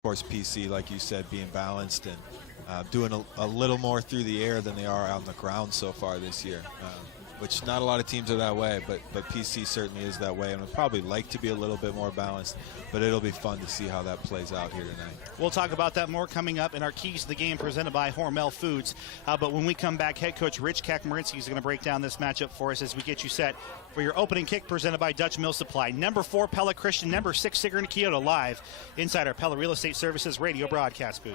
Of course, PC, like you said, being balanced and doing a little more through the air than they are on the ground so far this year, which not a lot of teams are that way, but PC certainly is that way, and would probably like to be a little bit more balanced, but it'll be fun to see how that plays out here tonight. We'll talk about that more coming up in our Keys to the Game presented by Hormel Foods. But when we come back, head coach Rich Kakmarinsky is going to break down this matchup for us as we get you set for your opening kick presented by Dutch Mill Supply. Number 4, Pella Christian. Number 6, Sigourney Kyoto live inside our Pella Real Estate Services radio broadcast booth.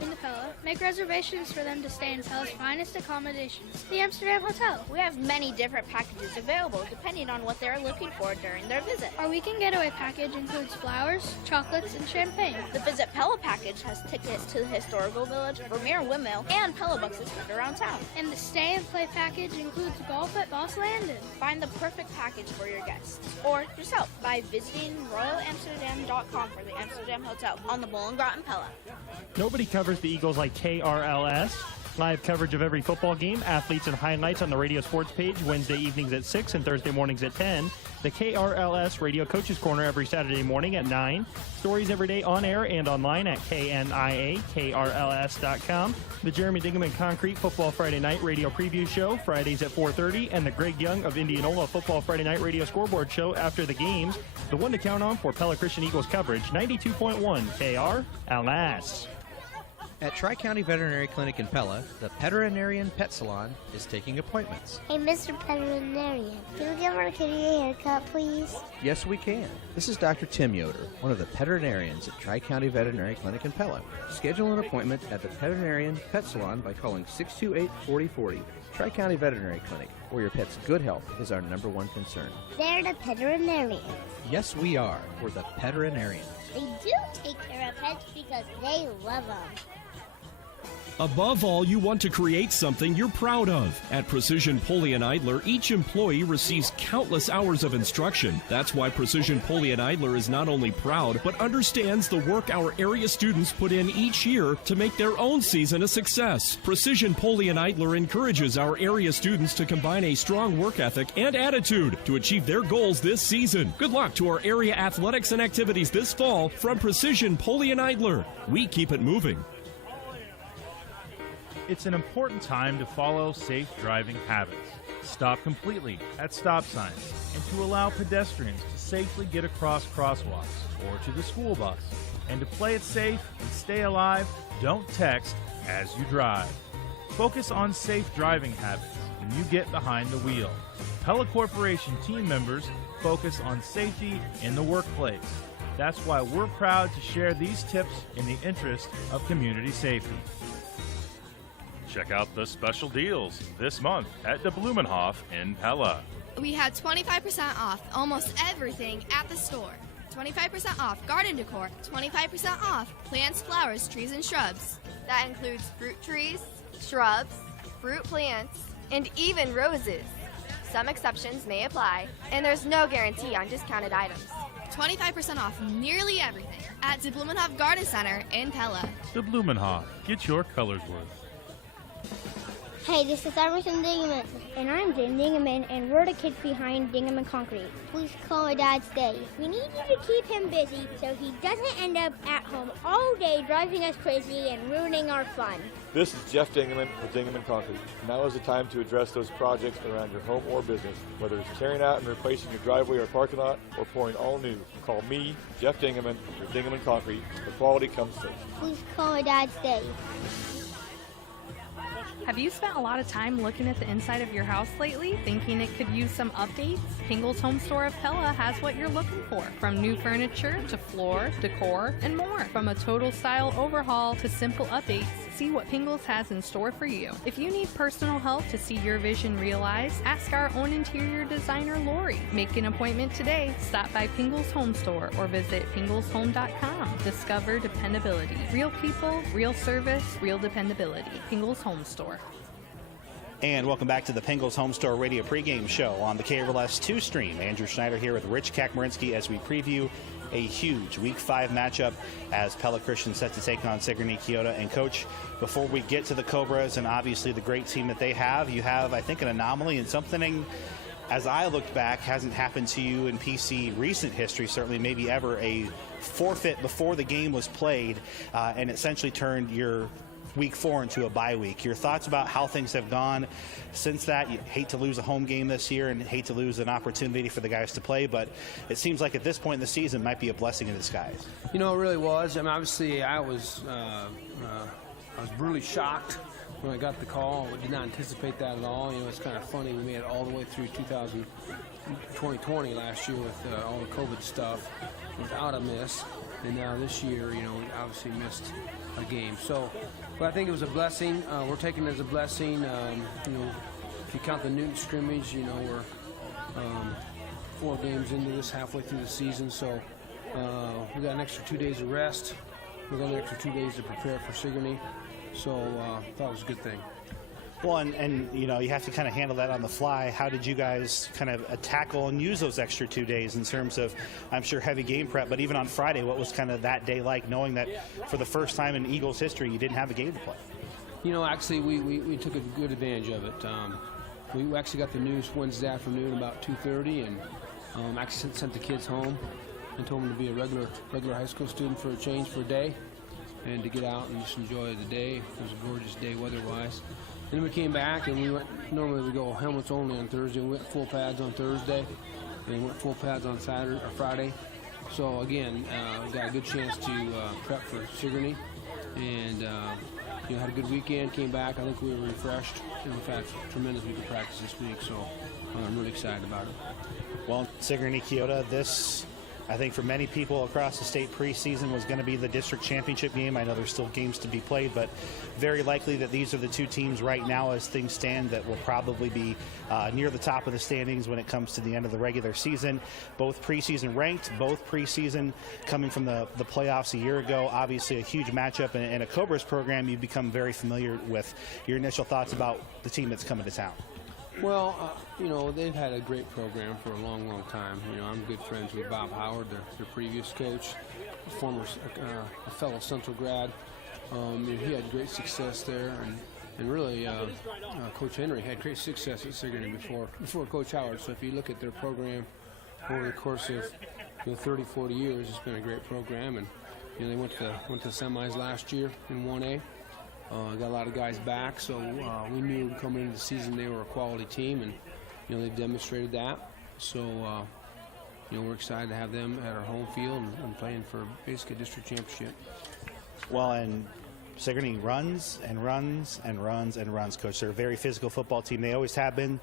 In the Pella, make reservations for them to stay in Pella's finest accommodations, the Amsterdam Hotel. We have many different packages available depending on what they're looking for during their visit. Our weekend getaway package includes flowers, chocolates, and champagne. The Visit Pella package has tickets to the Historical Village, Vermeer Windmill, and Pella buses found around town. And the stay and play package includes golf at Boss Landon. Find the perfect package for your guests or yourself by visiting royalamsterdam.com for the Amsterdam Hotel on the Bollengracht in Pella. Nobody covers the Eagles like KRLS. Live coverage of every football game, athletes and highlights on the radio sports page Wednesday evenings at 6 and Thursday mornings at 10. The KRLS Radio Coaches Corner every Saturday morning at 9. Stories every day on air and online at KNIAKRLS.com. The Jeremy Dingaman Concrete Football Friday Night Radio Preview Show Fridays at 4:30, and the Greg Young of Indianola Football Friday Night Radio Scoreboard Show after the games. The one to count on for Pella Christian Eagles coverage, 92.1 KRLS. At Tri-County Veterinary Clinic in Pella, the Veterinarian Pet Salon is taking appointments. Hey, Mr. Veterinarian, can we give our kitty a haircut, please? Yes, we can. This is Dr. Tim Yoder, one of the veterinarians at Tri-County Veterinary Clinic in Pella. Schedule an appointment at the Veterinarian Pet Salon by calling 628-4040. Tri-County Veterinary Clinic, where your pet's good health is our #1 concern. They're the veterinarians. Yes, we are. We're the veterinarians. They do take care of pets because they love them. Above all, you want to create something you're proud of. At Precision Pulley & Idler, each employee receives countless hours of instruction. That's why Precision Pulley & Idler is not only proud, but understands the work our area students put in each year to make their own season a success. Precision Pulley & Idler encourages our area students to combine a strong work ethic and attitude to achieve their goals this season. Good luck to our area athletics and activities this fall from Precision Pulley & Idler. We keep it moving. It's an important time to follow safe driving habits, stop completely at stop signs, and to allow pedestrians to safely get across crosswalks or to the school bus. And to play it safe and stay alive, don't text as you drive. Focus on safe driving habits when you get behind the wheel. Pella Corporation team members focus on safety in the workplace. That's why we're proud to share these tips in the interest of community safety. Check out the special deals this month at the Blumenhof in Pella. We had 25% off almost everything at the store. 25% off garden decor, 25% off plants, flowers, trees, and shrubs. That includes fruit trees, shrubs, fruit plants, and even roses. Some exceptions may apply, and there's no guarantee on discounted items. 25% off nearly everything at the Blumenhof Garden Center in Pella. The Blumenhof. Get your colors worth. Hey, this is Emerson Dingaman. And I'm Jim Dingaman, and we're the kids behind Dingaman Concrete. Please call my dad today. We need you to keep him busy so he doesn't end up at home all day driving us crazy and ruining our fun. This is Jeff Dingaman with Dingaman Concrete. Now is the time to address those projects around your home or business, whether it's tearing out and replacing your driveway or parking lot or pouring all new. Call me, Jeff Dingaman, with Dingaman Concrete. The quality comes first. Please call my dad today. Have you spent a lot of time looking at the inside of your house lately, thinking it could use some updates? Pingle's Home Store of Pella has what you're looking for, from new furniture to floor, decor, and more. From a total style overhaul to simple updates, see what Pingle's has in store for you. If you need personal help to see your vision realized, ask our own interior designer, Lori. Make an appointment today. Stop by Pingle's Home Store or visit pingleshome.com. Discover dependability. Real people, real service, real dependability. Pingle's Home Store. And welcome back to the Pingles Home Store Radio pregame show on the KRLS 2 stream. Andrew Schneider here with Rich Kakmarinsky as we preview a huge Week 5 matchup as Pella Christian set to take on Sigourney Kyoto. And, Coach, before we get to the Cobras and obviously the great team that they have, you have, I think, an anomaly and something as I looked back, hasn't happened to you in PC recent history, certainly maybe ever, a forfeit before the game was played, and essentially turned your week 4 into a bye week. Your thoughts about how things have gone since that? You hate to lose a home game this year and hate to lose an opportunity for the guys to play, but it seems like at this point in the season might be a blessing in disguise. You know, it really was. I mean, obviously, I was brutally shocked when I got the call. I did not anticipate that at all. You know, it's kind of funny. We made it all the way through 2020 last year with all the COVID stuff without a miss. And now this year, you know, we obviously missed a game. So, but I think it was a blessing. We're taking it as a blessing. You know, if you count the Newton scrimmage, you know, we're 4 games into this, halfway through the season. So we got an extra 2 days of rest. We got an extra 2 days to prepare for Sigourney. So I thought it was a good thing. Well, and you know, you have to kind of handle that on the fly. How did you guys kind of tackle and use those extra 2 days in terms of, I'm sure, heavy game prep, but even on Friday, what was kind of that day like, knowing that for the first time in Eagles history, you didn't have a game to play? You know, actually, we took a good advantage of it. We actually got the news Wednesday afternoon about 2:30, and actually sent the kids home and told them to be a regular high school student for a change for a day and to get out and just enjoy the day. It was a gorgeous day weather-wise. Then we came back and we went, normally we go helmets only on Thursday. We went full pads on Thursday and went full pads on Saturday or Friday. So again, got a good chance to prep for Sigourney, and you know, had a good weekend. Came back, I think we were refreshed, and we've had tremendous week of practice this week. So I'm really excited about it. Well, Sigourney Keota, this, I think for many people across the state, preseason was going to be the district championship game. I know there's still games to be played, but very likely that these are the 2 teams right now as things stand that will probably be near the top of the standings when it comes to the end of the regular season. Both preseason ranked, both preseason coming from the playoffs a year ago. Obviously a huge matchup in a Cobras program you've become very familiar with. Your initial thoughts about the team that's coming to town? Well, you know, they've had a great program for a long, long time. You know, I'm good friends with Bob Howard, their previous coach, a fellow Central grad. He had great success there, and really, Coach Henry had great success at Sigourney before Coach Howard. So if you look at their program over the course of 30, 40 years, it's been a great program. And you know, they went to the semis last year in 1A. Got a lot of guys back, so we knew coming into the season they were a quality team, and you know, they've demonstrated that. So you know, we're excited to have them at our home field and playing for basically a district championship. Well, and Sigourney runs and runs and runs and runs, Coach. They're a very physical football team. They always have been.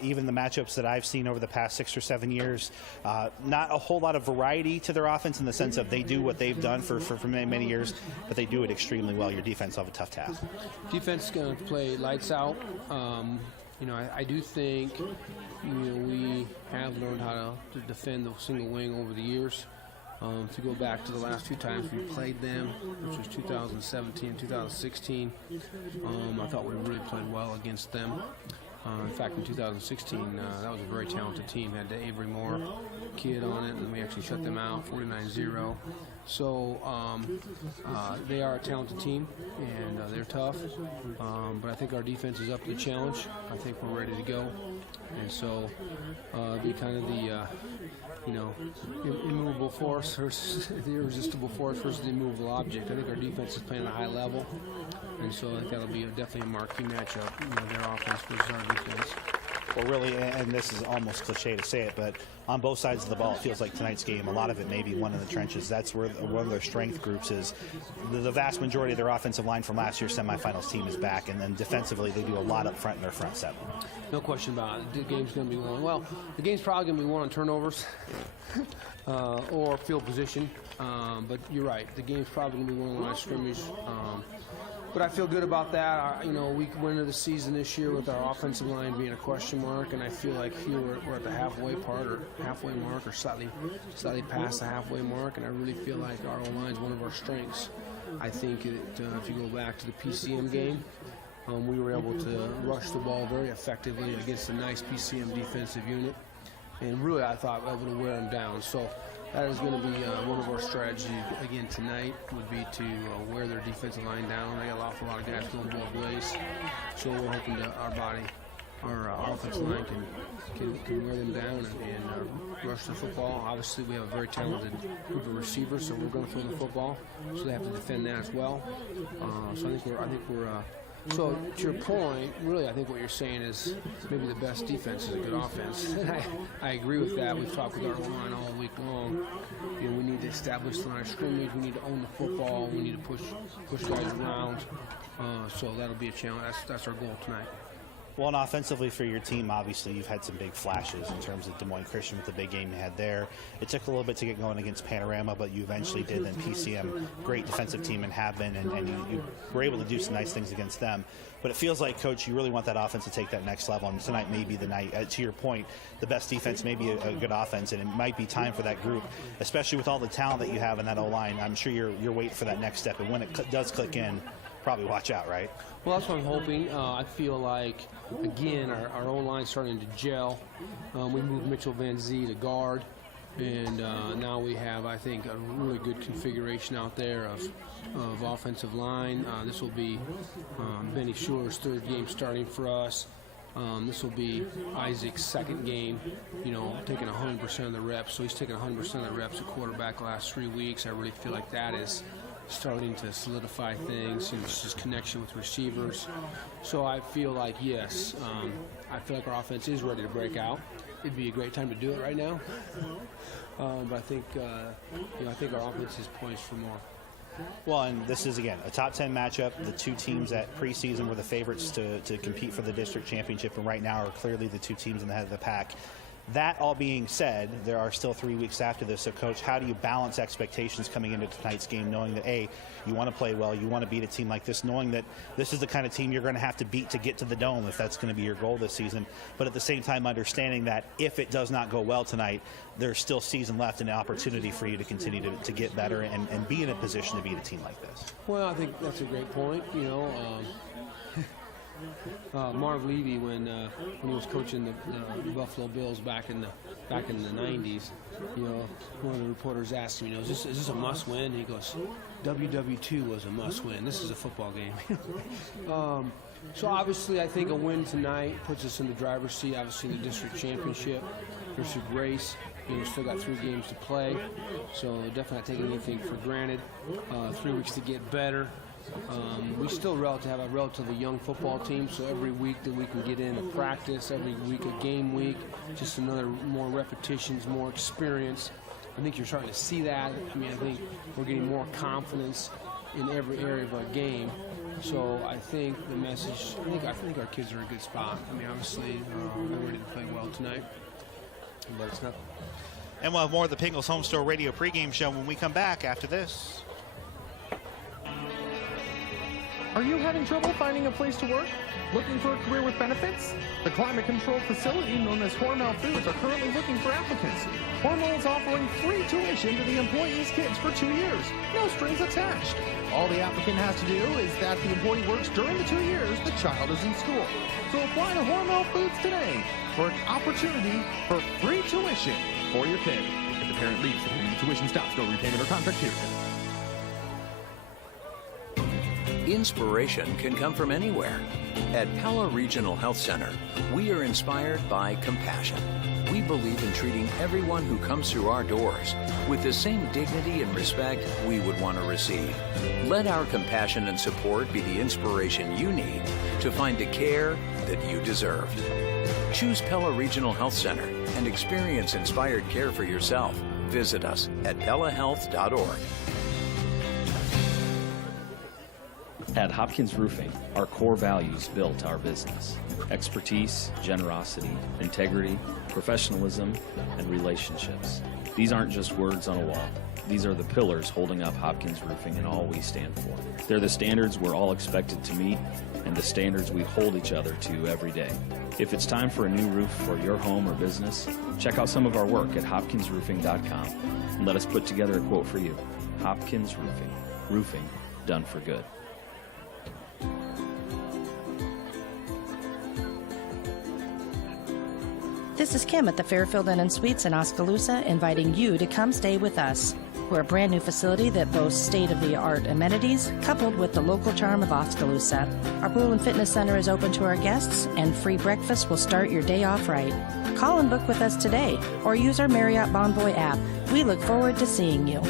Even the matchups that I've seen over the past 6 or 7 years, not a whole lot of variety to their offense in the sense of they do what they've done for many, many years, but they do it extremely well. Your defense will have a tough task. Defense is going to play lights out. You know, I do think, you know, we have learned how to defend the single wing over the years. To go back to the last 2 times we played them, which was 2017, 2016, I thought we really played well against them. In fact, in 2016, that was a very talented team. Had the Avery Moore kid on it, and we actually shut them out 49-0. So they are a talented team, and they're tough. But I think our defense is up to the challenge. I think we're ready to go. And so be kind of the you know, immovable force versus the irresistible force versus the immovable object. I think our defense is playing at a high level, and so I think that'll be definitely a marquee matchup. You know, their offense versus our defense. Well, really, and this is almost cliche to say it, but on both sides of the ball, it feels like tonight's game, a lot of it may be one in the trenches. That's where one of their strength groups is. The vast majority of their offensive line from last year's semifinals team is back, and then defensively, they do a lot up front in their front 7. No question about it. The game's going to be won. Well, the game's probably going to be won on turnovers or field position. But you're right. The game's probably going to be won on the line of scrimmage. But I feel good about that. You know, we went into the season this year with our offensive line being a question mark, and I feel like here we're at the halfway mark, or slightly past the halfway mark, and I really feel like our O-line is one of our strengths. I think if you go back to the PCM game, we were able to rush the ball very effectively against a nice PCM defensive unit, and really I thought able to wear them down. So that is going to be one of our strategies again tonight, would be to wear their defensive line down. They got an awful lot of guys going both ways, so we're hoping that our body our offensive line can wear them down and rush the football. Obviously, we have a very talented group of receivers, so we're going to throw the football, so they have to defend that as well. So I think we're. So to your point, really, I think what you're saying is maybe the best defense is a good offense. And I agree with that. We've talked with our line all week long. You know, we need to establish the line of scrimmage. We need to own the football. We need to push guys around. So that'll be a challenge. That's our goal tonight. Well, and offensively for your team, obviously you've had some big flashes in terms of Des Moines Christian with the big game you had there. It took a little bit to get going against Panorama, but you eventually did. Then PCM, great defensive team, and have been, and you were able to do some nice things against them. But it feels like, Coach, you really want that offense to take that next level, and tonight may be the night. To your point, the best defense may be a good offense, and it might be time for that group, especially with all the talent that you have in that O-line. I'm sure you're waiting for that next step, and when it does click in, probably watch out, right? Well, that's what I'm hoping. I feel like, again, our O-line's starting to gel. We moved Mitchell Van Zee to guard, and now we have, I think, a really good configuration out there of offensive line. This will be Benny Schuler's third game starting for us. This will be Isaac's second game, taking 100% of the reps. So he's taken 100% of the reps at quarterback the last 3 weeks. I really feel like that is starting to solidify things, his connection with receivers. So I feel like, yes, I feel like our offense is ready to break out. It'd be a great time to do it right now. But I think, I think our offense is poised for more. Well, and this is, again, a top 10 matchup. The two teams that preseason were the favorites to compete for the district championship, and right now are clearly the two teams in the head of the pack. That all being said, there are still 3 weeks after this. So, Coach, how do you balance expectations coming into tonight's game, knowing that, A, you want to play well, you want to beat a team like this, knowing that this is the kind of team you're going to have to beat to get to the Dome if that's going to be your goal this season, but at the same time understanding that if it does not go well tonight, there's still season left and an opportunity for you to continue to get better and be in a position to beat a team like this? Well, I think that's a great point. Marv Levy, when he was coaching the Buffalo Bills back in the 90s, one of the reporters asked him, is this a must-win? He goes, WW2 was a must-win. This is a football game. So obviously, I think a win tonight puts us in the driver's seat. Obviously, the district championship versus Grace. Still got 3 games to play, so definitely not taking anything for granted. 3 weeks to get better. We still have a relatively young football team, so every week that we can get in a practice, every week a game week, just more repetitions, more experience. I think you're starting to see that. I think we're getting more confidence in every area of our game. So I think the message, I think our kids are in a good spot. Obviously, they're ready to play well tonight, but it's not. And we'll have more of the Pingles Home Store Radio pregame show when we come back after this. Are you having trouble finding a place to work? Looking for a career with benefits? The climate-controlled facility known as Hormel Foods are currently looking for applicants. Hormel is offering free tuition to the employees' kids for 2 years. No strings attached. All the applicant has to do is that the employee works during the 2 years the child is in school. So apply to Hormel Foods today for an opportunity for free tuition for your kid. If the parent leaves, the tuition stops, no repayment or contract period. Inspiration can come from anywhere. At Pella Regional Health Center, we are inspired by compassion. We believe in treating everyone who comes through our doors with the same dignity and respect we would want to receive. Let our compassion and support be the inspiration you need to find the care that you deserve. Choose Pella Regional Health Center and experience inspired care for yourself. Visit us at pellahealth.org. At Hopkins Roofing, our core values built our business. Expertise, generosity, integrity, professionalism, and relationships. These aren't just words on a wall. These are the pillars holding up Hopkins Roofing and all we stand for. They're the standards we're all expected to meet and the standards we hold each other to every day. If it's time for a new roof for your home or business, check out some of our work at hopkinsroofing.com and let us put together a quote for you. Hopkins Roofing. Roofing done for good. This is Kim at the Fairfield Inn and Suites in Oskaloosa, inviting you to come stay with us. We're a brand new facility that boasts state-of-the-art amenities coupled with the local charm of Oskaloosa. Our pool and fitness center is open to our guests, and free breakfast will start your day off right. Call and book with us today or use our Marriott Bonvoy app. We look forward to seeing you.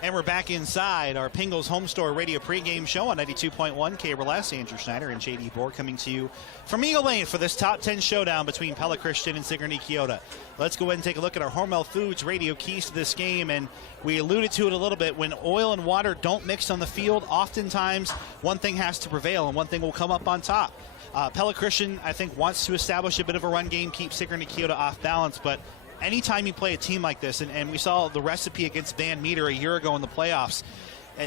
And we're back inside our Pingles Home Store Radio pregame show on 92.1 KRLS. Andrew Schneider and JD Bohr coming to you from Eagle Lane for this top 10 showdown between Pella Christian and Sigourney Keota. Let's go ahead and take a look at our Hormel Foods radio keys to this game. And we alluded to it a little bit. When oil and water don't mix on the field, oftentimes one thing has to prevail and one thing will come up on top. Pella Christian, I think, wants to establish a bit of a run game, keep Sigourney Keota off balance, but anytime you play a team like this, and we saw the recipe against Van Meter a year ago in the playoffs,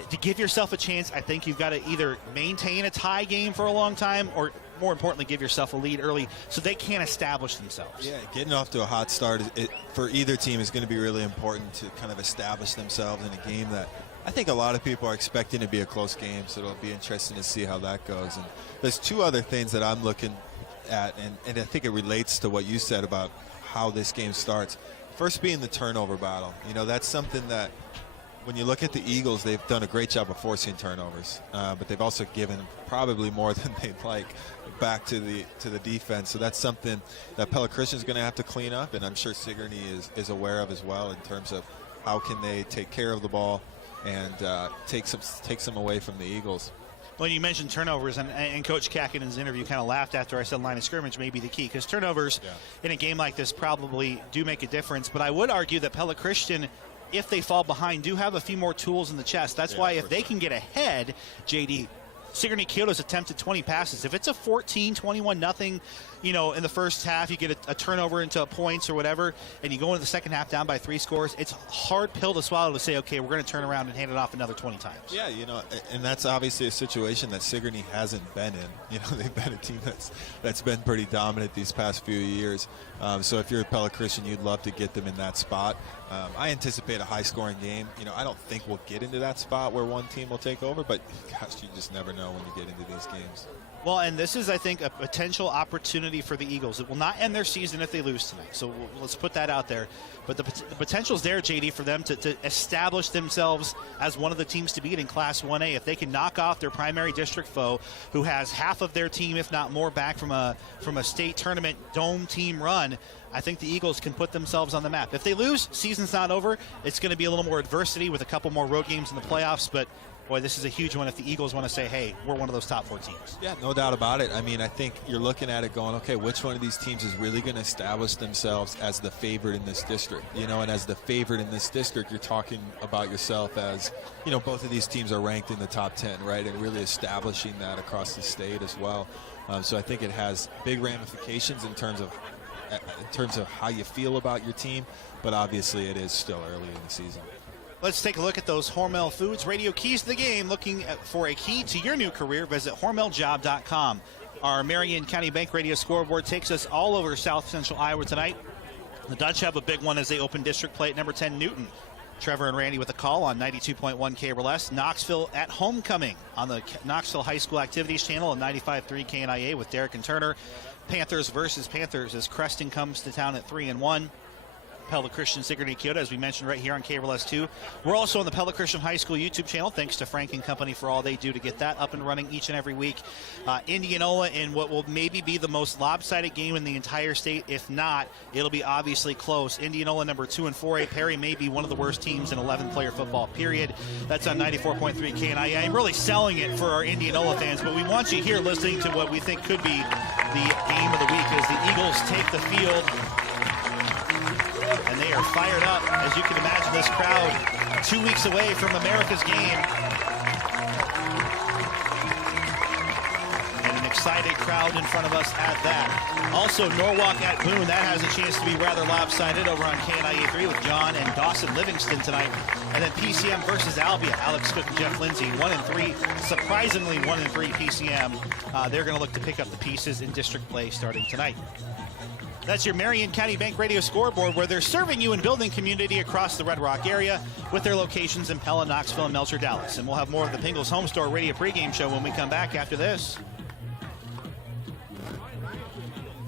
to give yourself a chance, I think you've got to either maintain a tie game for a long time or, more importantly, give yourself a lead early so they can't establish themselves. Yeah, getting off to a hot start for either team is going to be really important to kind of establish themselves in a game that I think a lot of people are expecting to be a close game, so it'll be interesting to see how that goes. And there's two other things that I'm looking at, and I think it relates to what you said about how this game starts. First being the turnover battle. You know, that's something that when you look at the Eagles, they've done a great job of forcing turnovers, but they've also given probably more than they'd like back to the defense. So that's something that Pella Christian is going to have to clean up, and I'm sure Sigourney is aware of as well in terms of how can they take care of the ball and take some away from the Eagles. Well, you mentioned turnovers, and Coach Kakkonen's interview kind of laughed after I said line of scrimmage may be the key, because turnovers in a game like this probably do make a difference. But I would argue that Pella Christian, if they fall behind, do have a few more tools in the chest. That's why if they can get ahead, JD, Sigourney Keota's attempted 20 passes. If it's a 14-21-0, you know, in the first half, you get a turnover into points or whatever, and you go into the second half down by 3 scores, it's a hard pill to swallow to say, okay, we're going to turn around and hand it off another 20 times. Yeah, you know, and that's obviously a situation that Sigourney hasn't been in. You know, they've been a team that's been pretty dominant these past few years. So if you're a Pella Christian, you'd love to get them in that spot. I anticipate a high-scoring game. You know, I don't think we'll get into that spot where one team will take over, but gosh, you just never know when you get into these games. Well, and this is, I think, a potential opportunity for the Eagles. It will not end their season if they lose tonight, so let's put that out there. But the potential is there, JD, for them to establish themselves as one of the teams to beat in Class 1A. If they can knock off their primary district foe, who has half of their team, if not more, back from a state tournament dome team run, I think the Eagles can put themselves on the map. If they lose, season's not over. It's going to be a little more adversity with a couple more road games in the playoffs, but boy, this is a huge one if the Eagles want to say, hey, we're one of those top 4 teams. Yeah, no doubt about it. I mean, I think you're looking at it going, okay, which one of these teams is really going to establish themselves as the favorite in this district? You know, and as the favorite in this district, you're talking about yourself as, you know, both of these teams are ranked in the top 10, right, and really establishing that across the state as well. So I think it has big ramifications in terms of how you feel about your team, but obviously it is still early in the season. Let's take a look at those Hormel Foods radio keys to the game. Looking for a key to your new career, visit hormeljob.com. Our Marion County Bank radio scoreboard takes us all over South Central Iowa tonight. The Dutch have a big one as they open district play at number 10 Newton. Trevor and Randy with a call on 92.1 KRLS. Knoxville at homecoming on the Knoxville High School Activities Channel on 95.3 KNIA with Derek and Turner. Panthers versus Panthers as Creston comes to town at 3-1. Pella Christian, Sigourney Keota, as we mentioned right here on KRLS 2. We're also on the Pella Christian High School YouTube channel. Thanks to Frank and Company for all they do to get that up and running each and every week. Indianola in what will maybe be the most lopsided game in the entire state. If not, it'll be obviously close. Indianola number 2 in 4A. Perry may be one of the worst teams in 11-player football, period. That's on 94.3 KNIA. I'm really selling it for our Indianola fans, but we want you here listening to what we think could be the game of the week as the Eagles take the field. And they are fired up. As you can imagine, this crowd 2 weeks away from America's game. And an excited crowd in front of us at that. Also, Norwalk at Boone. That has a chance to be rather lopsided over on KNIA 3 with John and Dawson Livingston tonight. And then PCM versus Albia. Alex Cook and Jeff Lindsay, 1-3. Surprisingly, 1-3 PCM. They're going to look to pick up the pieces in district play starting tonight. That's your Marion County Bank radio scoreboard, where they're serving you and building community across the Red Rock area with their locations in Pella, Knoxville, and Melcher, Dallas. And we'll have more of the Pingles Home Store radio pregame show when we come back after this.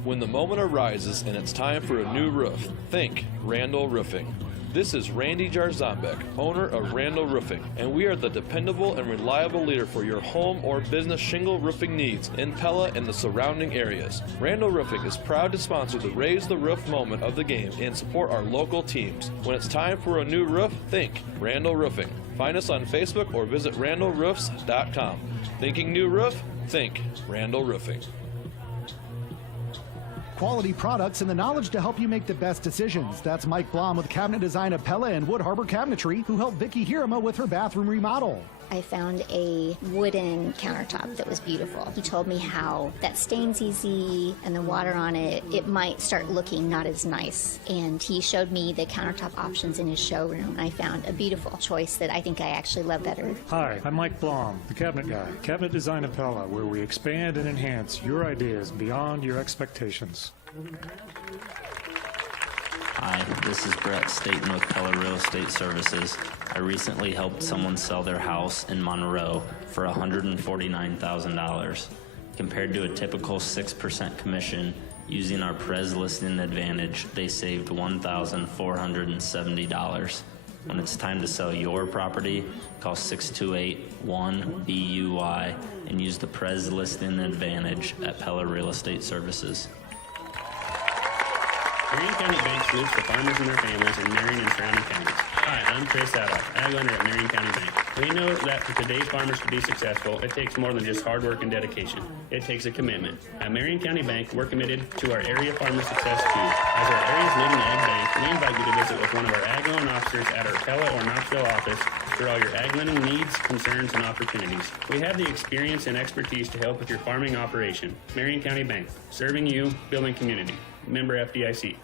When the moment arises and it's time for a new roof, think Randall Roofing. This is Randy Jarzombek, owner of Randall Roofing, and we are the dependable and reliable leader for your home or business shingle roofing needs in Pella and the surrounding areas. Randall Roofing is proud to sponsor the Raise the Roof moment of the game and support our local teams. When it's time for a new roof, think Randall Roofing. Find us on Facebook or visit randallroofs.com. Thinking new roof? Think Randall Roofing. Quality products and the knowledge to help you make the best decisions. That's Mike Blom with Cabinet Design of Pella and Wood Harbor Cabinetry, who helped Vicki Hirama with her bathroom remodel. I found a wooden countertop that was beautiful. He told me how that stains easy and the water on it, it might start looking not as nice. And he showed me the countertop options in his showroom. I found a beautiful choice that I think I actually love better. Hi, I'm Mike Blom, the Cabinet Guy. Cabinet Design of Pella, where we expand and enhance your ideas beyond your expectations. Hi, this is Brett Staten with Pella Real Estate Services. I recently helped someone sell their house in Monroe for $149,000. Compared to a typical 6% commission, using our Prez Listing Advantage, they saved $1,470. When it's time to sell your property, call 628-1BUY and use the Prez Listing Advantage at Pella Real Estate Services. Marion County Bank salutes the farmers and their families in Marion and surrounding counties. Hi, I'm Chris Addock, ag lender at Marion County Bank. We know that for today's farmers to be successful, it takes more than just hard work and dedication. It takes a commitment. At Marion County Bank, we're committed to our area farmer success too. As our area's leading ag bank, we invite you to visit with one of our ag loan officers at our Pella or Knoxville office for all your ag lending needs, concerns, and opportunities. We have the experience and expertise to help with your farming operation. Marion County Bank, serving you, building community. Member FDIC.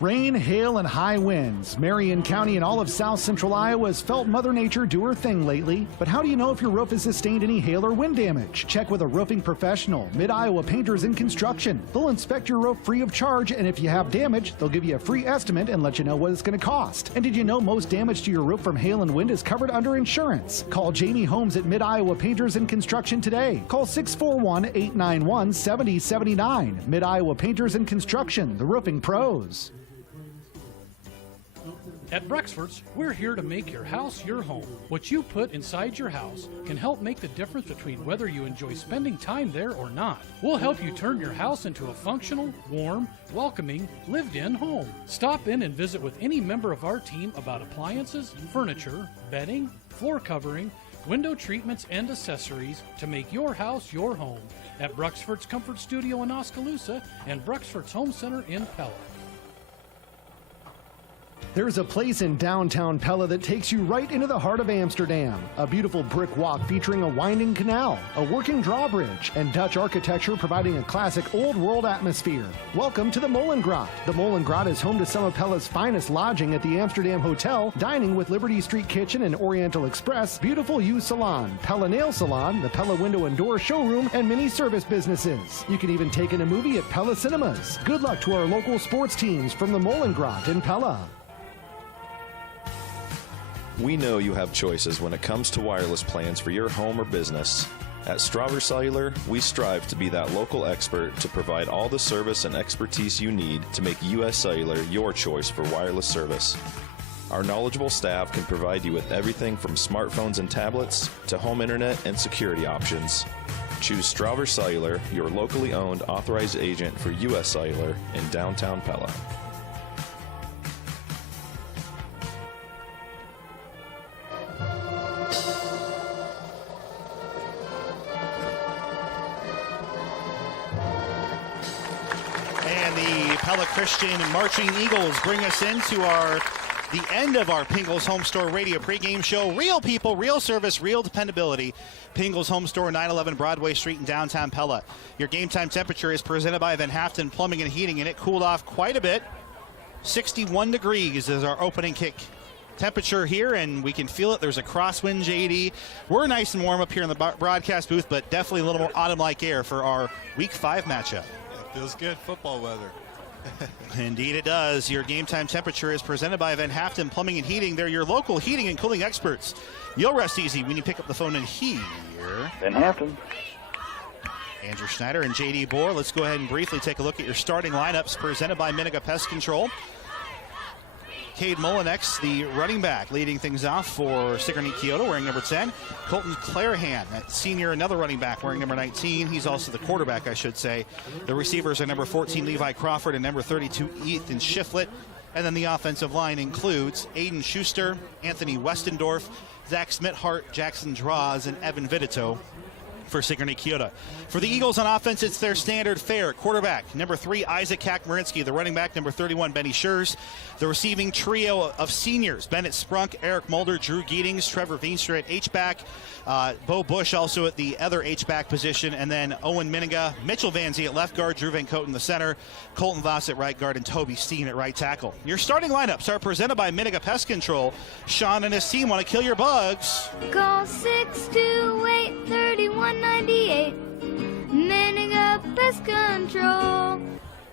Rain, hail, and high winds. Marion County and all of South Central Iowa has felt Mother Nature do her thing lately. But how do you know if your roof has sustained any hail or wind damage? Check with a roofing professional, Mid-Iowa Painters and Construction. They'll inspect your roof free of charge, and if you have damage, they'll give you a free estimate and let you know what it's going to cost. And did you know most damage to your roof from hail and wind is covered under insurance? Call Jamie Holmes at Mid-Iowa Painters and Construction today. Call 641-891-7079. Mid-Iowa Painters and Construction, the roofing pros. At Bruxford's, we're here to make your house your home. What you put inside your house can help make the difference between whether you enjoy spending time there or not. We'll help you turn your house into a functional, warm, welcoming, lived-in home. Stop in and visit with any member of our team about appliances, furniture, bedding, floor covering, window treatments, and accessories to make your house your home at Bruxford's Comfort Studio in Oskaloosa and Bruxford's Home Center in Pella. There's a place in downtown Pella that takes you right into the heart of Amsterdam. A beautiful brick walk featuring a winding canal, a working drawbridge, and Dutch architecture providing a classic old world atmosphere. Welcome to the Molengracht. The Molengracht is home to some of Pella's finest lodging at the Amsterdam Hotel, dining with Liberty Street Kitchen and Oriental Express, Beautiful You Salon, Pella Nail Salon, the Pella Window and Door Showroom, and many service businesses. You can even take in a movie at Pella Cinemas. Good luck to our local sports teams from the Molengracht in Pella. We know you have choices when it comes to wireless plans for your home or business. At Strawber Cellular, we strive to be that local expert to provide all the service and expertise you need to make U.S. Cellular your choice for wireless service. Our knowledgeable staff can provide you with everything from smartphones and tablets to home internet and security options. Choose Strawber Cellular, your locally owned authorized agent for U.S. Cellular in downtown Pella. Pella Christian Marching Eagles bring us into the end of our Pingles Home Store Radio pregame show. Real people, real service, real dependability. Pingles Home Store, 911 Broadway Street in downtown Pella. Your game time temperature is presented by Van Haften Plumbing and Heating, and it cooled off quite a bit. 61 degrees is our opening kick temperature here, and we can feel it. There's a crosswind, JD. We're nice and warm up here in the broadcast booth, but definitely a little more autumn-like air for our Week 5 matchup. Yeah, feels good, football weather. Indeed it does. Your game time temperature is presented by Van Haften Plumbing and Heating. They're your local heating and cooling experts. You'll rest easy when you pick up the phone and hear Van Haften. Andrew Schneider and J.D. Bohr. Let's go ahead and briefly take a look at your starting lineups presented by Miniga Pest Control. Cade Mullinex, the running back, leading things off for Sigourney Kyoto, wearing number 10. Colton Clarahan, that senior, another running back, wearing number 19. He's also the quarterback, I should say. The receivers are number 14, Levi Crawford, and number 32, Ethan Shiflett. And then the offensive line includes Aiden Schuster, Anthony Westendorf, Zach Smithart, Jackson Draws, and Evan Vidito for Sigourney Kyoto. For the Eagles on offense, it's their standard fare. Quarterback, number 3, Isaac Kakmarinsky. The running back, number 31, Benny Schurz. The receiving trio of seniors, Bennett Sprunk, Eric Mulder, Drew Geetings, Trevor Veenstra at H-back. Bo Bush also at the other H-back position. And then Owen Miniga, Mitchell Van Zee at left guard, Drew Van Cote in the center, Colton Voss at right guard, and Toby Steen at right tackle. Your starting lineups are presented by Miniga Pest Control. Sean and his team want to kill your bugs. Call 628-3198. Miniga Pest Control.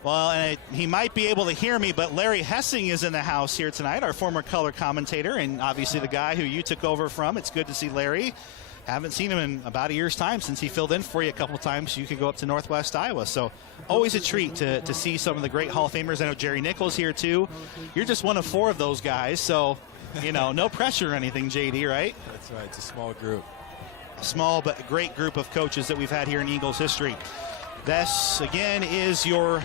Well, and he might be able to hear me, but Larry Hessing is in the house here tonight, our former color commentator, and obviously the guy who you took over from. It's good to see Larry. Haven't seen him in about a year's time since he filled in for you a couple times so you could go up to Northwest Iowa. So always a treat to see some of the great Hall of Famers. I know Jerry Nichols here too. You're just one of 4 of those guys, so, you know, no pressure or anything, JD, right? That's right. It's a small group. A small but great group of coaches that we've had here in Eagles history. This, again, is your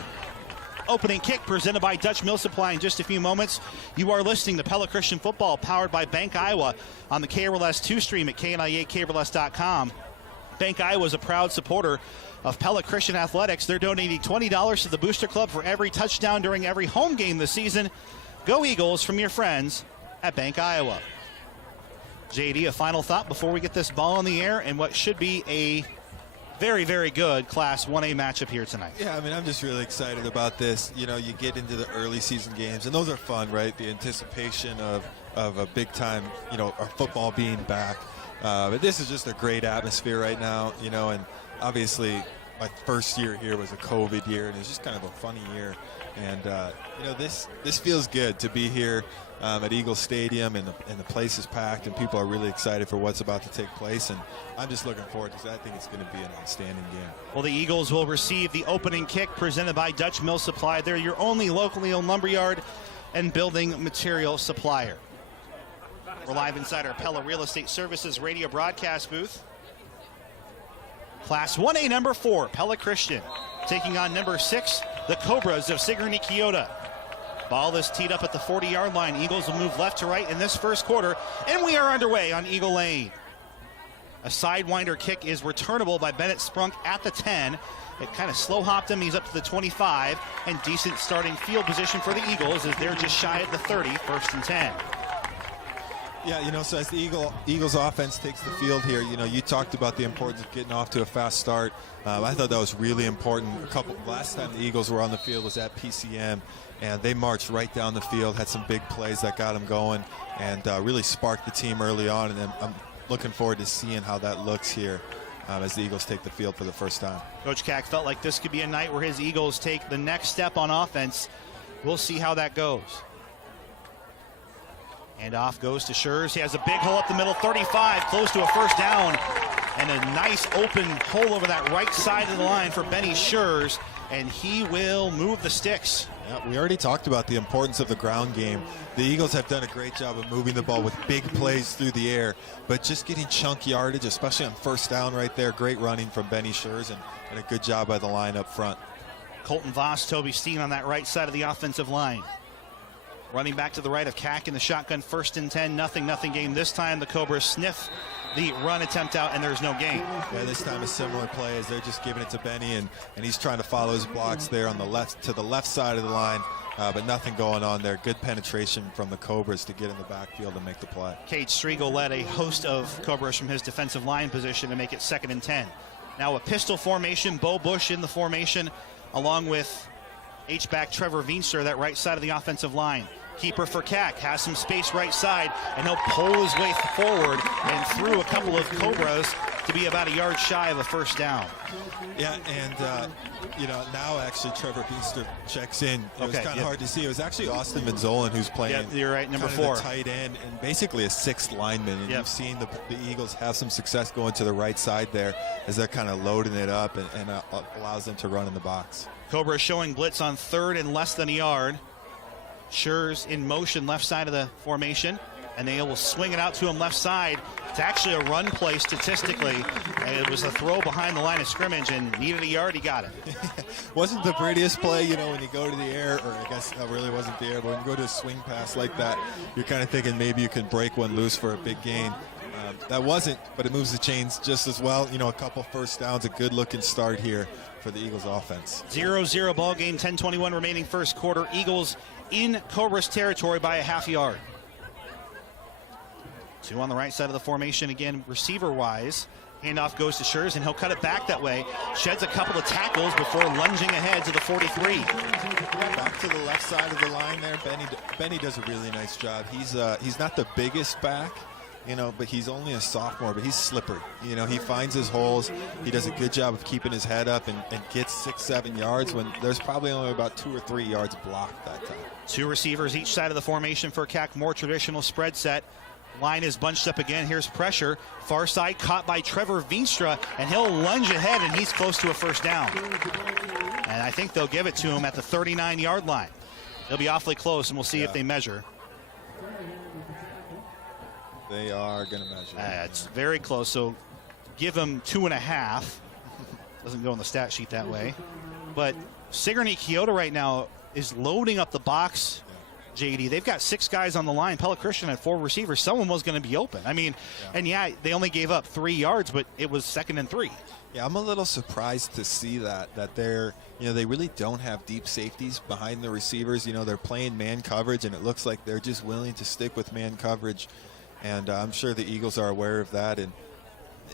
opening kick presented by Dutch Mill Supply. In just a few moments, you are listening to Pella Christian Football, powered by Bank Iowa, on the KRLS 2 stream at KNIA-KRLS.com. Bank Iowa is a proud supporter of Pella Christian Athletics. They're donating $20 to the Booster Club for every touchdown during every home game this season. Go Eagles from your friends at Bank Iowa. JD, a final thought before we get this ball in the air and what should be a very, very good Class 1A matchup here tonight. Yeah, I mean, I'm just really excited about this. You know, you get into the early season games, and those are fun, right? The anticipation of a big-time, you know, our football being back. But this is just a great atmosphere right now, you know, and obviously my first year here was a COVID year, and it was just kind of a funny year. And, you know, this feels good to be here at Eagle Stadium, and the place is packed, and people are really excited for what's about to take place. And I'm just looking forward because I think it's going to be an outstanding game. Well, the Eagles will receive the opening kick presented by Dutch Mill Supply. They're your only locally owned lumberyard and building material supplier. We're live inside our Pella Real Estate Services radio broadcast booth. Class 1A number 4, Pella Christian, taking on number 6, the Cobras of Sigourney Kyoto. Ball is teed up at the 40-yard line. Eagles will move left to right in this first quarter, and we are underway on Eagle Lane. A sidewinder kick is returnable by Bennett Sprunk at the 10. It kind of slow-hopped him. He's up to the 25, and decent starting field position for the Eagles as they're just shy of the 30, 1st and 10. Yeah, you know, so as the Eagles offense takes the field here, you know, you talked about the importance of getting off to a fast start. I thought that was really important. Last time the Eagles were on the field was at PCM, and they marched right down the field, had some big plays that got them going, and really sparked the team early on. And I'm looking forward to seeing how that looks here as the Eagles take the field for the first time. Coach Cack felt like this could be a night where his Eagles take the next step on offense. We'll see how that goes. And off goes to Schurz. He has a big hole up the middle, 35, close to a first down. And a nice open hole over that right side of the line for Benny Schurz. And he will move the sticks. Yeah, we already talked about the importance of the ground game. The Eagles have done a great job of moving the ball with big plays through the air, but just getting chunk yardage, especially on first down right there. Great running from Benny Schurz, and a good job by the line up front. Colton Voss, Toby Steen on that right side of the offensive line. Running back to the right of Cack in the shotgun, 1st and 10, nothing game. This time the Cobras sniff the run attempt out, and there's no gain. Yeah, this time a similar play as they're just giving it to Benny, and he's trying to follow his blocks there on the left, to the left side of the line, but nothing going on there. Good penetration from the Cobras to get in the backfield and make the play. Cade Striegel led a host of Cobras from his defensive line position to make it 2nd and 10. Now a pistol formation, Bo Bush in the formation, along with H-back Trevor Veenstra, that right side of the offensive line. Keeper for Cack has some space right side, and he'll pull his way forward and through a couple of Cobras to be about a yard shy of a first down. Yeah, and now actually Trevor Beaster checks in. It was kind of hard to see. It was actually Austin Manzolan who's playing. Yeah, you're right, number 4. The tight end and basically a sixth lineman. And you've seen the Eagles have some success going to the right side there as they're kind of loading it up and allows them to run in the box. Cobra showing blitz on 3rd and less than a yard. Schurz in motion left side of the formation, and they will swing it out to him left side. It's actually a run play statistically, and it was a throw behind the line of scrimmage and needed a yard. He got it. Wasn't the prettiest play, when you go to the air, or I guess it really wasn't the air, but when you go to a swing pass like that, you're kind of thinking maybe you can break one loose for a big gain. That wasn't, but it moves the chains just as well. A couple first downs, a good-looking start here for the Eagles offense. 0-0 ball game, 10:21 remaining first quarter. Eagles in Cobra's territory by a half yard. 2 on the right side of the formation again, receiver-wise. Handoff goes to Schurz, and he'll cut it back that way. Sheds a couple of tackles before lunging ahead to the 43. Back to the left side of the line there. Benny does a really nice job. He's not the biggest back, but he's only a sophomore, but he's slippery. He finds his holes. He does a good job of keeping his head up and gets 6-7 yards when there's probably only about 2 or 3 yards blocked that time. 2 receivers each side of the formation for CAC, more traditional spread set. Line is bunched up again. Here's pressure. Far side caught by Trevor Veenstra, and he'll lunge ahead, and he's close to a first down. And I think they'll give it to him at the 39-yard line. They'll be awfully close, and we'll see if they measure. They are going to measure. It's very close, so give him 2.5. Doesn't go on the stat sheet that way. But Sigourney Kyoto right now is loading up the box, JD. They've got 6 guys on the line. Pella Christian had 4 receivers. Someone was going to be open. And they only gave up 3 yards, but it was 2nd and 3. Yeah, I'm a little surprised to see that they're, they really don't have deep safeties behind the receivers. They're playing man coverage, and it looks like they're just willing to stick with man coverage. And I'm sure the Eagles are aware of that. And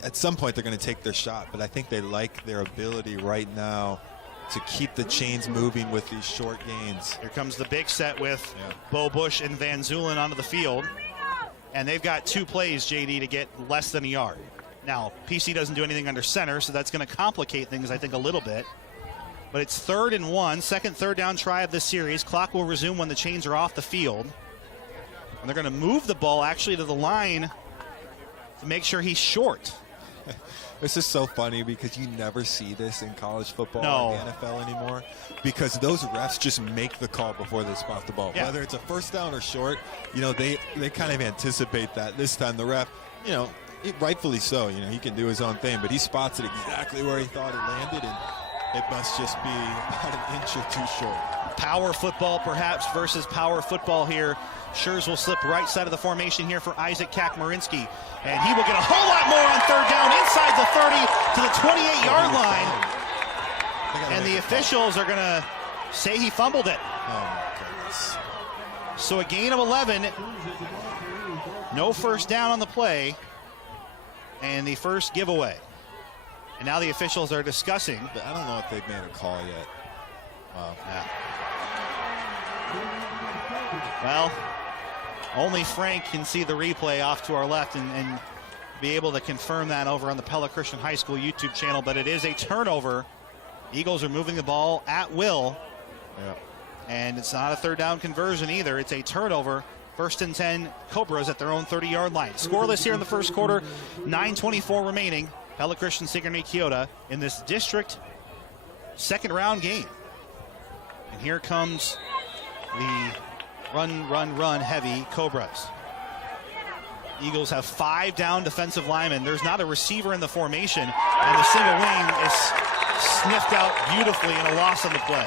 at some point, they're going to take their shot. But I think they like their ability right now to keep the chains moving with these short gains. Here comes the big set with Bo Bush and Van Zulen onto the field. And they've got 2 plays, JD, to get less than a yard. Now, PC doesn't do anything under center, so that's going to complicate things, I think, a little bit. But it's 3rd and 1, second third down try of this series. Clock will resume when the chains are off the field. And they're going to move the ball actually to the line to make sure he's short. This is so funny because you never see this in college football or the NFL anymore, because those refs just make the call before they spot the ball. Yeah. Whether it's a first down or short, they kind of anticipate that. This time the ref, rightfully so, he can do his own thing, but he spots it exactly where he thought it landed, and it must just be about an inch or 2 short. Power football perhaps versus power football here. Schurz will slip right side of the formation here for Isaac Kakmarinsky. And he will get a whole lot more on 3rd down inside the 30 to the 28-yard line. And the officials are going to say he fumbled it. Oh, my goodness. So a gain of 11. No first down on the play. And the first giveaway. And now the officials are discussing. I don't know if they've made a call yet. Wow. Yeah. Well, only Frank can see the replay off to our left and be able to confirm that over on the Pella Christian High School YouTube channel. But it is a turnover. Eagles are moving the ball at will. Yeah. And it's not a 3rd down conversion either. It's a turnover. 1st and 10, Cobras at their own 30-yard line. Scoreless here in the first quarter. 9:24 remaining. Pella Christian, Sigourney Kyoto in this district 2nd round game. And here comes the run heavy Cobras. Eagles have 5 down defensive linemen. There's not a receiver in the formation, and the single wing is sniffed out beautifully in a loss on the play.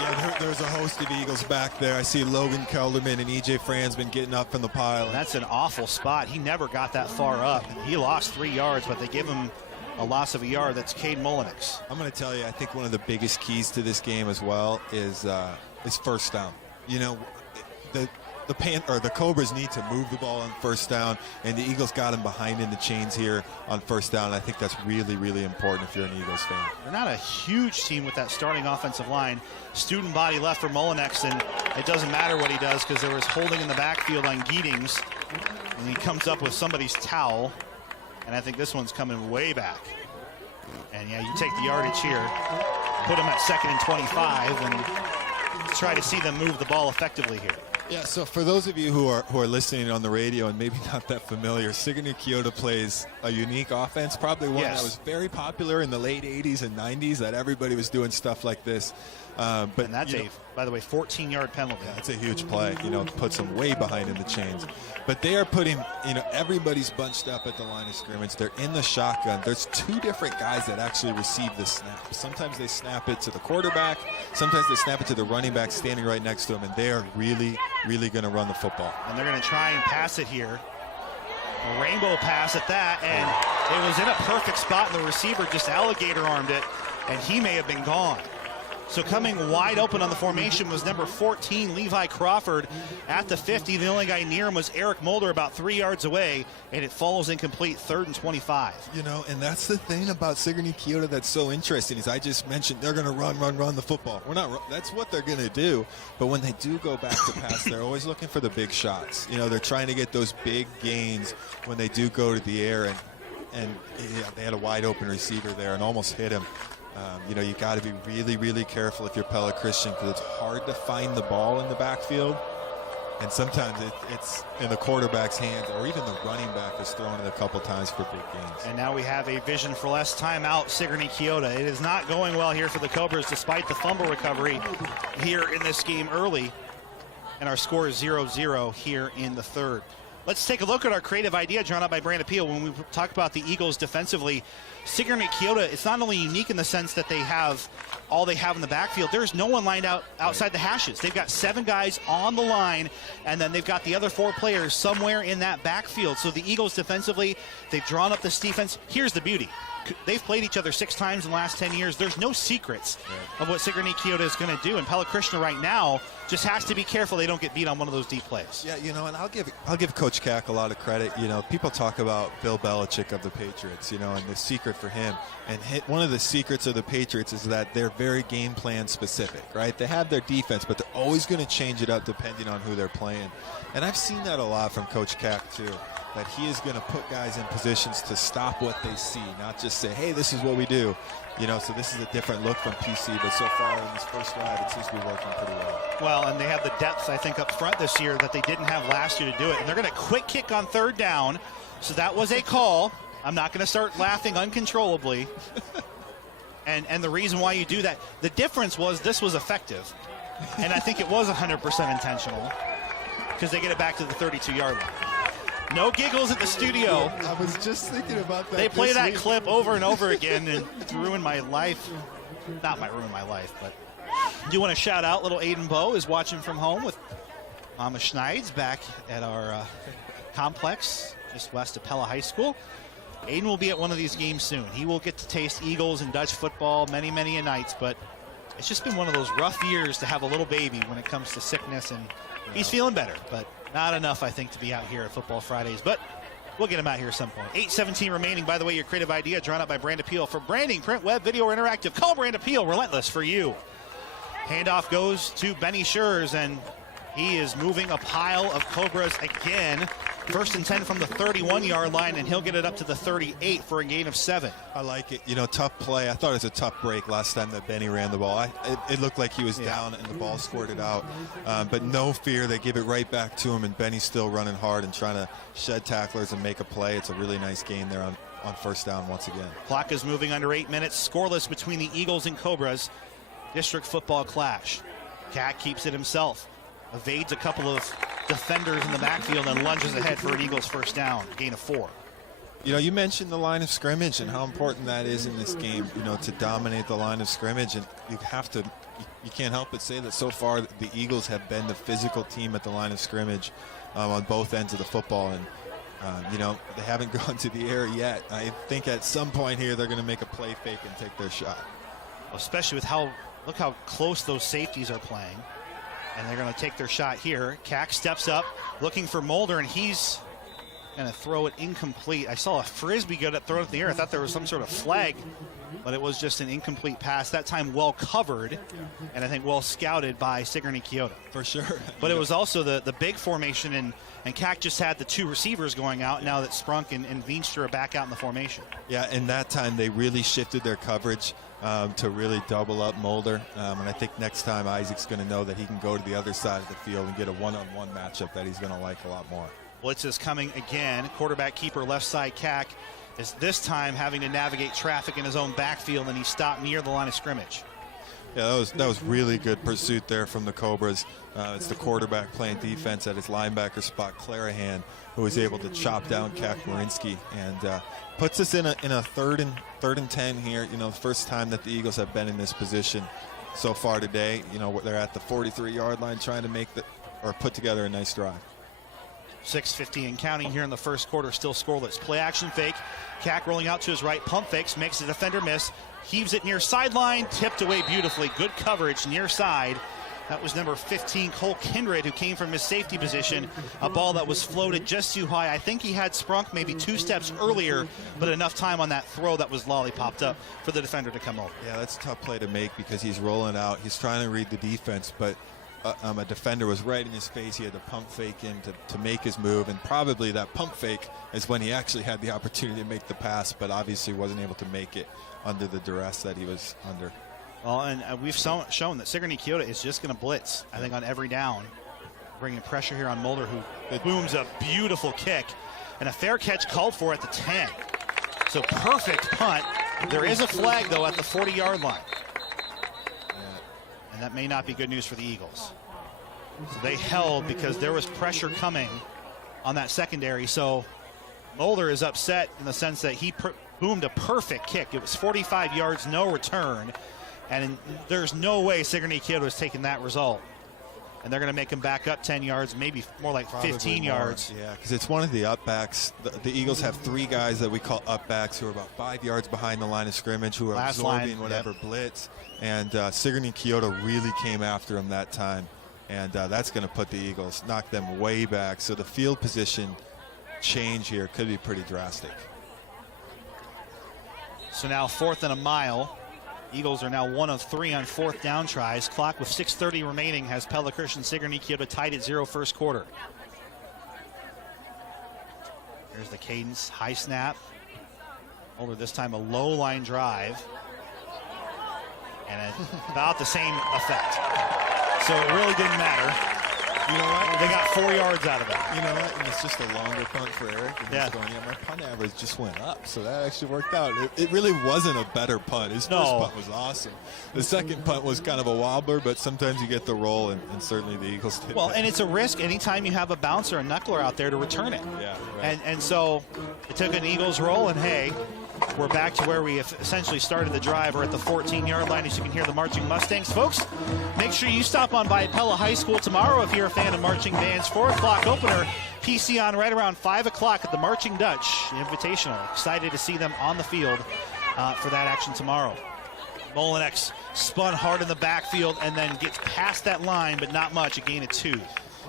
Yeah, there's a host of Eagles back there. I see Logan Kelderman and E.J. Fransman getting up from the pile. That's an awful spot. He never got that far up. He lost 3 yards, but they give him a loss of a yard. That's Cade Mullenix. I'm going to tell you, I think one of the biggest keys to this game as well is first down. The Cobras need to move the ball on first down, and the Eagles got him behind in the chains here on first down. I think that's really, really important if you're an Eagles fan. They're not a huge team with that starting offensive line. Student body left for Mullenix, and it doesn't matter what he does because there was holding in the backfield on Giddings, and he comes up with somebody's towel And I think this one's coming way back. And yeah, you take the yardage here, put them at 2nd and 25, and try to see them move the ball effectively here. Yeah, so for those of you who are listening on the radio and maybe not that familiar, Sigourney Kyoto plays a unique offense, probably one that was very popular in the late 80s and 90s, that everybody was doing stuff like this. And that's by the way, 14-yard penalty. Yeah, it's a huge play. Puts them way behind in the chains. But they are putting, everybody's bunched up at the line of scrimmage. They're in the shotgun. There's 2 different guys that actually receive the snap. Sometimes they snap it to the quarterback. Sometimes they snap it to the running back standing right next to him. And they are really, really going to run the football. And they're going to try and pass it here. A rainbow pass at that, and it was in a perfect spot, and the receiver just alligator armed it, and he may have been gone. So coming wide open on the formation was number 14, Levi Crawford, at the 50. The only guy near him was Eric Mulder, about 3 yards away, and it falls incomplete, 3rd and 25. And that's the thing about Sigourney Kyoto that's so interesting is I just mentioned they're going to run the football. That's what they're going to do. But when they do go back to pass, they're always looking for the big shots. They're trying to get those big gains when they do go to the air. And they had a wide open receiver there and almost hit him. You got to be really, really careful if you're Pella Christian because it's hard to find the ball in the backfield. And sometimes it's in the quarterback's hands, or even the running back has thrown it a couple times for big gains. And now we have a vision for less timeout, Sigourney Kyoto. It is not going well here for the Cobras despite the fumble recovery here in this game early. And our score is 0-0 here in the 3rd. Let's take a look at our creative idea drawn up by Brandon Peel. When we talk about the Eagles defensively, Sigourney Kyoto, it's not only unique in the sense that they have all they have in the backfield, there's no one lined out outside the hashes. They've got 7 guys on the line, and then they've got the other 4 players somewhere in that backfield. So the Eagles defensively, they've drawn up this defense. Here's the beauty. They've played each other 6 times in the last 10 years. There's no secrets of what Sigourney Kyoto is going to do. And Pella Christian right now just has to be careful they don't get beat on one of those deep plays. Yeah, and I'll give Coach Cack a lot of credit. People talk about Bill Belichick of the Patriots, and the secret for him. And one of the secrets of the Patriots is that they're very game plan specific, right? They have their defense, but they're always going to change it up depending on who they're playing. And I've seen that a lot from Coach Cack, too. That he is going to put guys in positions to stop what they see, not just say, hey, this is what we do. So this is a different look from PC, but so far in this first drive, it seems to be working pretty well. Well, and they have the depth, I think, up front this year that they didn't have last year to do it. And they're going to quick kick on 3rd down. So that was a call. I'm not going to start laughing uncontrollably. And the reason why you do that, the difference was this was effective. And I think it was 100% intentional because they get it back to the 32-yard line. No giggles at the studio. I was just thinking about that. They play that clip over and over again, and it's ruined my life. Not ruined my life, but I do want to shout out little Aiden Bowe is watching from home with Mama Schneids back at our complex just west of Pella High School. Aiden will be at one of these games soon. He will get to taste Eagles and Dutch football many, many a nights, but it's just been one of those rough years to have a little baby when it comes to sickness, and he's feeling better, but not enough, I think, to be out here at Football Fridays, but we'll get him out here at some point. 8:17 remaining. By the way, your creative idea drawn up by Brandon Peel. For branding, print, web, video, or interactive, call Brandon Peel. Relentless for you. Handoff goes to Benny Schurz, and he is moving a pile of Cobras again. 1st and 10 from the 31-yard line, and he'll get it up to the 38 for a gain of 7. I like it. Tough play. I thought it was a tough break last time that Benny ran the ball. It looked like he was down and the ball squirted out. But no fear. They give it right back to him, and Benny's still running hard and trying to shed tacklers and make a play. It's a really nice gain there on 1st down once again. Clock is moving under 8 minutes. Scoreless between the Eagles and Cobras. District football clash. Cat keeps it himself. Evades a couple of defenders in the backfield and lunges ahead for an Eagles 1st down, gain of 4. You mentioned the line of scrimmage and how important that is in this game, to dominate the line of scrimmage. And you can't help but say that so far the Eagles have been the physical team at the line of scrimmage on both ends of the football. And, they haven't gone to the air yet. I think at some point here they're going to make a play fake and take their shot. Especially with look how close those safeties are playing. And they're going to take their shot here. Cack steps up, looking for Mulder, and he's going to throw it incomplete. I saw a frisbee go to throw it in the air. I thought there was some sort of flag, but it was just an incomplete pass. That time well covered, and I think well scouted by Sigourney Kyoto. For sure. But it was also the big formation, and Cac just had the two receivers going out now that Sprunk and Veenstra are back out in the formation. Yeah, and that time they really shifted their coverage to really double up Mulder. And I think next time Isaac's going to know that he can go to the other side of the field and get a one-on-one matchup that he's going to like a lot more. Blitz is coming again. Quarterback keeper left side Cac is this time having to navigate traffic in his own backfield, and he stopped near the line of scrimmage. Yeah, that was really good pursuit there from the Cobras. It's the quarterback playing defense at his linebacker spot, Clarahan, who was able to chop down Kak-Marinsky and puts us in a third and 10 here. You know, the first time that the Eagles have been in this position so far today. You know, they're at the 43-yard line trying to put together a nice drive. 6:50 and counting here in the first quarter, still scoreless. Play action fake. Cac rolling out to his right, pump fakes, makes the defender miss, heaves it near sideline, tipped away beautifully. Good coverage near side. That was number 15, Cole Kindred, who came from his safety position. A ball that was floated just too high. I think he had Sprunk maybe 2 steps earlier, but enough time on that throw that was lollipopped up for the defender to come over. Yeah, that's a tough play to make because he's rolling out. He's trying to read the defense, but a defender was right in his face. He had to pump fake in to make his move, and probably that pump fake is when he actually had the opportunity to make the pass, but obviously wasn't able to make it under the duress that he was under. Well, and we've shown that Sigourney Kyoto is just going to blitz, I think, on every down, bringing pressure here on Mulder, who booms a beautiful kick, and a fair catch called for at the 10. So perfect punt. There is a flag, though, at the 40-yard line. And that may not be good news for the Eagles. So they held because there was pressure coming on that secondary. So Mulder is upset in the sense that he boomed a perfect kick. It was 45 yards, no return. And there's no way Sigourney Kyoto is taking that result. And they're going to make him back up 10 yards, maybe more like 15 yards. Yeah, because it's one of the upbacks. The Eagles have 3 guys that we call upbacks who are about 5 yards behind the line of scrimmage, who are absorbing whatever blitz. And Sigourney Kyoto really came after him that time. And that's going to put the Eagles, knock them way back. So the field position change here could be pretty drastic. So now 4th and a mile. Eagles are now 1 of 3 on 4th down tries. Clock with 6:30 remaining has Pella Christian Sigourney Kyoto tied at 0 first quarter. Here's the cadence, high snap. Mulder this time a low line drive. And about the same effect. So it really didn't matter. You know what? They got 4 yards out of it. You know what? And it's just a longer punt for Eric. And he's going, my punt average just went up. So that actually worked out. It really wasn't a better punt. His first punt was awesome. The second punt was kind of a wobbler, but sometimes you get the roll, and certainly the Eagles did. Well, and it's a risk anytime you have a bouncer, a knuckler out there to return it. Yeah, right. And so it took an Eagles roll, and hey, we're back to where we have essentially started the drive. We're at the 14-yard line, as you can hear the marching Mustangs. Folks, make sure you stop on by Pella High School tomorrow if you're a fan of marching bands. 4 o'clock opener, PC on right around 5 o'clock at the Marching Dutch Invitational. Excited to see them on the field for that action tomorrow. Molinex spun hard in the backfield and then gets past that line, but not much, a gain of 2.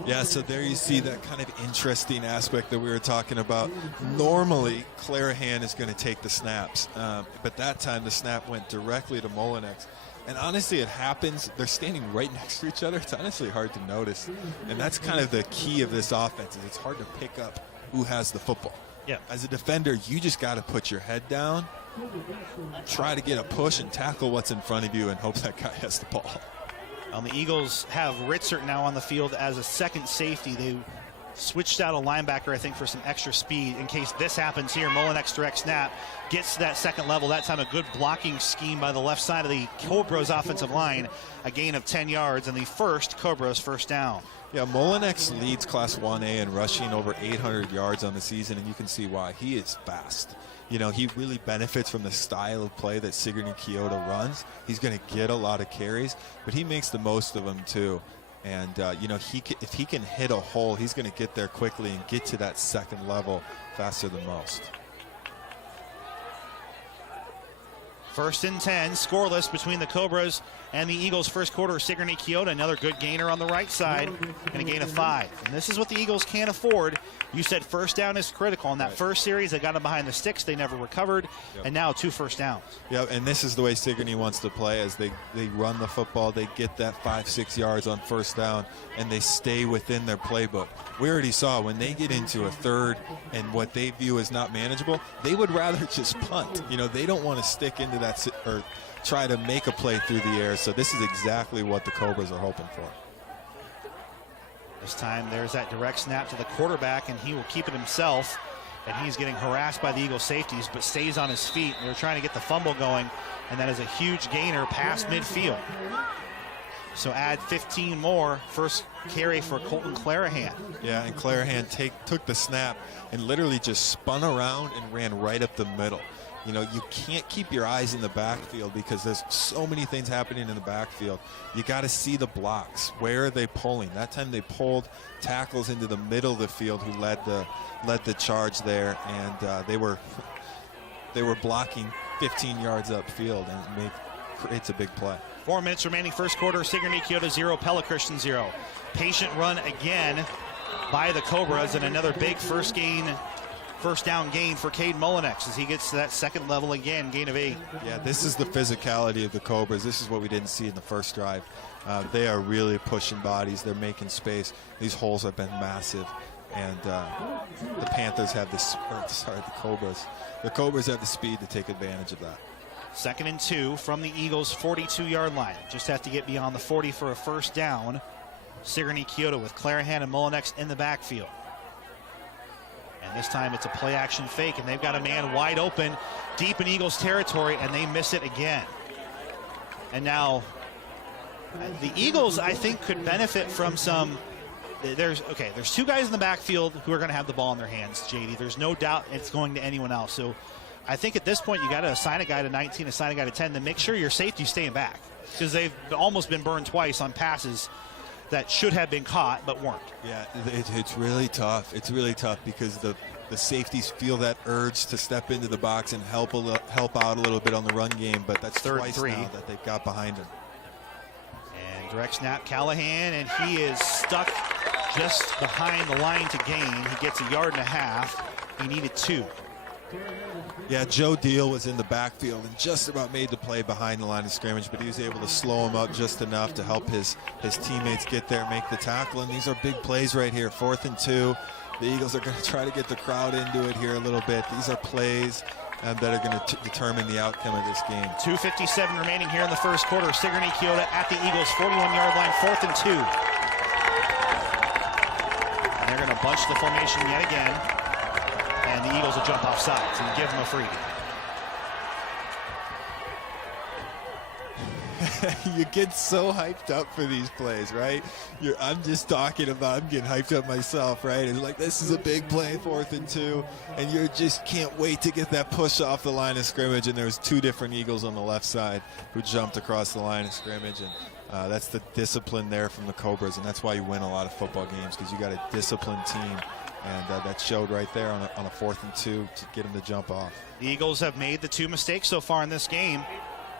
Yeah, so there you see that kind of interesting aspect that we were talking about. Normally, Clarahan is going to take the snaps, but that time the snap went directly to Molinex. And honestly, it happens. They're standing right next to each other. It's honestly hard to notice. And that's kind of the key of this offense, is it's hard to pick up who has the football. Yeah. As a defender, you just got to put your head down, try to get a push and tackle what's in front of you and hope that guy has the ball. The Eagles have Ritzert now on the field as a second safety. They switched out a linebacker, I think, for some extra speed in case this happens here. Molinex direct snap, gets to that second level. That time a good blocking scheme by the left side of the Cobras offensive line. A gain of 10 yards and the first Cobras first down. Yeah, Molinex leads Class 1A in rushing over 800 yards on the season, and you can see why. He is fast. You know, he really benefits from the style of play that Sigourney Kyoto runs. He's going to get a lot of carries, but he makes the most of them too. And, you know, if he can hit a hole, he's going to get there quickly and get to that second level faster than most. First and 10, scoreless between the Cobras and the Eagles. First quarter, Sigourney Kyoto, another good gainer on the right side, and a gain of 5. And this is what the Eagles can't afford. You said first down is critical. In that first series, they got them behind the sticks. They never recovered, and now 2 first downs. Yeah, and this is the way Sigourney wants to play. As they run the football, they get that 5-6 yards on first down, and they stay within their playbook. We already saw when they get into a third and what they view as not manageable, they would rather just punt. You know, they don't want to stick into that or try to make a play through the air. So this is exactly what the Cobras are hoping for. This time there's that direct snap to the quarterback, and he will keep it himself. And he's getting harassed by the Eagles safeties, but stays on his feet. They're trying to get the fumble going, and that is a huge gainer past midfield. So add 15 more. First carry for Colton Clarahan. Yeah, and Clarahan took the snap and literally just spun around and ran right up the middle. You know, you can't keep your eyes in the backfield because there's so many things happening in the backfield. You got to see the blocks. Where are they pulling? That time they pulled tackles into the middle of the field who led the charge there, and they were blocking 15 yards upfield, and creates a big play. 4 minutes remaining, first quarter. Sigourney Kyoto 0, Pella Christian 0. Patient run again by the Cobras, and another big first down gain for Cade Mullinex as he gets to that second level again, gain of 8. Yeah, this is the physicality of the Cobras. This is what we didn't see in the first drive. They are really pushing bodies. They're making space. These holes have been massive, and the Panthers have the Cobras. The Cobras have the speed to take advantage of that. 2nd and 2 from the Eagles' 42-yard line. Just have to get beyond the 40 for a first down. Sigourney Kyoto with Clarahan and Mullinex in the backfield. And this time it's a play-action fake, and they've got a man wide open deep in Eagles territory, and they miss it again. And now the Eagles, I think, could benefit from some. There's 2 guys in the backfield who are going to have the ball in their hands, JD. There's no doubt it's going to anyone else. So I think at this point you got to assign a guy to 19, assign a guy to 10, then make sure your safety's staying back, because they've almost been burned twice on passes that should have been caught but weren't. Yeah, it's really tough. It's really tough because the safeties feel that urge to step into the box and help out a little bit on the run game, but that's twice now that they've got behind him. And direct snap, Callahan, and he is stuck just behind the line to gain. He gets 1.5 yards. He needed 2. Yeah, Joe Deal was in the backfield and just about made the play behind the line of scrimmage, but he was able to slow him up just enough to help his teammates get there, make the tackle. And these are big plays right here. 4th and 2. The Eagles are going to try to get the crowd into it here a little bit. These are plays that are going to determine the outcome of this game. 2:57 remaining here in the first quarter. Sigourney Kyoto at the Eagles' 41-yard line, 4th and 2. And they're going to bunch the formation yet again. And the Eagles will jump off sides and give them a freebie. You get so hyped up for these plays, right? I'm just talking about, I'm getting hyped up myself, right? It's like, this is a big play, 4th and 2, and you just can't wait to get that push off the line of scrimmage. And there's 2 different Eagles on the left side who jumped across the line of scrimmage, and that's the discipline there from the Cobras, and that's why you win a lot of football games, because you got a disciplined team. And that showed right there on a 4th and 2 to get him to jump off. The Eagles have made the 2 mistakes so far in this game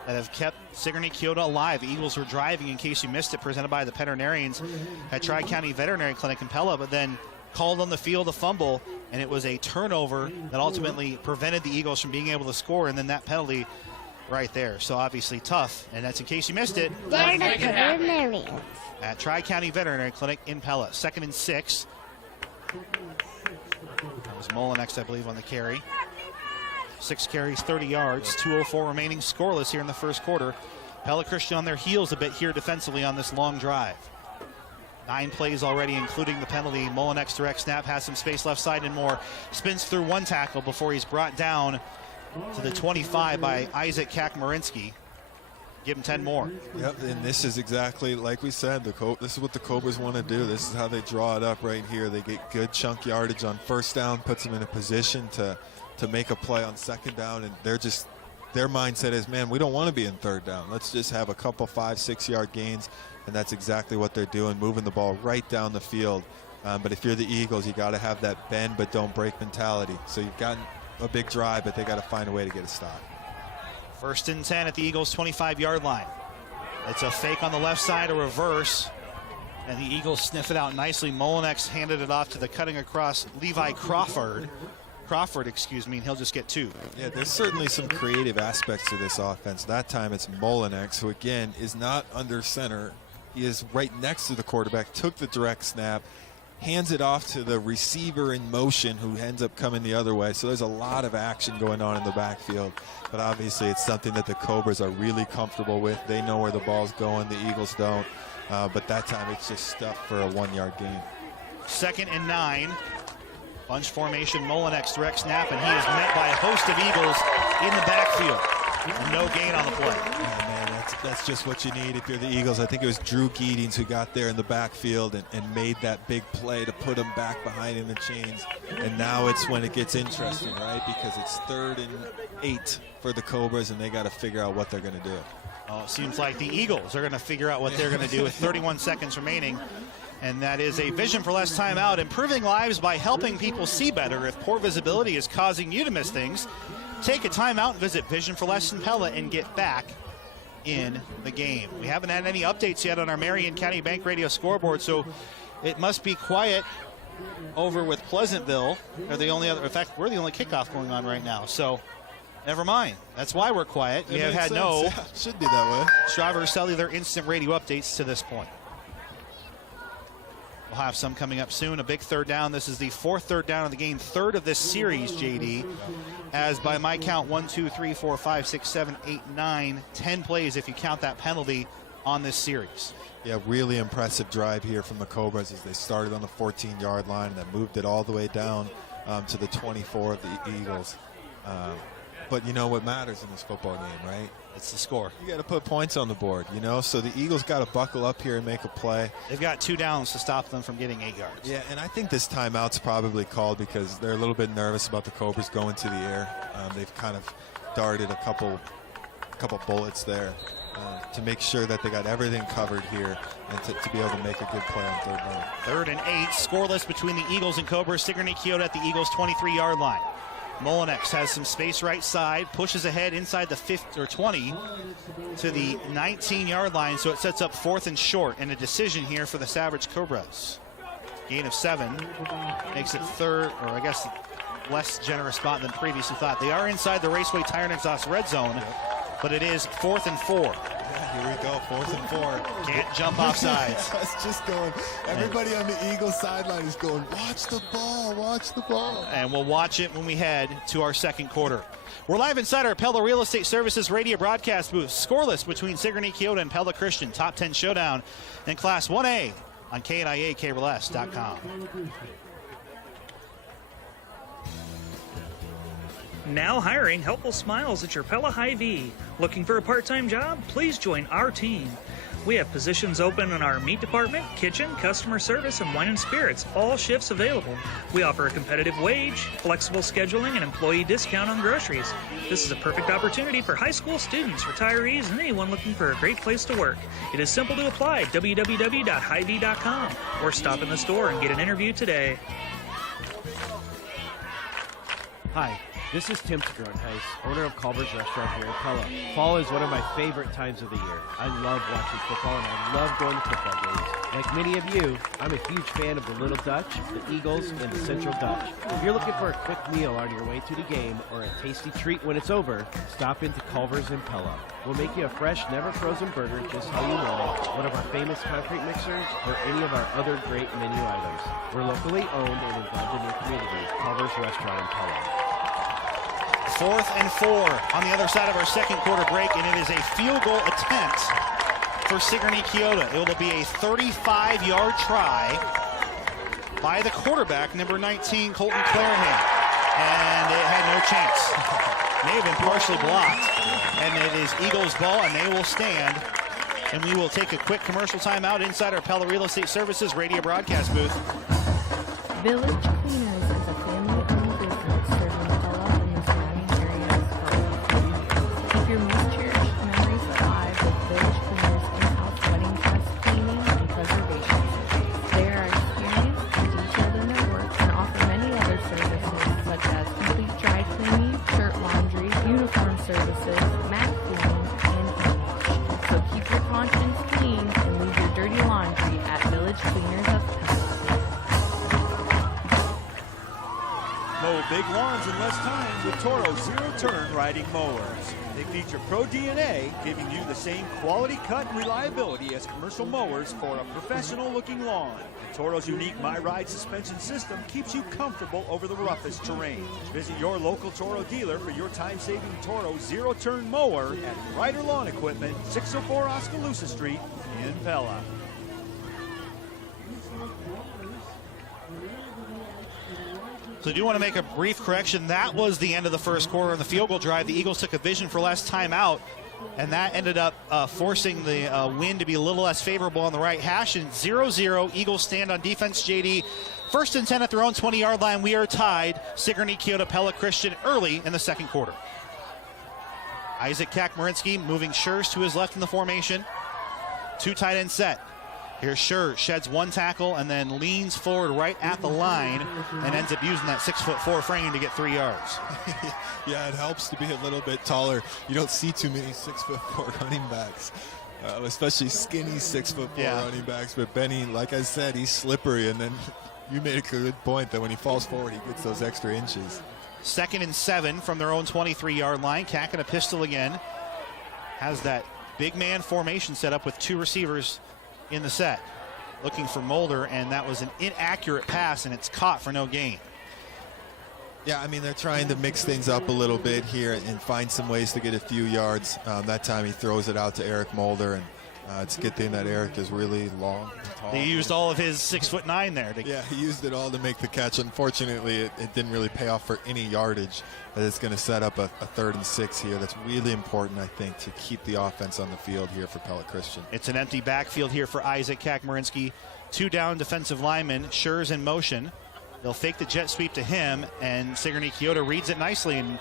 that have kept Sigourney Kyoto alive. The Eagles were driving, in case you missed it, presented by the veterinarians at Tri-County Veterinary Clinic in Pella, but then called on the field a fumble, and it was a turnover that ultimately prevented the Eagles from being able to score, and then that penalty right there. So obviously tough, and that's in case you missed it. They're the veterinarians at Tri-County Veterinary Clinic in Pella. 2nd and 6. That was Mullinex, I believe, on the carry. 6 carries, 30 yards, 2:04 remaining, scoreless here in the first quarter. Pella Christian on their heels a bit here defensively on this long drive. 9 plays already, including the penalty. Mullinex direct snap, has some space left side and more. Spins through 1 tackle before he's brought down to the 25 by Isaac Kakmarinsky. Give him 10 more. Yep, and this is exactly like we said. This is what the Cobras want to do. This is how they draw it up right here. They get good chunk yardage on first down, puts them in a position to make a play on second down, and their mindset is, man, we don't want to be in third down. Let's just have a couple 5-6 yard gains, and that's exactly what they're doing, moving the ball right down the field. But if you're the Eagles, you got to have that bend but don't break mentality. So you've gotten a big drive, but they got to find a way to get a stop. First and 10 at the Eagles' 25-yard line. It's a fake on the left side, a reverse, and the Eagles sniff it out nicely. Molinex handed it off to the cutting across Levi Crawford, and he'll just get 2. Yeah, there's certainly some creative aspects to this offense. That time it's Molinex, who again is not under center. He is right next to the quarterback, took the direct snap, hands it off to the receiver in motion, who ends up coming the other way. So there's a lot of action going on in the backfield. But obviously it's something that the Cobras are really comfortable with. They know where the ball's going. The Eagles don't. But that time it's just stuff for a 1-yard gain. 2nd and 9. Bunch formation, Molinex direct snap, and he is met by a host of Eagles in the backfield. No gain on the play. Yeah, man, that's just what you need if you're the Eagles. I think it was Drew Geedings who got there in the backfield and made that big play to put him back behind in the chains. And now it's when it gets interesting, right? Because it's 3rd and 8 for the Cobras, and they got to figure out what they're going to do. It seems like the Eagles are going to figure out what they're going to do with 31 seconds remaining. And that is a Vision for Less timeout, improving lives by helping people see better. If poor visibility is causing you to miss things, take a timeout and visit Vision for Less in Pella and get back in the game. We haven't had any updates yet on our Marion County Bank Radio scoreboard, so it must be quiet over with Pleasantville. They're the only other, in fact, we're the only kickoff going on right now, so never mind. That's why we're quiet. We have had no should be that way. Stryver Cellular instant radio updates to this point. We'll have some coming up soon. A big 3rd down. This is the 4th 3rd down of the game, 3rd of this series, JD. As by my count, 1, 2, 3, 4, 5, 6, 7, 8, 9, 10 plays if you count that penalty on this series. Yeah, really impressive drive here from the Cobras as they started on the 14-yard line and then moved it all the way down to the 24 of the Eagles. But you know what matters in this football game, right? It's the score. You got to put points on the board, you know? So the Eagles got to buckle up here and make a play. They've got 2 downs to stop them from getting 8 yards. Yeah, and I think this timeout's probably called because they're a little bit nervous about the Cobras going to the air. They've kind of darted a couple bullets there to make sure that they got everything covered here and to be able to make a good play on 3rd down. 3rd and 8, scoreless between the Eagles and Cobras. Sigourney Kyoto at the Eagles' 23-yard line. Molinex has some space right side, pushes ahead inside the 50 or 20 to the 19-yard line, so it sets up 4th and short, and a decision here for the Savage Cobras. Gain of 7 makes it 3rd, or I guess less generous spot than previously thought. They are inside the Raceway Tire and Exhaust red zone, but it is 4th and 4. Yeah, here we go, 4th and 4. Can't jump off sides. That's just going, everybody on the Eagles sideline is going, watch the ball, watch the ball. And we'll watch it when we head to our 2nd quarter. We're live inside our Pella Real Estate Services radio broadcast booth. Scoreless between Sigourney Kyoto and Pella Christian. Top 10 showdown in Class 1A on KNIA-KRLS.com. Now hiring helpful smiles at your Pella Hy-Vee. Looking for a part-time job? Please join our team. We have positions open in our meat department, kitchen, customer service, and wine and spirits. All shifts available. We offer a competitive wage, flexible scheduling, and employee discount on groceries. This is a perfect opportunity for high school students, retirees, and anyone looking for a great place to work. It is simple to apply. www.hyvee.com or stop in the store and get an interview today. Hi. This is Tim Heis, owner of Culver's Restaurant here in Pella. Fall is one of my favorite times of the year. I love watching football and I love going to football games. Like many of you, I'm a huge fan of the Little Dutch, the Eagles, and the Central Dutch. If you're looking for a quick meal on your way to the game or a tasty treat when it's over, stop into Culver's in Pella. We'll make you a fresh, never frozen burger just how you want it, one of our famous concrete mixers, or any of our other great menu items. We're locally owned and involved in your community. Culver's Restaurant in Pella. 4th and 4 on the other side of our 2nd quarter break, and it is a field goal attempt for Sigourney Kyoto. It will be a 35-yard try by the quarterback, number 19, Colton Clarahan. And it had no chance. May have been partially blocked. And it is Eagles ball, and they will stand. And we will take a quick commercial timeout inside our Pella Real Estate Services radio broadcast booth. Village Cleaners is a family-owned business serving Pella and the surrounding areas for over 40 years. Keep your most cherished memories alive with Village Cleaners in-house wedding dress cleaning and preservation. They are experienced and detailed in their work and offer many other services such as complete dry cleaning, shirt laundry, uniform services, mat Build big lawns in less time with Toro zero-turn riding mowers. They feature Pro DNA, giving you the same quality cut and reliability as commercial mowers for a professional-looking lawn. And Toro's unique MyRide suspension system keeps you comfortable over the roughest terrain. Visit your local Toro dealer for your time-saving Toro zero-turn mower at Ryder Lawn Equipment, 604 Oskaloosa Street in Pella. So I do want to make a brief correction. That was the end of the first quarter in the field goal drive. The Eagles took a vision for less timeout, and that ended up forcing the wind to be a little less favorable on the right hash. And 0-0, Eagles stand on defense, JD. 1st and 10 at their own 20-yard line. We are tied. Sigourney, Kyoto, Pella Christian early in the second quarter. Isaac Kakmarinsky moving Schurz to his left in the formation. 2 tight end set. Here's Schurz, sheds 1 tackle and then leans forward right at the line and ends up using that 6'4" frame to get 3 yards. Yeah, it helps to be a little bit taller. You don't see too many 6'4" running backs, especially skinny 6'4" running backs. But Benny, like I said, he's slippery, and then you made a good point that when he falls forward, he gets those extra inches. 2nd and 7 from their own 23-yard line. Kack in a pistol again. Has that big man formation set up with 2 receivers in the set, looking for Mulder, and that was an inaccurate pass, and it's caught for no gain. Yeah, I mean, they're trying to mix things up a little bit here and find some ways to get a few yards. That time he throws it out to Eric Mulder, and it's a good thing that Eric is really long and tall. He used all of his 6'9" there. Yeah, he used it all to make the catch. Unfortunately, it didn't really pay off for any yardage. But it's going to set up a 3rd and 6 here. That's really important, I think, to keep the offense on the field here for Pella Christian. It's an empty backfield here for Isaac Kakmarinsky. 2 down defensive linemen. Schurz in motion. They'll fake the jet sweep to him, and Sigourney Kyoto reads it nicely, and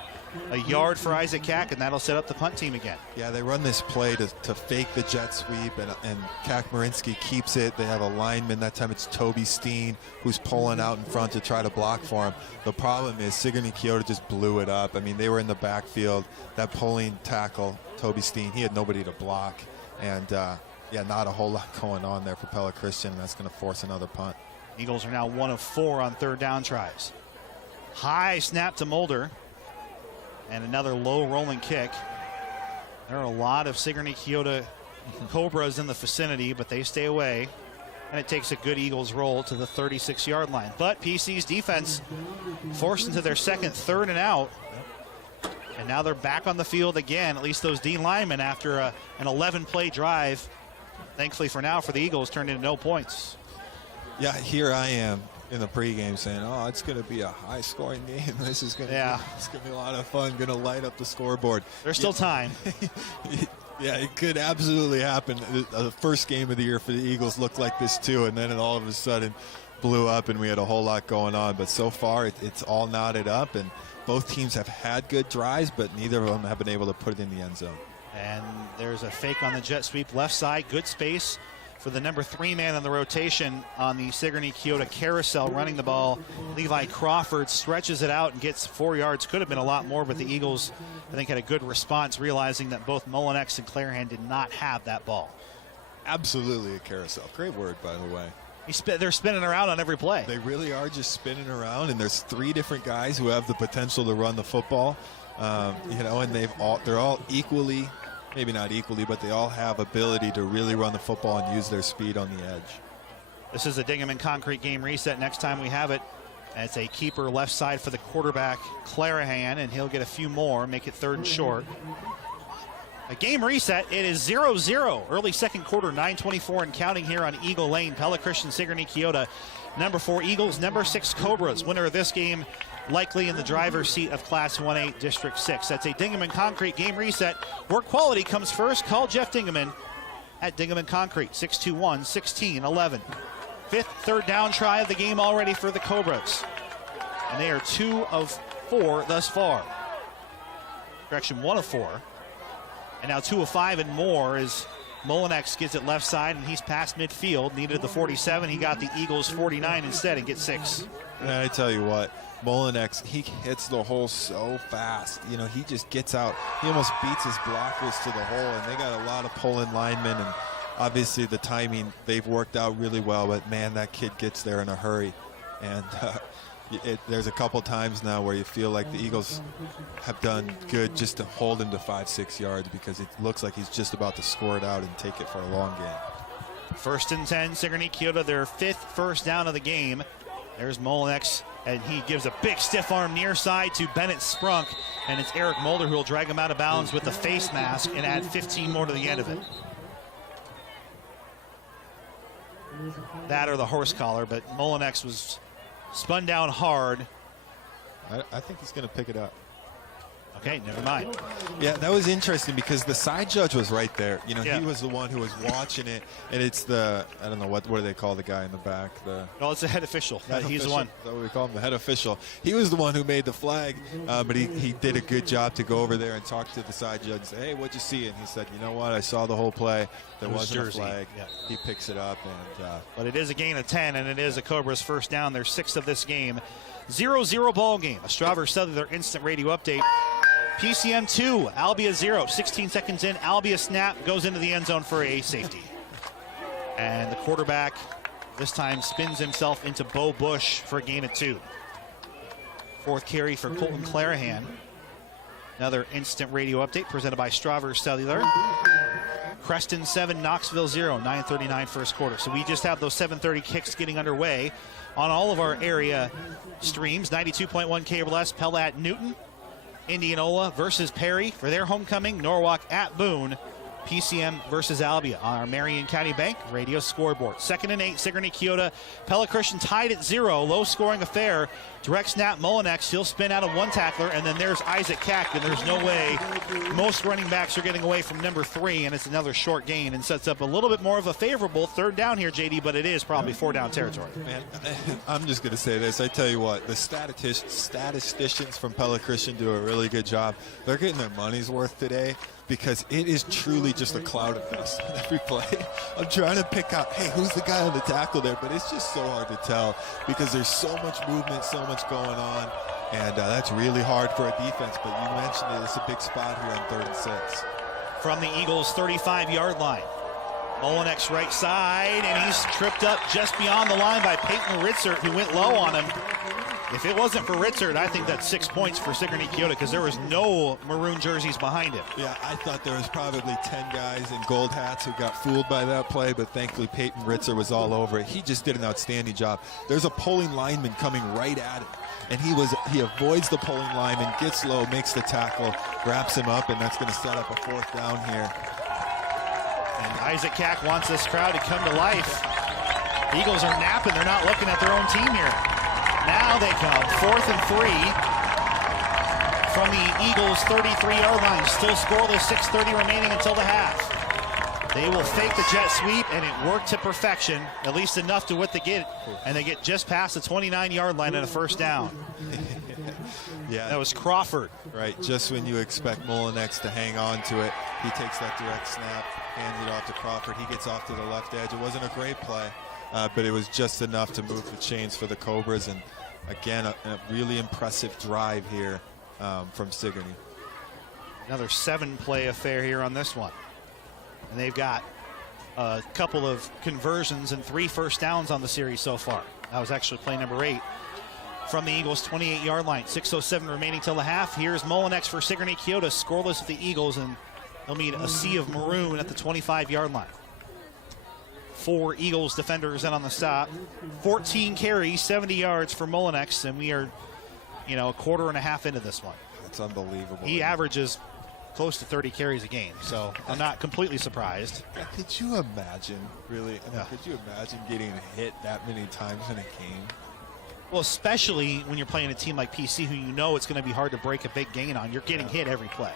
a yard for Isaac Kack, and that'll set up the punt team again. Yeah, they run this play to fake the jet sweep, and Kakmarinsky keeps it. They have a lineman. That time it's Toby Steen who's pulling out in front to try to block for him. The problem is Sigourney Kyoto just blew it up. I mean, they were in the backfield. That pulling tackle, Toby Steen, he had nobody to block. And, yeah, not a whole lot going on there for Pella Christian, and that's going to force another punt. Eagles are now 1 of 4 on 3rd down tries. High snap to Mulder. And another low rolling kick. There are a lot of Sigourney Kyoto Cobras in the vicinity, but they stay away. And it takes a good Eagles roll to the 36-yard line. But PC's defense forced into their 2nd, 3rd and out. And now they're back on the field again, at least those D linemen, after an 11-play drive. Thankfully for now, for the Eagles, turned into no points. Yeah, here I am in the pregame saying, oh, it's going to be a high-scoring game. This is going to be a lot of fun, going to light up the scoreboard. There's still time. Yeah, it could absolutely happen. The first game of the year for the Eagles looked like this too, and then it all of a sudden blew up, and we had a whole lot going on. But so far, it's all knotted up, and both teams have had good drives, but neither of them have been able to put it in the end zone. And there's a fake on the jet sweep left side. Good space for the number 3 man on the rotation on the Sigourney Kyoto carousel, running the ball. Levi Crawford stretches it out and gets 4 yards. Could have been a lot more, but the Eagles, I think, had a good response, realizing that both Mullinex and Clarahan did not have that ball. Absolutely a carousel. Great word, by the way. They're spinning around on every play. They really are just spinning around, and there's 3 different guys who have the potential to run the football. And they're all equally, maybe not equally, but they all have ability to really run the football and use their speed on the edge. This is a Dingham and Concrete game reset. Next time we have it, it's a keeper left side for the quarterback, Clarahan, and he'll get a few more, make it 3rd and short. A game reset. It is 0-0. Early second quarter, 9:24 and counting here on Eagle Lane. Pella Christian, Sigourney Kyoto. Number 4 Eagles, number 6 Cobras. Winner of this game likely in the driver's seat of Class 1A District 6. That's a Dingham and Concrete game reset, where quality comes first. Call Jeff Dingham at Dingham and Concrete, 621-1611. 5th 3rd down try of the game already for the Cobras. And they are 2 of 4 thus far. Correction, 1 of 4. And now 2 of 5 and more as Mullinex gets it left side, and he's past midfield. Needed the 47. He got the Eagles 49 instead and gets 6. And I tell you what, Mullinex, he hits the hole so fast. You know, he just gets out. He almost beats his blockers to the hole, and they got a lot of pulling linemen, and obviously the timing, they've worked out really well, but man, that kid gets there in a hurry. And there's a couple times now where you feel like the Eagles have done good just to hold him to 5-6 yards, because it looks like he's just about to score it out and take it for a long game. 1st and 10, Sigourney Kyoto, their 5th first down of the game. There's Molenex, and he gives a big stiff arm near side to Bennett Sprunk, and it's Eric Mulder who will drag him out of bounds with the face mask and add 15 more to the end of it. That or the horse collar, but Molenex was spun down hard. I think he's going to pick it up. Okay, never mind. Yeah, that was interesting because the side judge was right there. You know, Yeah. he was the one who was watching it, and it's the, I don't know, what do they call the guy in the back? No, it's the head official. Head He's official. the one. Is that what we call him, the head official? He was the one who made the flag, but he did a good job to go over there and talk to the side judge and say, hey, what'd you see? And he said, you know what, I saw the whole play. There It was wasn't Jersey. a flag. Yeah. He picks it up. And But it is a gain of 10, and it is a Cobras first down. Their 6th of this game. 0-0 ball game. A Strawberry Cellular instant radio update. PCM 2, Albia 0. 16 seconds in, Albia snap, goes into the end zone for a safety. And the quarterback this time spins himself into Bo Bush for a gain of 2. 4th carry for Colton Clarahan. Another instant radio update presented by Strawberry Cellular. Creston 7, Knoxville 0, 9:39 first quarter. So we just have those 7:30 kicks getting underway on all of our area streams. 92.1 KBLS, Pella at Newton, Indianola versus Perry for their homecoming, Norwalk at Boone, PCM versus Albia on our Marion County Bank radio scoreboard. 2nd and 8, Sigourney Kyoto. Pella Christian tied at 0, low scoring affair. Direct snap, Molenex, he'll spin out of one tackler, and then there's Isaac Kack, and there's no way most running backs are getting away from number 3, and it's another short gain and sets up a little bit more of a favorable 3rd down here, JD, but it is probably 4-down territory. Man, I'm just going to say this. I tell you what, the statisticians from Pella Christian do a really good job. They're getting their money's worth today, because it is truly just a cloud of dust on every play. I'm trying to pick out, hey, who's the guy on the tackle there? But it's just so hard to tell because there's so much movement, so much going on. And that's really hard for a defense. But you mentioned it, it's a big spot here on 3rd and 6. From the Eagles' 35-yard line. Molenex right side, and he's tripped up just beyond the line by Peyton Ritzert, who went low on him. If it wasn't for Ritzert, I think that's 6 points for Sigourney Kyoto because there was no maroon jerseys behind him. Yeah, I thought there was probably 10 guys in gold hats who got fooled by that play, but thankfully Peyton Ritzert was all over it. He just did an outstanding job. There's a pulling lineman coming right at him, and he avoids the pulling lineman, gets low, makes the tackle, wraps him up, and that's going to set up a 4th down here. And Isaac Kack wants this crowd to come to life. The Eagles are napping. They're not looking at their own team here. Now they come 4th and 3 from the Eagles' 33-yard line. Still scoreless, 6:30 remaining until the half. They will fake the jet sweep, and it worked to perfection, at least enough to what they get, and they get just past the 29-yard line and a 1st down. Yeah, that was Crawford. Right, just when you expect Molenex to hang on to it, he takes that direct snap, hands it off to Crawford. He gets off to the left edge. It wasn't a great play, but it was just enough to move the chains for the Cobras. And again, a really impressive drive here from Sigourney. Another 7-play affair here on this one. And they've got a couple of conversions and 3 first downs on the series so far. That was actually play number 8 from the Eagles' 28-yard line. 6:07 remaining till the half. Here's Molenex for Sigourney Kyoto, scoreless with the Eagles, and they'll meet a sea of maroon at the 25-yard line. 4 Eagles defenders in on the stop. 14 carries, 70 yards for Molenex, and we are, a quarter and a half into this one. That's unbelievable. He averages close to 30 carries a game, so I'm not completely surprised. Could you imagine, really? Could you imagine getting hit that many times in a game? Well, especially when you're playing a team like PC, who you know it's going to be hard to break a big gain on. You're getting hit every play.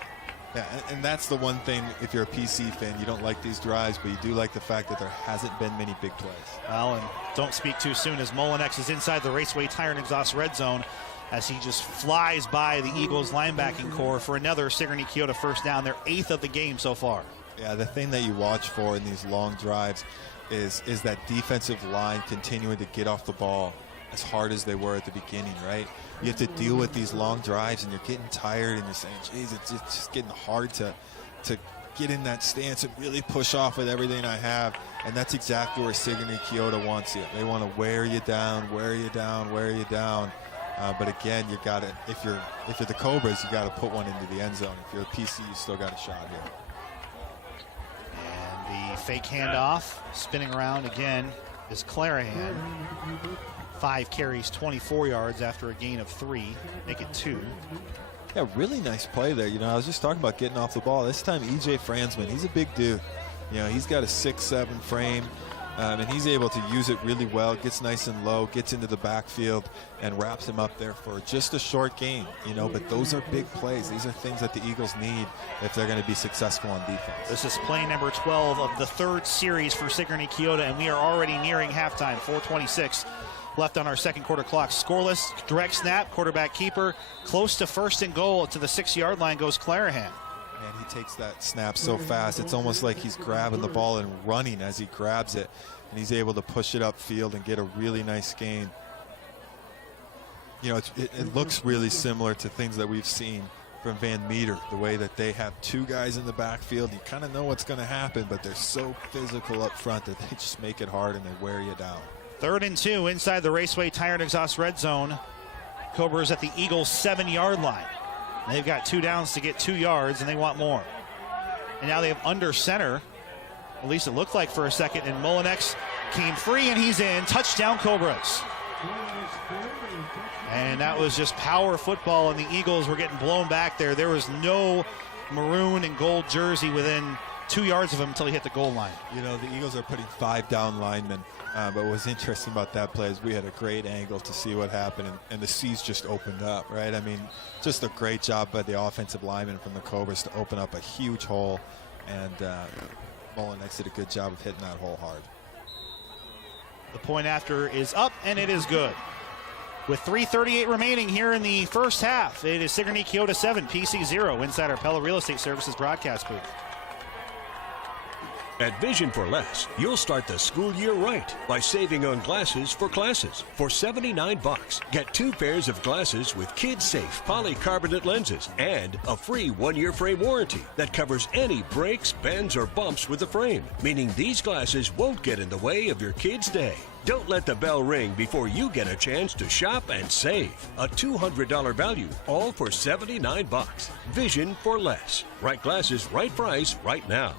Yeah, and that's the one thing, if you're a PC fan, you don't like these drives, but you do like the fact that there hasn't been many big plays. Well, and don't speak too soon as Molenex is inside the Raceway Tire and Exhaust red zone as he just flies by the Eagles linebacking core for another Sigourney Kyoto first down, their 8th of the game so far. Yeah, the thing that you watch for in these long drives is that defensive line continuing to get off the ball as hard as they were at the beginning, right? You have to deal with these long drives, and you're getting tired, and you're saying, geez, it's just getting hard to get in that stance and really push off with everything I have. And that's exactly where Sigourney Kyoto wants you. They want to wear you down, wear you down, wear you down. But again, you got to, if you're the Cobras, you got to put one into the end zone. If you're a PC, you still got a shot here. And the fake handoff, spinning around again, is Clarahan. 5 carries, 24 yards after a gain of 3, make it 2. Yeah, really nice play there. You know, I was just talking about getting off the ball. This time, E.J. Franzman, he's a big dude. You know, he's got a 6'7" frame, and he's able to use it really well, gets nice and low, gets into the backfield, and wraps him up there for just a short gain. You know, but those are big plays. These are things that the Eagles need if they're going to be successful on defense. This is play number 12 of the 3rd series for Sigourney Kyoto, and we are already nearing halftime, 4:26. Left on our second quarter clock. Scoreless, direct snap, quarterback keeper, close to 1st and goal. To the 6-yard line goes Clarahan. Man, he takes that snap so fast. It's almost like he's grabbing the ball and running as he grabs it. And he's able to push it upfield and get a really nice gain. You know, it looks really similar to things that we've seen from Van Meter, the way that they have 2 guys in the backfield. You kind of know what's going to happen, but they're so physical up front that they just make it hard and they wear you down. 3rd and 2 inside the Raceway Tire and Exhaust red zone. Cobras at the Eagles' 7-yard line. They've got 2 downs to get 2 yards, and they want more. And now they have under center. At least it looked like for a second. And Molinex came free, and he's in. Touchdown, Cobras. And that was just power football, and the Eagles were getting blown back there. There was no maroon and gold jersey within 2 yards of him until he hit the goal line. You know, the Eagles are putting 5 down linemen. But what was interesting about that play is we had a great angle to see what happened, and the seas just opened up, right? I mean, just a great job by the offensive lineman from the Cobras to open up a huge hole, and Molinex did a good job of hitting that hole hard. The point after is up, and it is good. With 3:38 remaining here in the first half, it is Sigourney Kyoto 7, PC 0 inside our Pella Real Estate Services broadcast booth. At Vision for Less, you'll start the school year right by saving on glasses for classes. For $79, get 2 pairs of glasses with kid-safe polycarbonate lenses and a free 1-year frame warranty that covers any breaks, bends, or bumps with the frame, meaning these glasses won't get in the way of your kid's day. Don't let the bell ring before you get a chance to shop and save. A $200 value, all for $79. Vision for Less. Right glasses, right price, right now.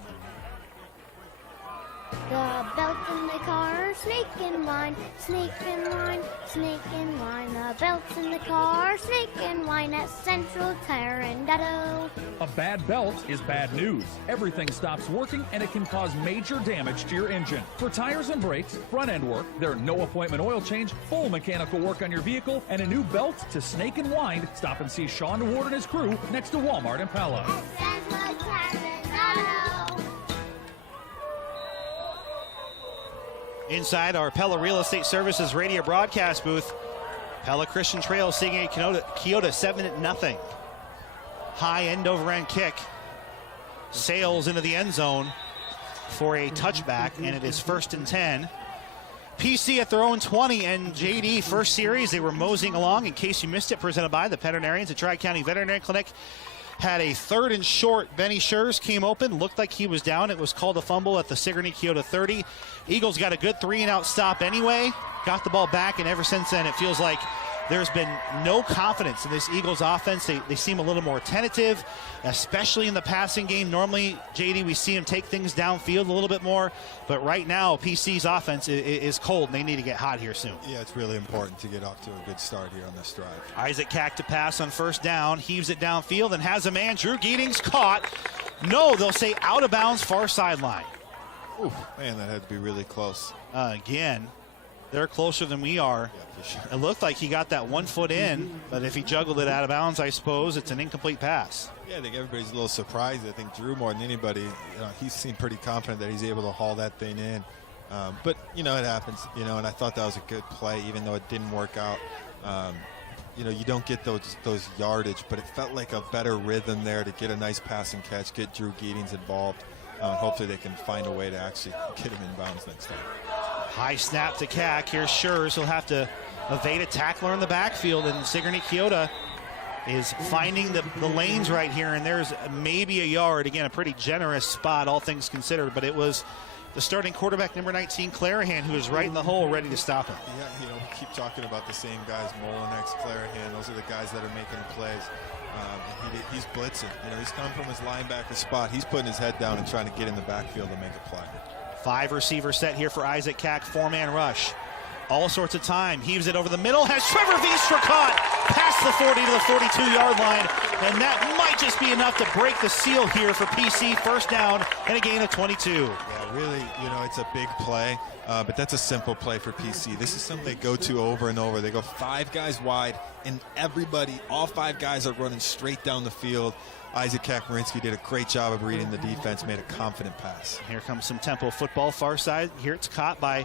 The belt in the car, snake and wine, snake and wine, snake and wine. The belt's in the car, snake and wine at Central Tire and Auto. A bad belt is bad news. Everything stops working and it can cause major damage to your engine. For tires and brakes, front end work, there are no appointment oil change, full mechanical work on your vehicle, and a new belt to Snake and Wind. Stop and see Sean Ward and his crew next to Walmart in Pella. Central Tire and Auto. Inside our Pella Real Estate Services radio broadcast booth, Pella Christian Trail Sigourney Kyoto 7-0. High end over end kick. Sails into the end zone for a touchback, and it is 1st and 10. PC at their own 20, and JD first series, they were moseying along. In case you missed it, presented by the Veterinarians at Tri-County Veterinary Clinic. Had a 3rd and short. Benny Schurz came open, looked like he was down. It was called a fumble at the Sigourney Kyoto 30. Eagles got a good 3-and-out stop anyway. Got the ball back, and ever since then it feels like there's been no confidence in this Eagles offense. They seem a little more tentative, especially in the passing game. Normally, JD, we see him take things downfield a little bit more, but right now PC's offense is cold, and they need to get hot here soon. Yeah, it's really important to get off to a good start here on this drive. Isaac Cack to pass on 1st down, heaves it downfield and has a man. Drew Geeding's caught. No, they'll say out of bounds, far sideline. Ooh, man, that had to be really close. Again, they're closer than we are. Yeah, for sure. It looked like he got that 1 foot in, but if he juggled it out of bounds, I suppose it's an incomplete pass. Yeah, I think everybody's a little surprised. I think Drew, more than anybody, he seemed pretty confident that he's able to haul that thing in. But, it happens, and I thought that was a good play, even though it didn't work out. You don't get those yardage, but it felt like a better rhythm there to get a nice pass and catch, get Drew Geedings involved. Hopefully they can find a way to actually get him in bounds next time. High snap to Cack. Here's Schurz. He'll have to evade a tackler in the backfield, and Sigourney Kyoto is finding the lanes right here, and there's maybe a yard. Again, a pretty generous spot, all things considered, but it was the starting quarterback, number 19, Clarahan, who is right in the hole, ready to stop him. Yeah, we keep talking about the same guys, Molinex, Clarahan. Those are the guys that are making the plays. He's blitzing. He's coming from his linebacker spot. He's putting his head down and trying to get in the backfield to make a play. 5 receiver set here for Isaac Kack, 4-man rush. All sorts of time, heaves it over the middle, has Trevor Viestra caught past the 40 to the 42-yard line, and that might just be enough to break the seal here for PC. First down and a gain of 22. Yeah, really, it's a big play, but that's a simple play for PC. This is something they go to over and over. They go 5 guys wide, and all 5 guys are running straight down the field. Isaac Kakmarinsky did a great job of reading the defense, made a confident pass. Here comes some tempo football, far side. Here it's caught by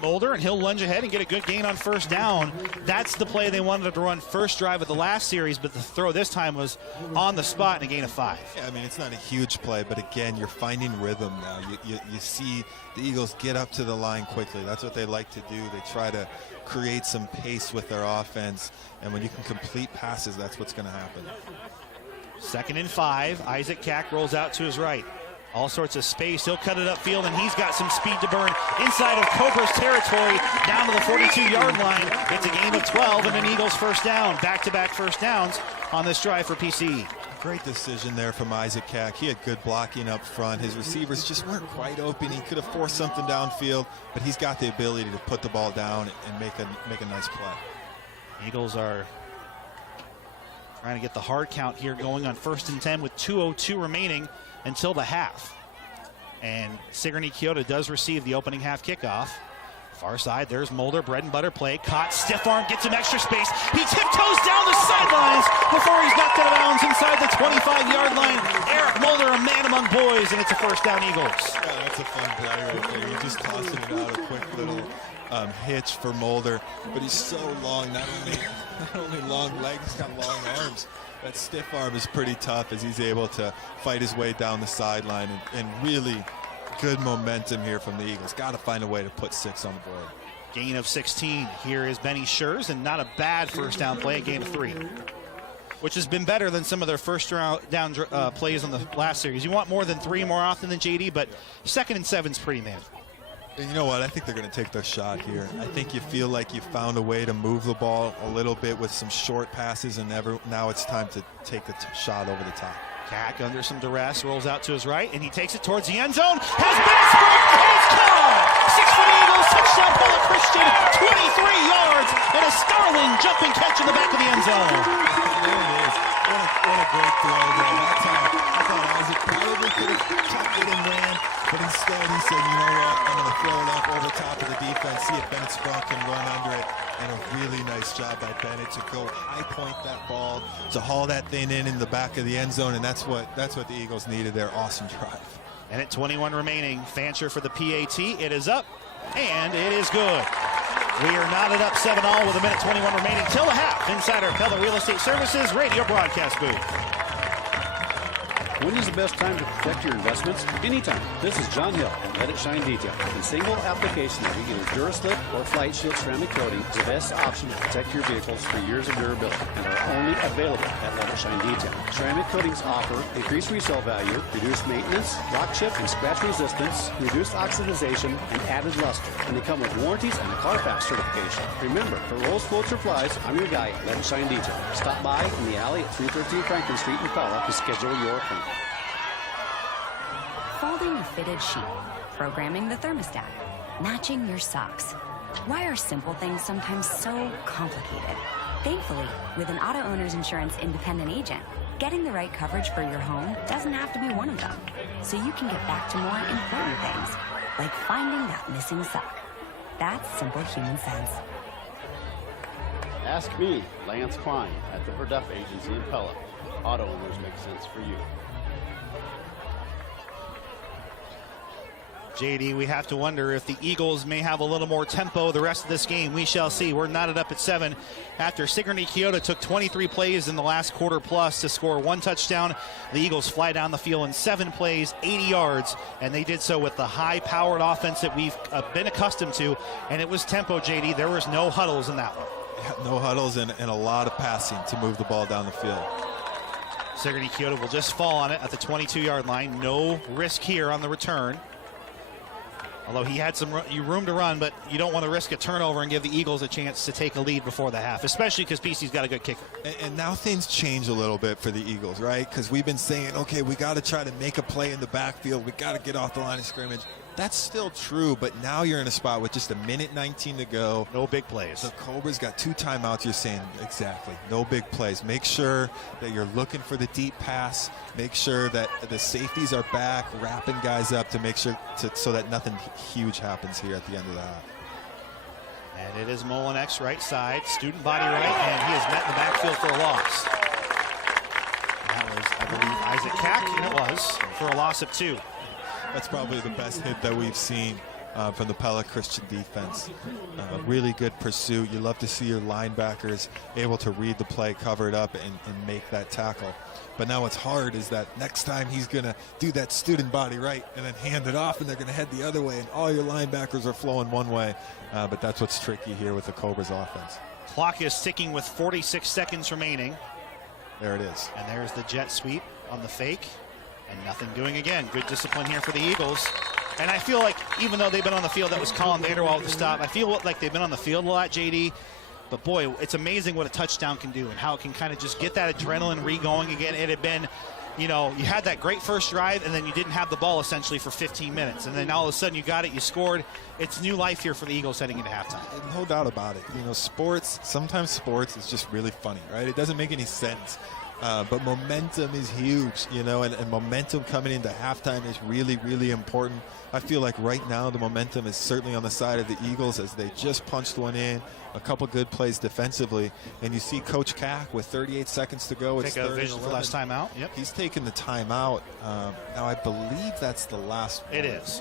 Mulder, and he'll lunge ahead and get a good gain on first down. That's the play they wanted to run first drive of the last series, but the throw this time was on the spot and a gain of 5. Yeah, it's not a huge play, but again, you're finding rhythm now. You see the Eagles get up to the line quickly. That's what they like to do. They try to create some pace with their offense, and when you can complete passes, that's what's going to happen. 2nd and 5. Isaac Kack rolls out to his right. All sorts of space. He'll cut it upfield, and he's got some speed to burn inside of Cobra's territory down to the 42-yard line. It's a gain of 12 and an Eagles first down. Back-to-back first downs on this drive for PC. Great decision there from Isaac Kack. He had good blocking up front. His receivers just weren't quite open. He could have forced something downfield, but he's got the ability to put the ball down and make a nice play. Eagles are trying to get the hard count here going on 1st and 10 with 2:02 remaining until the half. And Sigourney Kyoto does receive the opening half kickoff. Far side, there's Mulder, bread and butter play. Caught, stiff arm, gets him extra space. He tiptoes down the sidelines before he's knocked out of bounds inside the 25-yard line. Eric Mulder, a man among boys, and it's a first down Eagles. Yeah, that's a fun play right there. You're just tossing it out, a quick little hitch for Mulder, but he's so long, not only long legs, he's got long arms. That stiff arm is pretty tough as he's able to fight his way down the sideline, and really good momentum here from the Eagles. Got to find a way to put 6 on the board. Gain of 16. Here is Benny Schurz, and not a bad first down play, a gain of 3. Which has been better than some of their first down plays on the last series. You want more than 3 more often than JD, but 2nd and 7 is pretty manageable. And you know what? I think they're going to take their shot here. I think you feel like you found a way to move the ball a little bit with some short passes, and now it's time to take a shot over the top. Kack under some duress, rolls out to his right, and he takes it towards the end zone. Has been sprung, and it's caught! 6 for the Eagles, touchdown Pella Christian, 23 yards, and a startling jumping catch in the back of the end zone. There it is. What a great throw there. That time, I thought Isaac probably could have tucked it and ran, but instead he said, you know what, I'm going to throw it up over top of the defense, see if Bennett Sprunk can run under it, and a really nice job by Bennett to go high point that ball, to haul that thing in the back of the end zone, and that's what the Eagles needed there. Awesome drive. And at 21 remaining, Fancher for the PAT. It is up, and it is good. We are knotted up 7-all with 1:21 remaining till the half inside our Pella Real Estate Services radio broadcast booth. When is the best time to protect your investments? Anytime. This is John Hill at Let It Shine Detail. A single application of either DuraSlip or Flight Shield ceramic coating is the best option to protect your vehicles for years of durability and are only available at Let It Shine Detail. Ceramic coatings offer increased resale value, reduced maintenance, rock chip and scratch resistance, reduced oxidization, and added luster. And they come with warranties and a Carfax certification. Remember, for rolls, floats, or flies, I'm your guy at Let It Shine Detail. Stop by in the alley at 313 Franklin Street in Pella to schedule your appointment. Folding a fitted sheet, programming the thermostat, matching your socks. Why are simple things sometimes so complicated? Thankfully, with an auto owner's insurance independent agent, getting the right coverage for your home doesn't have to be one of them. So you can get back to more important things, like finding that missing sock. That's simple human sense. Ask me, Lance Klein, at the Verduff Agency in Pella. Auto owners make sense for you. JD, we have to wonder if the Eagles may have a little more tempo the rest of this game. We shall see. We're knotted up at 7 after Sigourney Kyoto took 23 plays in the last quarter plus to score 1 touchdown. The Eagles fly down the field in 7 plays, 80 yards, and they did so with the high-powered offense that we've been accustomed to, and it was tempo, JD. There was no huddles in that one. No huddles and a lot of passing to move the ball down the field. Sigourney Kyoto will just fall on it at the 22-yard line. No risk here on the return. Although he had some room to run, but you don't want to risk a turnover and give the Eagles a chance to take a lead before the half, especially because PC's got a good kicker. And now things change a little bit for the Eagles, right? Because we've been saying, okay, we got to try to make a play in the backfield. We got to get off the line of scrimmage. That's still true, but now you're in a spot with just 1:19 to go. No big plays. The Cobras got 2 timeouts. You're saying, exactly, no big plays. Make sure that you're looking for the deep pass. Make sure that the safeties are back, wrapping guys up to make sure so that nothing huge happens here at the end of the half. And it is Molinex right side, student body right, and he has met in the backfield for a loss. That was, I believe, Isaac Cack, and it was for a loss of 2. That's probably the best hit that we've seen from the Pella Christian defense. Really good pursuit. You love to see your linebackers able to read the play, cover it up, and make that tackle. But now what's hard is that next time he's going to do that student body right and then hand it off, and they're going to head the other way, and all your linebackers are flowing one way. But that's what's tricky here with the Cobras offense. Clock is ticking with 46 seconds remaining. There it is. And there's the jet sweep on the fake. And nothing doing again. Good discipline here for the Eagles. And I feel like even though they've been on the field, that was Colin Vanderwall with the stop, I feel like they've been on the field a lot, JD. But boy, it's amazing what a touchdown can do and how it can kind of just get that adrenaline re-going again. It had been, you know, you had that great first drive and then you didn't have the ball essentially for 15 minutes. And then all of a sudden you got it, you scored. It's new life here for the Eagles heading into halftime. No doubt about it. You know, sometimes sports is just really funny, right? It doesn't make any sense. But momentum is huge, you know, and momentum coming into halftime is really, really important. I feel like right now the momentum is certainly on the side of the Eagles as they just punched one in, a couple good plays defensively, and you see Coach Cack with 38 seconds to go. Take a vision for last timeout. Yep. He's taking the timeout. Now I believe that's the last one. It is.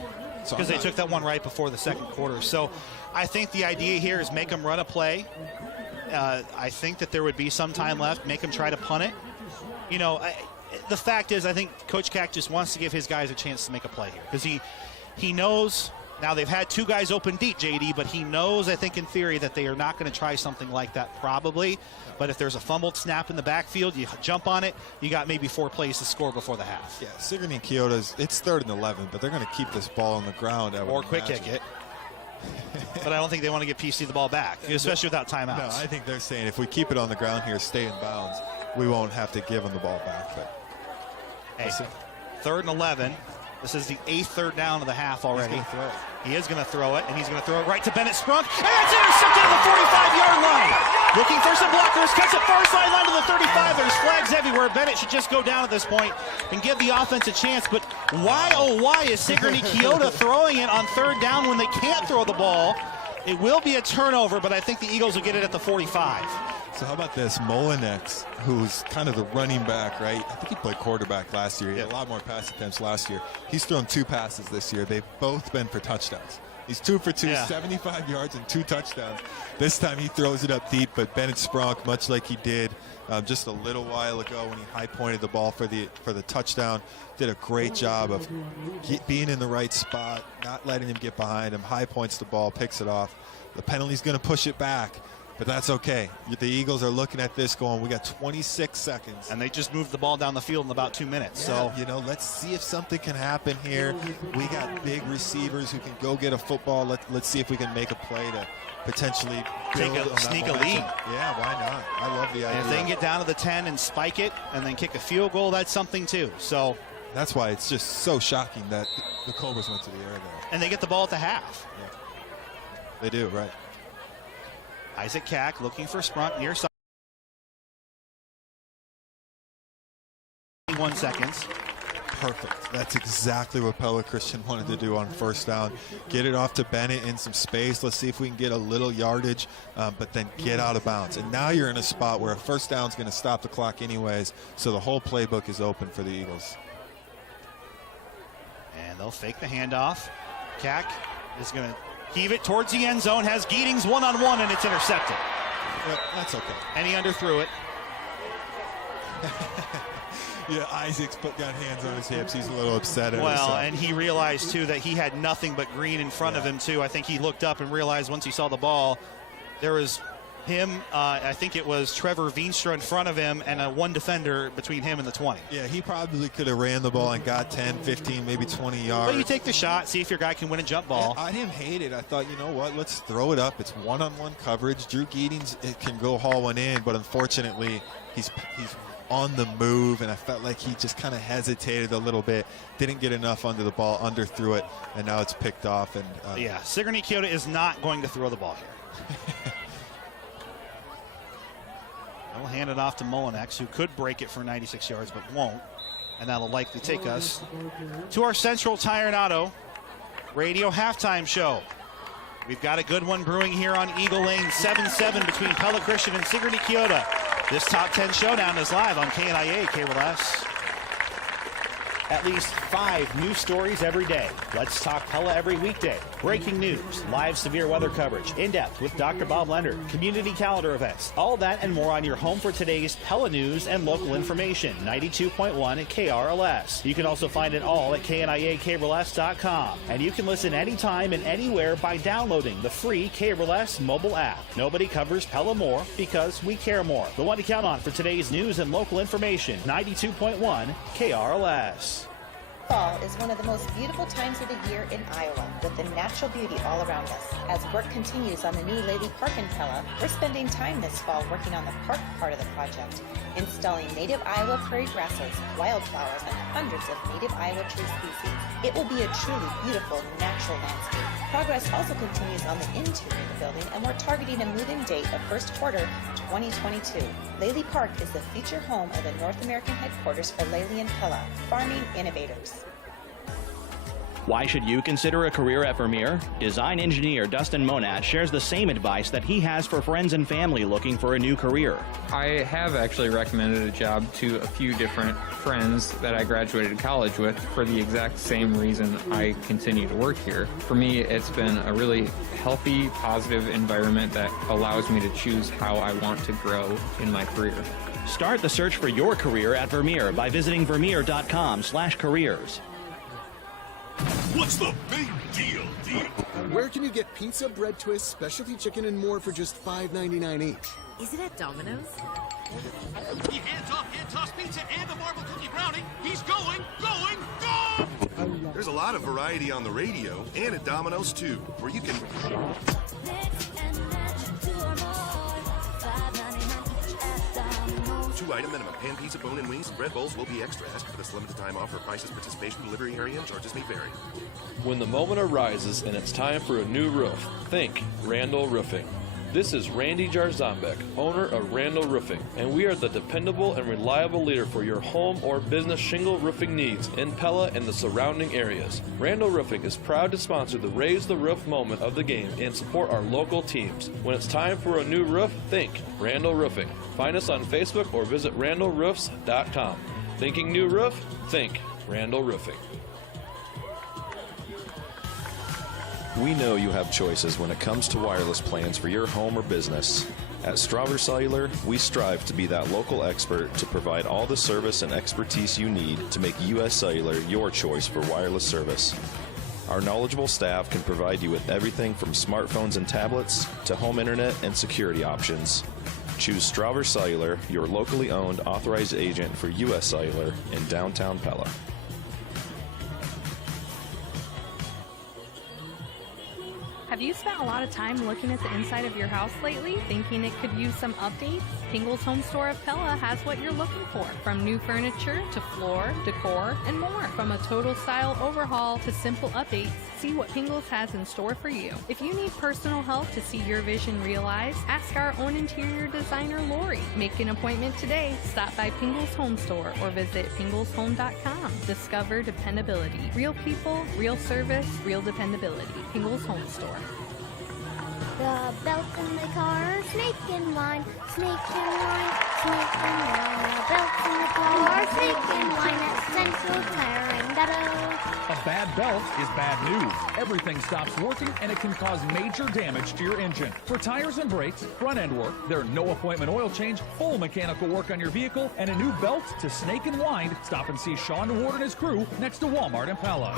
Because they took that one right before the second quarter. So I think the idea here is make them run a play. I think that there would be some time left. Make them try to punt it. You know, the fact is, I think Coach Cack just wants to give his guys a chance to make a play here because he knows. Now they've had 2 guys open deep, JD, but he knows, I think, in theory, that they are not going to try something like that probably. But if there's a fumbled snap in the backfield, you jump on it. You got maybe 4 plays to score before the half. Yeah, Sigourney and Kyoto's. It's 3rd and 11, but they're going to keep this ball on the ground. Or quick kick it. But I don't think they want to give PC the ball back, especially without timeouts. No, I think they're saying if we keep it on the ground here, stay in bounds, we won't have to give them the ball back. But hey, 3rd and 11. This is the 8th third down of the half already. He is going to throw it, and he's going to throw it right to Bennett Sprunk, and it's intercepted at the 45-yard line. Looking for some blockers, cuts it far sideline to the 35. There's flags everywhere. Bennett should just go down at this point and give the offense a chance. But why, oh why, is Sigourney Kyoto throwing it on 3rd down when they can't throw the ball? It will be a turnover, but I think the Eagles will get it at the 45. So how about this? Molinex, who's kind of the running back, right? I think he played quarterback last year. He had a lot more pass attempts last year. He's thrown 2 passes this year. They've both been for touchdowns. He's 2 for 2, 75 yards and 2 touchdowns. This time he throws it up deep, but Bennett Sprunk, much like he did just a little while ago when he high-pointed the ball for the touchdown, did a great job of being in the right spot, not letting him get behind him, high points the ball, picks it off. The penalty's going to push it back, but that's okay. The Eagles are looking at this going, we got 26 seconds. And they just moved the ball down the field in about 2 minutes. Yeah, so, you know, let's see if something can happen here. We got big receivers who can go get a football. Let's see if we can make a play to potentially sneak a lead. Yeah, why not? I love the idea. And if they can get down to the 10 and spike it and then kick a field goal, that's something too. So that's why it's just so shocking that the Cobras went to the air there. And they get the ball at the half. Yeah. They do, right. Isaac Cack looking for Sprunk near side. 21 seconds. Perfect. That's exactly what Pella Christian wanted to do on 1st down. Get it off to Bennett in some space. Let's see if we can get a little yardage, but then get out of bounds. And now you're in a spot where a 1st down is going to stop the clock anyways, so the whole playbook is open for the Eagles. And they'll fake the handoff. Cack is going to heave it towards the end zone, has Geetings one-on-one, and it's intercepted. Yeah, that's okay. And he underthrew it. Yeah, Isaac's got hands on his hips. He's a little upset at Well, and he realized, too, that he had nothing but green in front of him, too. I think he looked up and realized once he saw the ball, there was him. I think it was Trevor Veenstra in front of him and one defender between him and the 20. Yeah, he probably could have ran the ball and got 10, 15, maybe 20 yards. But you take the shot, see if your guy can win a jump ball. Yeah, I didn't hate it. I thought, you know what, let's throw it up. It's one-on-one coverage. Drew Geedings can go haul one in, but unfortunately he's on the move, and I felt like he just kind of hesitated a little bit, didn't get enough under the ball, underthrew it, and now it's picked off. And yeah, Sigourney Kyoto is not going to throw the ball here. We'll hand it off to Mullinex, who could break it for 96 yards, but won't. And that'll likely take us to our Central Tire and Auto Radio halftime show. We've got a good one brewing here on Eagle Lane, 7-7 between Pella Christian and Sigourney Kyoto. This top 10 showdown is live on KNIA KRLS. At least 5 news stories every day. Let's Talk Pella every weekday. Breaking news, live severe weather coverage, in-depth with Dr. Bob Leonard, community calendar events. All that and more on your home for today's Pella news and local information. 92.1 at KRLS. You can also find it all at KNIAKRLS.com. And you can listen anytime and anywhere by downloading the free KRLS mobile app. Nobody covers Pella more because we care more. The one to count on for today's news and local information. 92.1 KRLS. Fall is one of the most beautiful times of the year in Iowa, with the natural beauty all around us. As work continues on the new Lely Park in Pella, we're spending time this fall working on the park part of the project, installing native Iowa prairie grasses, wildflowers, and hundreds of native Iowa tree species. It will be a truly beautiful natural landscape. Progress also continues on the interior of the building, and we're targeting a move-in date of first quarter 2022. Lely Park is the future home of the North American headquarters for Lely and Pella, farming innovators. Why should you consider a career at Vermeer? Design engineer Dustin Monat shares the same advice that he has for friends and family looking for a new career. I have actually recommended a job to a few different friends that I graduated college with for the exact same reason I continue to work here. For me, it's been a really healthy, positive environment that allows me to choose how I want to grow in my career. Start the search for your career at Vermeer by visiting vermeer.com/careers. What's the big deal? Where can you get pizza, bread twists, specialty chicken, and more for just $5.99 each? Is it at Domino's? He hands off hand-tossed pizza and a marble cookie brownie. He's going! There's a lot of variety on the radio and at Domino's too, where you can... Two-item minimum. Pan pizza, bone and wings, and bread bowls will be extra. Ask for this limited time offer. Prices, participation, delivery area, and charges may vary. When the moment arises and it's time for a new roof, think Randall Roofing. This is Randy Jarzombek, owner of Randall Roofing, and we are the dependable and reliable leader for your home or business shingle roofing needs in Pella and the surrounding areas. Randall Roofing is proud to sponsor the Raise the Roof moment of the game and support our local teams. When it's time for a new roof, think Randall Roofing. Find us on Facebook or visit randallroofs.com. Thinking new roof? Think Randall Roofing. We know you have choices when it comes to wireless plans for your home or business. At Strawber Cellular, we strive to be that local expert to provide all the service and expertise you need to make U.S. Cellular your choice for wireless service. Our knowledgeable staff can provide you with everything from smartphones and tablets to home internet and security options. Choose Strawber Cellular, your locally owned authorized agent for U.S. Cellular in downtown Pella. Have you spent a lot of time looking at the inside of your house lately, thinking it could use some updates? Pingle's Home Store of Pella has what you're looking for, from new furniture to floor, decor, and more. From a total style overhaul to simple updates, see what Pingle's has in store for you. If you need personal help to see your vision realized, ask our own interior designer, Lori. Make an appointment today. Stop by Pingle's Home Store or visit pingleshome.com. Discover dependability. Real people, real service, real dependability. Pingle's Home Store. The belts in the car, snake and wine, snake and wine, snake and wine. The belts in the car, snake and wine at Central Tire and Auto. A bad belt is bad news. Everything stops working and it can cause major damage to your engine. For tires and brakes, front end work, their no appointment oil change, full mechanical work on your vehicle, and a new belt to snake and wind, stop and see Sean Ward and his crew next to Walmart in Pella.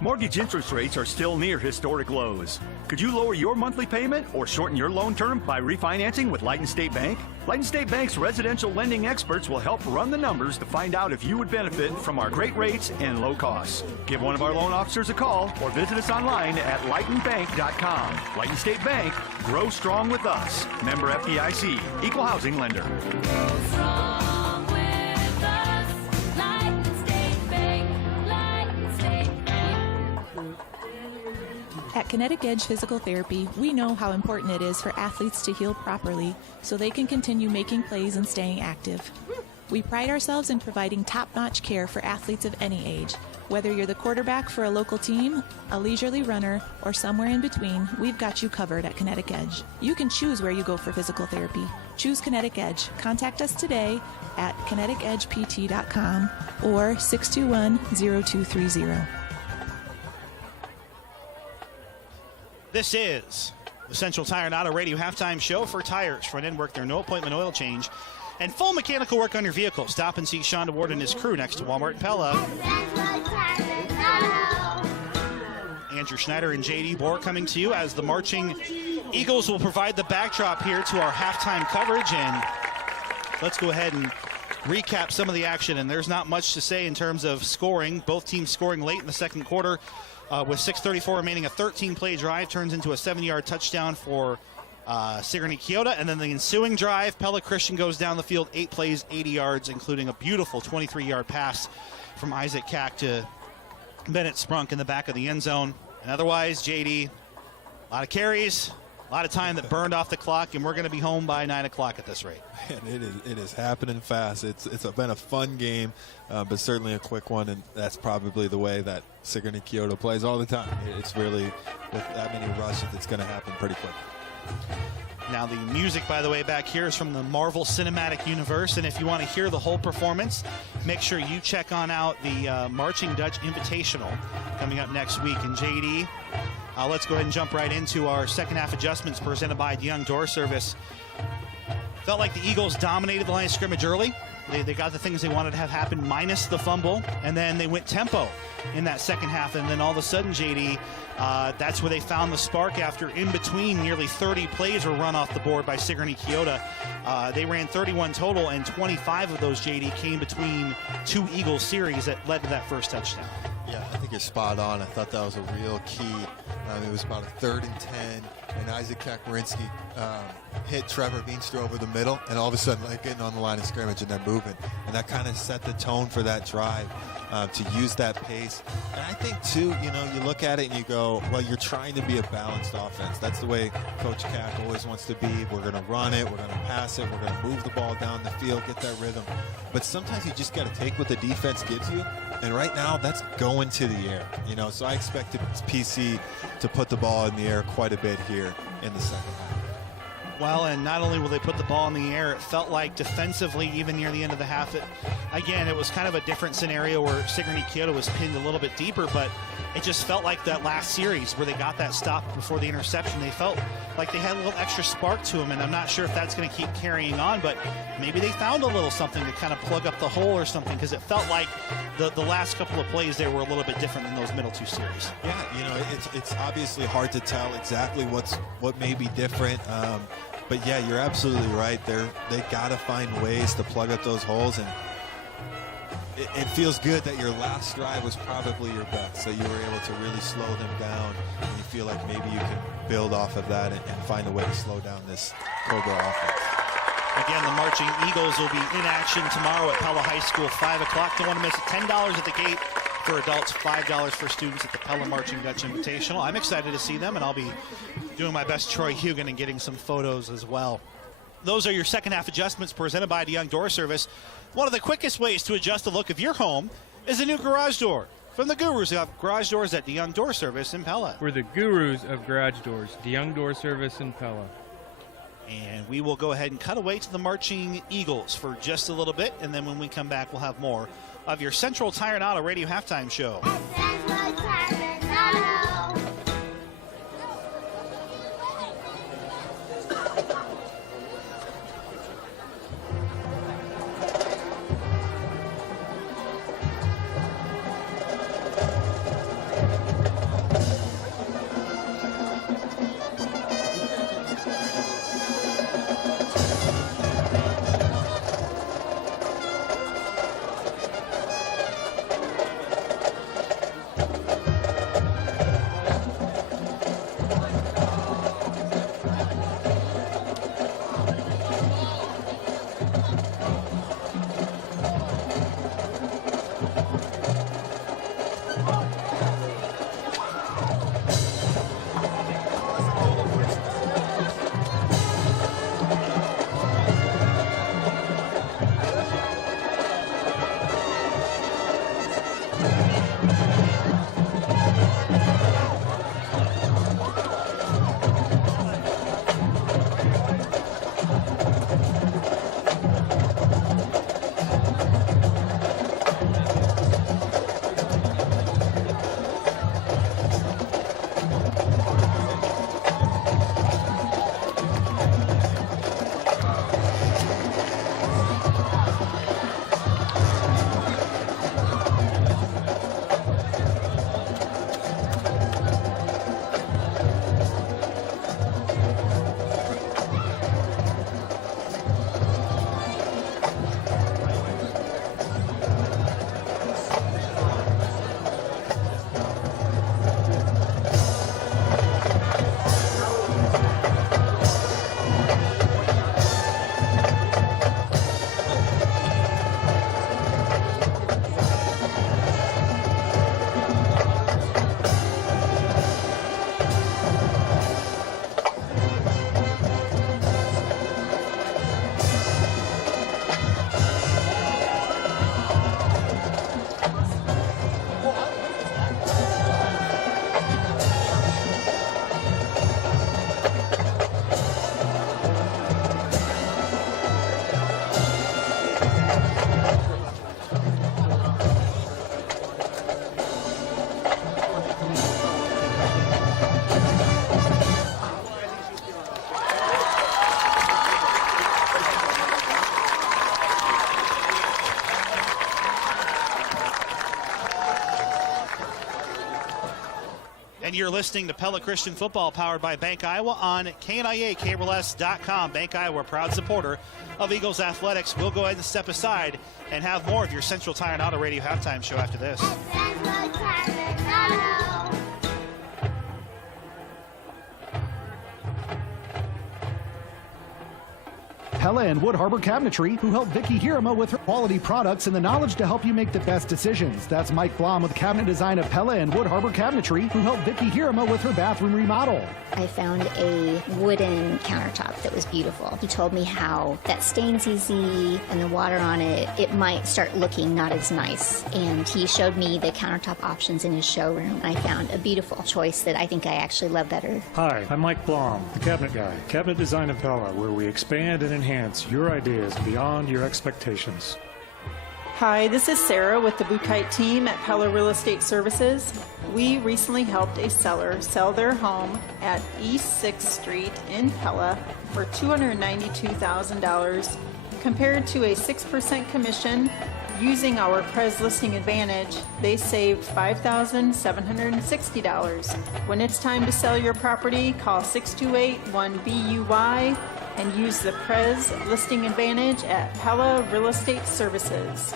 Mortgage interest rates are still near historic lows. Could you lower your monthly payment or shorten your loan term by refinancing with Light & State Bank? Light & State Bank's residential lending experts will help run the numbers to find out if you would benefit from our great rates and low costs. Give one of our loan officers a call or visit us online at lightenbank.com. Light & State Bank, grow strong with us. Member FDIC, Equal Housing Lender. At Kinetic Edge Physical Therapy, we know how important it is for athletes to heal properly so they can continue making plays and staying active. We pride ourselves in providing top-notch care for athletes of any age. Whether you're the quarterback for a local team, a leisurely runner, or somewhere in between, we've got you covered at Kinetic Edge. You can choose where you go for physical therapy. Choose Kinetic Edge. Contact us today at kineticedgept.com or 621-0230. This is the Central Tire and Auto Radio halftime show for tires, front end work, there no appointment oil change, and full mechanical work on your vehicle. Stop and see Sean DeWard and his crew next to Walmart and Pella. Andrew Schneider and J.D. Bohr coming to you as the marching Eagles will provide the backdrop here to our halftime coverage. And let's go ahead and recap some of the action. And there's not much to say in terms of scoring. Both teams scoring late in the second quarter. With 6:34 remaining, a 13-play drive turns into a 7-yard touchdown for Sigourney Kyoto. And then the ensuing drive, Pella Christian goes down the field, 8 plays, 80 yards, including a beautiful 23-yard pass from Isaac Kack to Bennett Sprunk in the back of the end zone. And otherwise, JD, a lot of carries, a lot of time that burned off the clock, and we're going to be home by 9 o'clock at this rate. Man, it is happening fast. It's been a fun game, but certainly a quick one, and that's probably the way that Sigourney Kyoto plays all the time. It's really, with that many rushes, it's going to happen pretty quick. Now the music, by the way, back here is from the Marvel Cinematic Universe, and if you want to hear the whole performance, make sure you check on out the Marching Dutch Invitational coming up next week. And JD, let's go ahead and jump right into our second half adjustments presented by DeYoung Door Service. Felt like the Eagles dominated the line of scrimmage early. They got the things they wanted to have happen minus the fumble, and then they went tempo in that second half. And then all of a sudden, JD, that's where they found the spark after in between nearly 30 plays were run off the board by Sigourney Kyoto. They ran 31 total, and 25 of those, JD, came between 2 Eagles series that led to that first touchdown. Yeah, I think you're spot on. I thought that was a real key. It was about a 3rd and 10, and Isaac Kaczmarski hit Trevor Veenstra over the middle, and all of a sudden, like, getting on the line of scrimmage and then moving. And that kind of set the tone for that drive to use that pace. And I think, too, you look at it and you go, well, you're trying to be a balanced offense. That's the way Coach Kack always wants to be. We're going to run it. We're going to pass it. We're going to move the ball down the field, get that rhythm. But sometimes you just got to take what the defense gives you. And right now, that's going to the air. So I expected PC to put the ball in the air quite a bit here in the second half. Well, and not only will they put the ball in the air, it felt like defensively, even near the end of the half, it was kind of a different scenario where Sigourney Kyoto was pinned a little bit deeper, but it just felt like that last series where they got that stop before the interception. They felt like they had a little extra spark to them, and I'm not sure if that's going to keep carrying on, but maybe they found a little something to kind of plug up the hole or something, because it felt like the last couple of plays there were a little bit different than those middle 2 series. Yeah, it's obviously hard to tell exactly what may be different. But yeah, you're absolutely right. They got to find ways to plug up those holes, and it feels good that your last drive was probably your best, that you were able to really slow them down, and you feel like maybe you can build off of that and find a way to slow down this Cobra offense. Again, the Marching Eagles will be in action tomorrow at Pella High School, 5 o'clock. Don't want to miss it. $10 at the gate for adults, $5 for students at the Pella Marching Dutch Invitational. I'm excited to see them, and I'll be doing my best Troy Hugan and getting some photos as well. Those are your second half adjustments presented by DeYoung Door Service. One of the quickest ways to adjust the look of your home is a new garage door. From the gurus of garage doors at DeYoung Door Service in Pella. We're the gurus of garage doors, DeYoung Door Service in Pella. And we will go ahead and cut away to the Marching Eagles for just a little bit, and then when we come back, we'll have more of your Central Tire and Auto Radio halftime show. you're listening to Pella Christian Football, powered by Bank Iowa on KNIA-KRLS.com. Bank Iowa, a proud supporter of Eagles athletics. We'll go ahead and step aside and have more of your Central Tire and Auto Radio halftime show after this. Pella and Wood Harbor Cabinetry, who helped Vicki Hirama with her quality products and the knowledge to help you make the best decisions. That's Mike Blom with cabinet design of Pella and Wood Harbor Cabinetry, who helped Vicki Hirama with her bathroom remodel. I found a wooden countertop that was beautiful. He told me how that stains easy and the water on it, it might start looking not as nice. And he showed me the countertop options in his showroom. I found a beautiful choice that I think I actually love better. Hi, I'm Mike Blom, the cabinet guy. Cabinet design of Pella, where we expand and enhance your ideas beyond your expectations. Hi, this is Sarah with the Bukite team at Pella Real Estate Services. We recently helped a seller sell their home at East 6th Street in Pella for $292,000 compared to a 6% commission. Using our Prez Listing Advantage, they saved $5,760. When it's time to sell your property, call 628-1BUY and use the Prez Listing Advantage at Pella Real Estate Services.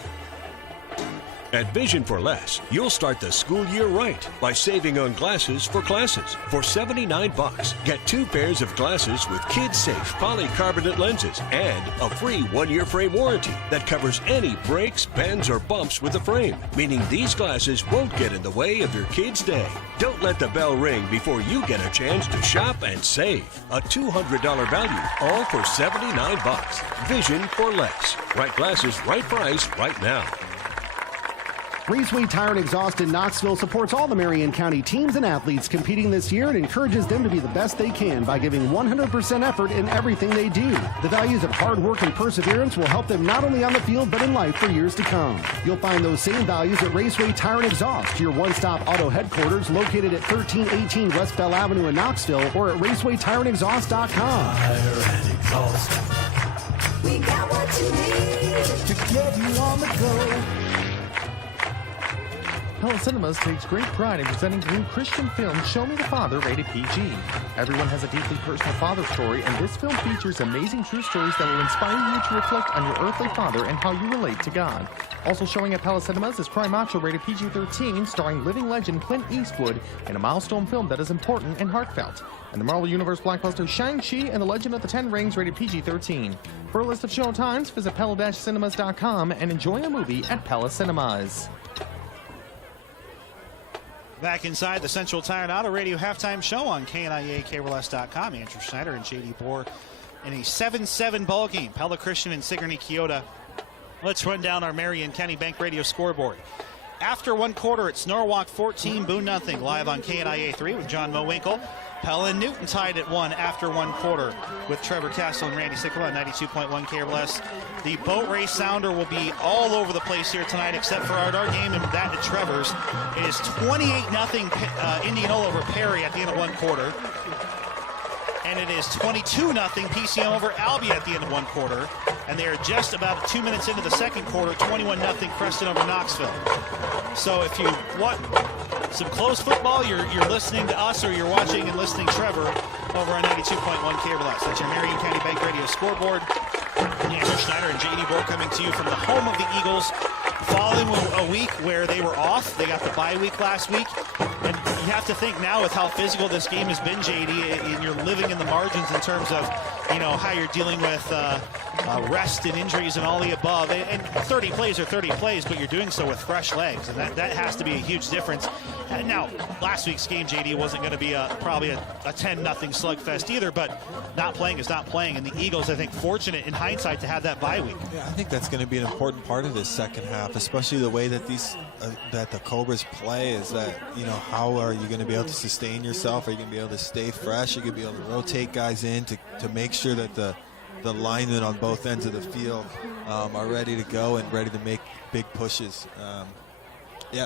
At Vision for Less, you'll start the school year right by saving on glasses for classes. For $79, get 2 pairs of glasses with kid-safe polycarbonate lenses and a free 1-year frame warranty that covers any breaks, bends, or bumps with the frame, meaning these glasses won't get in the way of your kid's day. Don't let the bell ring before you get a chance to shop and save. A $200 value, all for $79. Vision for Less. Right glasses, right price, right now. Raceway Tire and Exhaust in Knoxville supports all the Marion County teams and athletes competing this year and encourages them to be the best they can by giving 100% effort in everything they do. The values of hard work and perseverance will help them not only on the field but in life for years to come. You'll find those same values at Raceway Tire and Exhaust, your one-stop auto headquarters located at 1318 West Bell Avenue in Knoxville or at racewaytireandexhaust.com. Tire and Exhaust. We got what you need to get you on the go. Pella Cinemas takes great pride in presenting the new Christian film Show Me the Father, rated PG. Everyone has a deeply personal father story, and this film features amazing true stories that will inspire you to reflect on your earthly father and how you relate to God. Also showing at Pella Cinemas is Cry Macho, rated PG-13, starring living legend Clint Eastwood in a milestone film that is important and heartfelt. And the Marvel Universe blockbuster Shang-Chi and the Legend of the Ten Rings, rated PG-13. For a list of show times, visit Pella-Cinemas.com and enjoy a movie at Pella Cinemas. Back inside the Central Tire and Auto Radio halftime show on KNIA-KRLS.com. Andrew Schneider and J.D. Bohr in a 7-7 ball game. Pella Christian and Sigourney Kyoto. Let's run down our Marion County Bank Radio scoreboard. After one quarter, it's Norwalk 14, Boone nothing. Live on KNIA 3 with John Mowinkle. Pella and Newton tied at 1 after one quarter with Trevor Castle and Randy Sickle on 92.1 KRLS. The boat race sounder will be all over the place here tonight except for our game and that at Trevor's. It is 28-0 Indianola over Perry at the end of one quarter. And it is 22-0 PCM over Albie at the end of one quarter. And they are just about 2 minutes into the second quarter, 21-0 Creston over Knoxville. So if you want some close football, you're listening to us or you're watching and listening to Trevor over on 92.1 KRLS. That's your Marion County Bank Radio scoreboard. Andrew Schneider and J.D. Bohr coming to you from the home of the Eagles. Following a week where they were off. They got the bye week last week. And you have to think now with how physical this game has been, JD, and you're living in the margins in terms of, how you're dealing with rest and injuries and all the above. And 30 plays are 30 plays, but you're doing so with fresh legs. And that has to be a huge difference. And now, last week's game, JD, wasn't going to be probably a 10-0 slugfest either, but not playing is not playing. And the Eagles, I think, fortunate in hindsight to have that bye week. Yeah, I think that's going to be an important part of this second half, especially the way that that the Cobras play is that, how are you going to be able to sustain yourself? Are you going to be able to stay fresh? Are you going to be able to rotate guys in to make sure that the linemen on both ends of the field are ready to go and ready to make big pushes.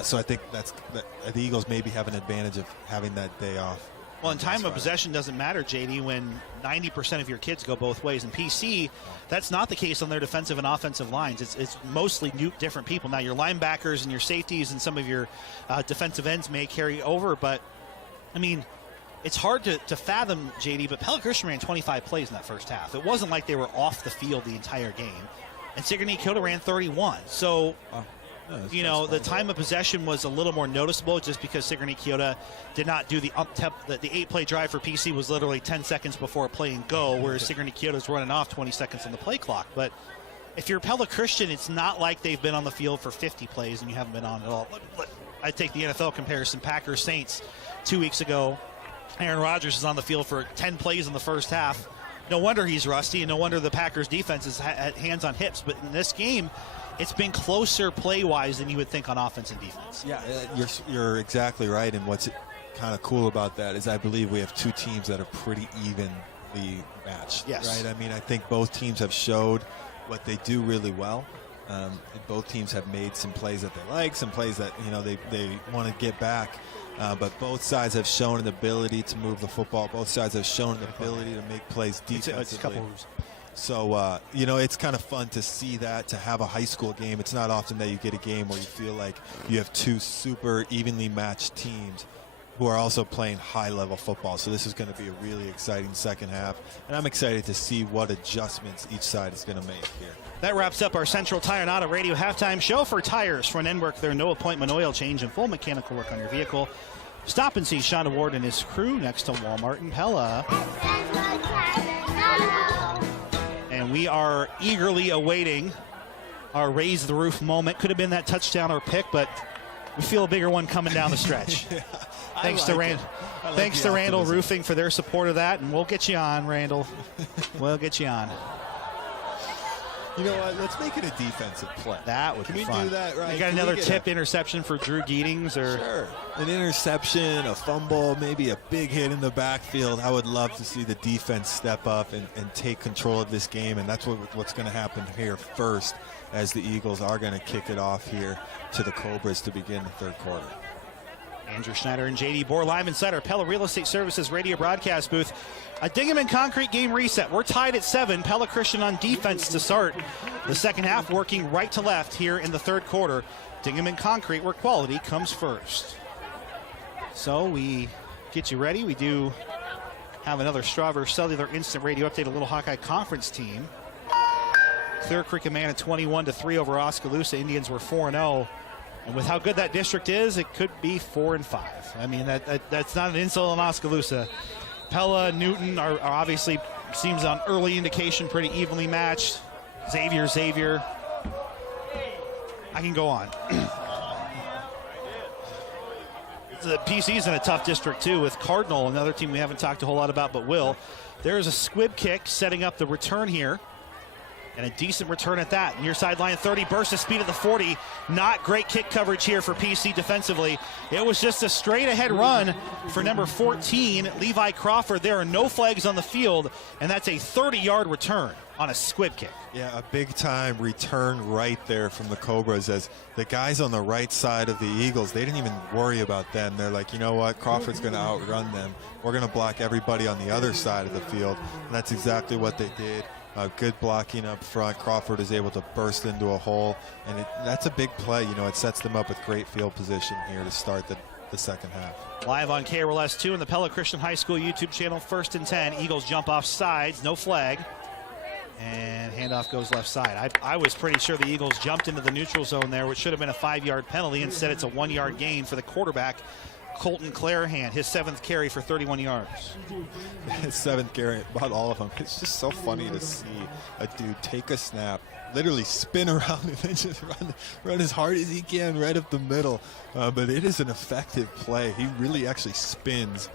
So I think the Eagles maybe have an advantage of having that day off. Well, in time of possession doesn't matter, JD, when 90% of your kids go both ways. In PC, that's not the case on their defensive and offensive lines. It's mostly different people. Now, your linebackers and your safeties and some of your defensive ends may carry over, but I mean, it's hard to fathom, JD, but Pella Christian ran 25 plays in that first half. It wasn't like they were off the field the entire game. And Sigourney Kyoto ran 31. So, you know, the time of possession was a little more noticeable just because Sigourney Kyoto did not do the 8-play drive for PC was literally 10 seconds before play and go, whereas Sigourney Kyoto's running off 20 seconds on the play clock. But if you're Pella Christian, it's not like they've been on the field for 50 plays and you haven't been on at all. I take the NFL comparison, Packers Saints 2 weeks ago. Aaron Rodgers is on the field for 10 plays in the first half. No wonder he's rusty, and no wonder the Packers defense is hands on hips. But in this game, it's been closer play-wise than you would think on offense and defense. Yeah, you're exactly right. And what's kind of cool about that is I believe we have two teams that are pretty evenly matched. Yes. Right? I mean, I think both teams have showed what they do really well. Both teams have made some plays that they like, some plays that, you know, they want to get back. But both sides have shown an ability to move the football. Both sides have shown an ability to make plays defensively. It's a couple. So, you know, it's kind of fun to see that, to have a high school game. It's not often that you get a game where you feel like you have two super evenly matched teams who are also playing high-level football. So this is going to be a really exciting second half. And I'm excited to see what adjustments each side is going to make here. That wraps up our Central Tire and Auto Radio halftime show. For tires, front end work, there no appointment oil change and full mechanical work on your vehicle. Stop and see Sean Ward and his crew next to Walmart in Pella. And we are eagerly awaiting our raise the roof moment. Could have been that touchdown or pick, but we feel a bigger one coming down the stretch. Thanks to Randall Roofing for their support of that, and we'll get you on, Randall. We'll get you on. You know what? Let's make it a defensive play. That would be fun. Can we do that, right? You got another tip interception for Drew Geetings? Or? Sure. An interception, a fumble, maybe a big hit in the backfield. I would love to see the defense step up and take control of this game, and that's what's going to happen here first as the Eagles are going to kick it off here to the Cobras to begin the third quarter. Andrew Schneider and JD Bohr live inside our Pella Real Estate Services radio broadcast booth. A Dingham and Concrete game reset. We're tied at 7. Pella Christian on defense to start the second half, working right to left here in the third quarter. Dingham and Concrete, where quality comes first. So we get you ready. We do have another Strawberry Cellular Instant Radio Update, a little Hawkeye Conference team. Clear Creek a man at 21-3 over Oskaloosa. Indians were 4-0. And with how good that district is, it could be 4-5. I mean, that's not an insult on Oskaloosa. Pella, Newton are obviously, seems on early indication, pretty evenly matched. Xavier. I can go on. The PC's in a tough district, too, with Cardinal, another team we haven't talked a whole lot about, but will. There's a squib kick setting up the return here. And a decent return at that. Near sideline 30, burst of speed at the 40. Not great kick coverage here for PC defensively. It was just a straight ahead run for number 14, Levi Crawford. There are no flags on the field, and that's a 30-yard return on a squib kick. Yeah, a big-time return right there from the Cobras, as the guys on the right side of the Eagles, they didn't even worry about them. They're like, you know what, Crawford's going to outrun them. We're going to block everybody on the other side of the field, and that's exactly what they did. Good blocking up front. Crawford is able to burst into a hole, and that's a big play. You know, it sets them up with great field position here to start the second half. Live on KRLS 2 and the Pella Christian High School YouTube channel, 1st and 10. Eagles jump off sides, no flag. And handoff goes left side. I was pretty sure the Eagles jumped into the neutral zone there, which should have been a 5-yard penalty. Instead, it's a 1-yard gain for the quarterback, Colton Clarahan, his 7th carry for 31 yards. His 7th carry, about all of them. It's just so funny to see a dude take a snap, literally spin around and then just run as hard as he can right up the middle. But it is an effective play. He really actually spins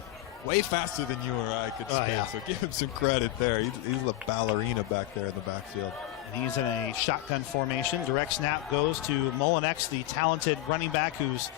way faster than you or I could spin. Yeah. So give him some credit there. He's a ballerina back there in the backfield. And he's in a shotgun formation. Direct snap goes to Mullinex, the talented running back who's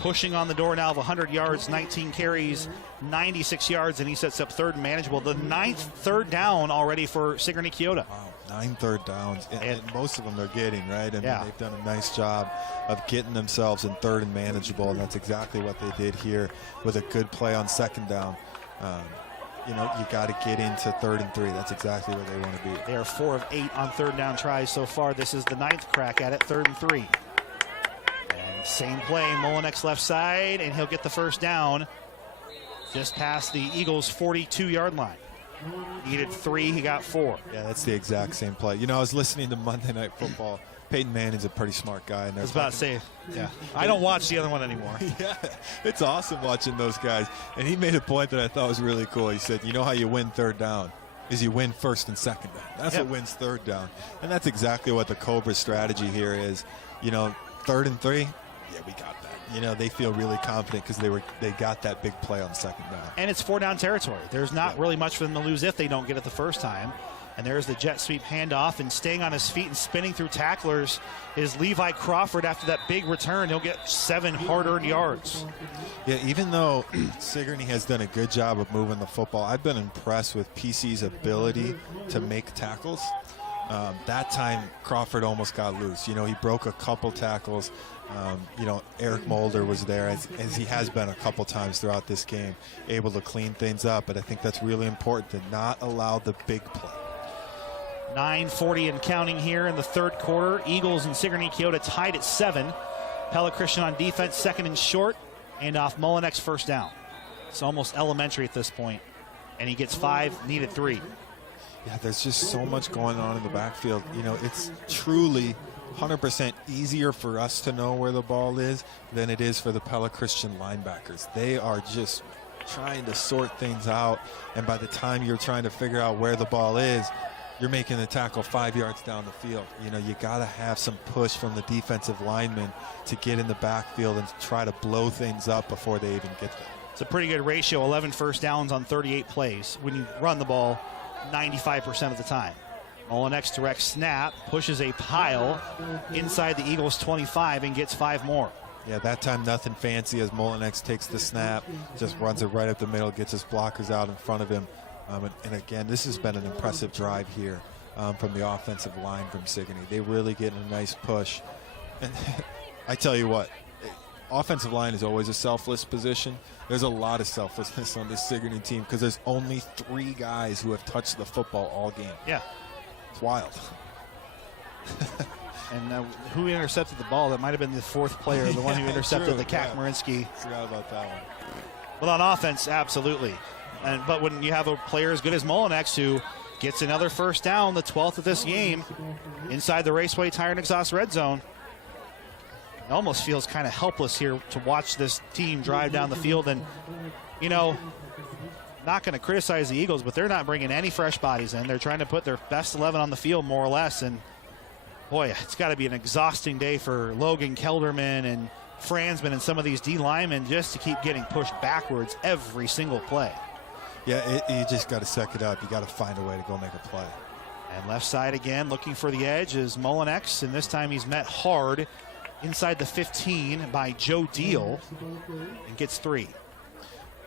pushing on the door now of 100 yards, 19 carries, 96 yards, and he sets up third and manageable. The 9th third down already for Sigourney Kyoto. Wow, 9 third downs, and most of them they're getting, right? I mean, they've done a nice job of getting themselves in third and manageable, and that's exactly what they did here with a good play on second down. You know, you got to get into 3rd and 3. That's exactly where they want to be. They are 4 of 8 on third down tries so far. This is the 9th crack at it, 3rd and 3. Same play, Mullinex left side, and he'll get the first down. just past the Eagles' 42-yard line. Needed 3, he got 4. Yeah, that's the exact same play. You know, I was listening to Monday Night Football. Peyton Manning's a pretty smart guy. And I was about to say, yeah. I don't watch the other one anymore. Yeah, it's awesome watching those guys. And he made a point that I thought was really cool. He said, you know how you win third down? Is you win first and second down. That's what wins third down. And that's exactly what the Cobra's strategy here is. You know, 3rd and 3, yeah, we got that. You know, they feel really confident because they got that big play on second down. And it's 4-down territory. There's not really much for them to lose if they don't get it the first time. And there's the jet sweep handoff, and staying on his feet and spinning through tacklers is Levi Crawford after that big return. He'll get 7 hard-earned yards. Yeah, even though Sigourney has done a good job of moving the football, I've been impressed with PC's ability to make tackles. That time, Crawford almost got loose. You know, he broke a couple tackles. You know, Eric Mulder was there, as he has been a couple times throughout this game, able to clean things up. But I think that's really important to not allow the big play. 9:40 and counting here in the third quarter. Eagles and Sigourney Keota tied at 7. Pella Christian on defense, 2nd and short, and off Mullinex, 1st down. It's almost elementary at this point, and he gets 5, needed 3. Yeah, there's just so much going on in the backfield. You know, it's truly 100% easier for us to know where the ball is than it is for the Pella Christian linebackers. They are just trying to sort things out, and by the time you're trying to figure out where the ball is, you're making the tackle 5 yards down the field. You know, you got to have some push from the defensive linemen to get in the backfield and try to blow things up before they even get there. It's a pretty good ratio, 11 first downs on 38 plays when you run the ball 95% of the time. Mullinex direct snap, pushes a pile inside the Eagles 25 and gets 5 more. Yeah, that time nothing fancy as Mullinex takes the snap, just runs it right up the middle, gets his blockers out in front of him. And again, this has been an impressive drive here from the offensive line from Sigourney. They really get a nice push. And I tell you what, offensive line is always a selfless position. There's a lot of selflessness on this Sigourney team because there's only 3 guys who have touched the football all game. Yeah. It's wild. And who intercepted the ball? That might have been the 4th player, the one who intercepted the Kakmarinsky. Forgot about that one. Well, on offense, absolutely. But when you have a player as good as Mullinex who gets another first down, the 12th of this game, inside the Raceway Tire and Exhaust red zone, it almost feels kind of helpless here to watch this team drive down the field. And, you know, not going to criticize the Eagles, but they're not bringing any fresh bodies in. They're trying to put their best 11 on the field, more or less. And, boy, it's got to be an exhausting day for Logan Kelderman and Fransman and some of these D linemen just to keep getting pushed backwards every single play. Yeah, you just got to suck it up. You got to find a way to go make a play. And left side again, looking for the edge is Mullinex, and this time he's met hard inside the 15 by Joe Deal and gets 3.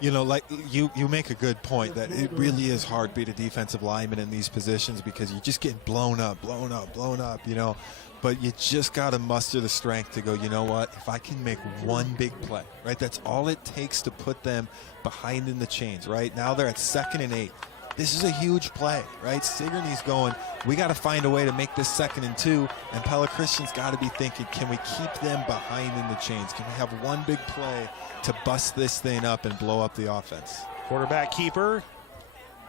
You know, like you make a good point that it really is hard to beat a defensive lineman in these positions because you're just getting blown up, you know. But you just got to muster the strength to go, you know what, if I can make one big play, right? That's all it takes to put them behind in the chains, right? Now they're at 2nd and 8. This is a huge play, right? Sigourney's going, we got to find a way to make this 2nd and 2, and Pella Christian's got to be thinking, can we keep them behind in the chains? Can we have one big play to bust this thing up and blow up the offense? Quarterback keeper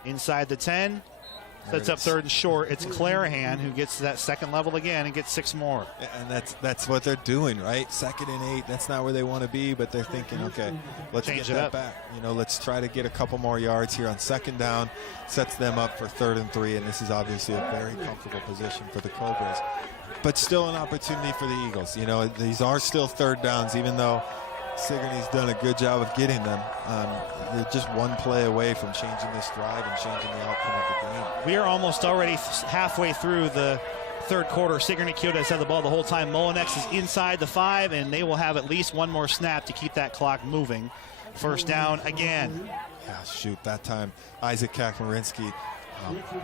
inside the 10. Sets up 3rd and short. It's Clarahan who gets to that 2nd level again and gets 6 more. And that's what they're doing, right? 2nd and 8. That's not where they want to be, but they're thinking, okay, let's Change get it that up. back. You know, let's try to get a couple more yards here on 2nd down. Sets them up for 3rd and 3, and this is obviously a very comfortable position for the Cobras. But still an opportunity for the Eagles. You know, these are still 3rd downs, even though Sigourney's done a good job of getting them. They're just one play away from changing this drive and changing the outcome of the game. We are almost already halfway through the 3rd quarter. Sigourney Keota has had the ball the whole time. Mullinex is inside the 5, and they will have at least one more snap to keep that clock moving. 1st down again. Yeah, shoot, that time Isaac Kakmarinsky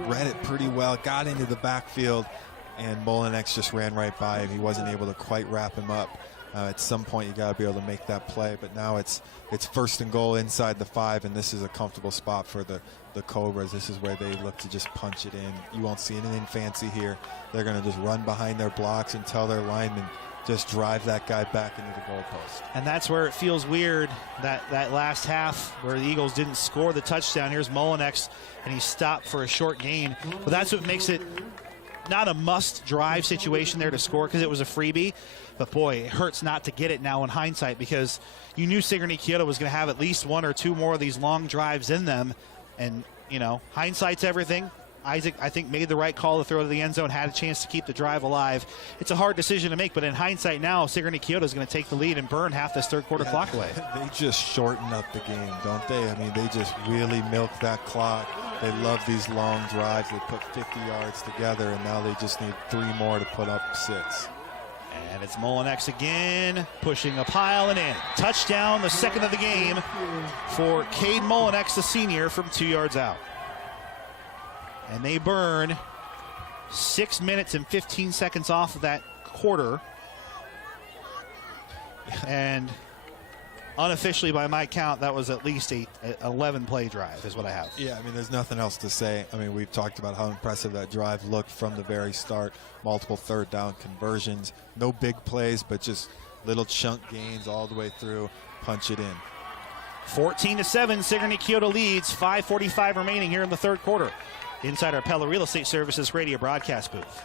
read it pretty well, got into the backfield, and Mullinex just ran right by him. He wasn't able to quite wrap him up. At some point, you got to be able to make that play. But now it's 1st and goal inside the 5, and this is a comfortable spot for the Cobras. This is where they look to just punch it in. You won't see anything fancy here. They're going to just run behind their blocks and tell their linemen, just drive that guy back into the goalpost. And that's where it feels weird, that last half where the Eagles didn't score the touchdown. Here's Mullinex, and he stopped for a short gain. But that's what makes it not a must-drive situation there to score because it was a freebie. But, boy, it hurts not to get it now in hindsight because you knew Sigourney Kyoto was going to have at least one or two more of these long drives in them. And, you know, hindsight's everything. Isaac, I think, made the right call to throw to the end zone, had a chance to keep the drive alive. It's a hard decision to make, but in hindsight now, Sigourney Kyoto is going to take the lead and burn half this third quarter clock away. They just shorten up the game, don't they? I mean, they just really milk that clock. They love these long drives. They put 50 yards together, and now they just need 3 more to put up 6. And it's Mullinex again, pushing a pile and in. Touchdown, the second of the game for Cade Mullinex, the senior, from 2 yards out. And they burn 6 minutes and 15 seconds off of that quarter. And unofficially, by my count, that was at least a 11-play drive is what I have. Yeah, I mean, there's nothing else to say. I mean, we've talked about how impressive that drive looked from the very start. Multiple third down conversions. No big plays, but just little chunk gains all the way through. Punch it in. 14-7, Sigourney Kyoto leads. 5:45 remaining here in the third quarter. Inside our Pella Real Estate Services radio broadcast booth.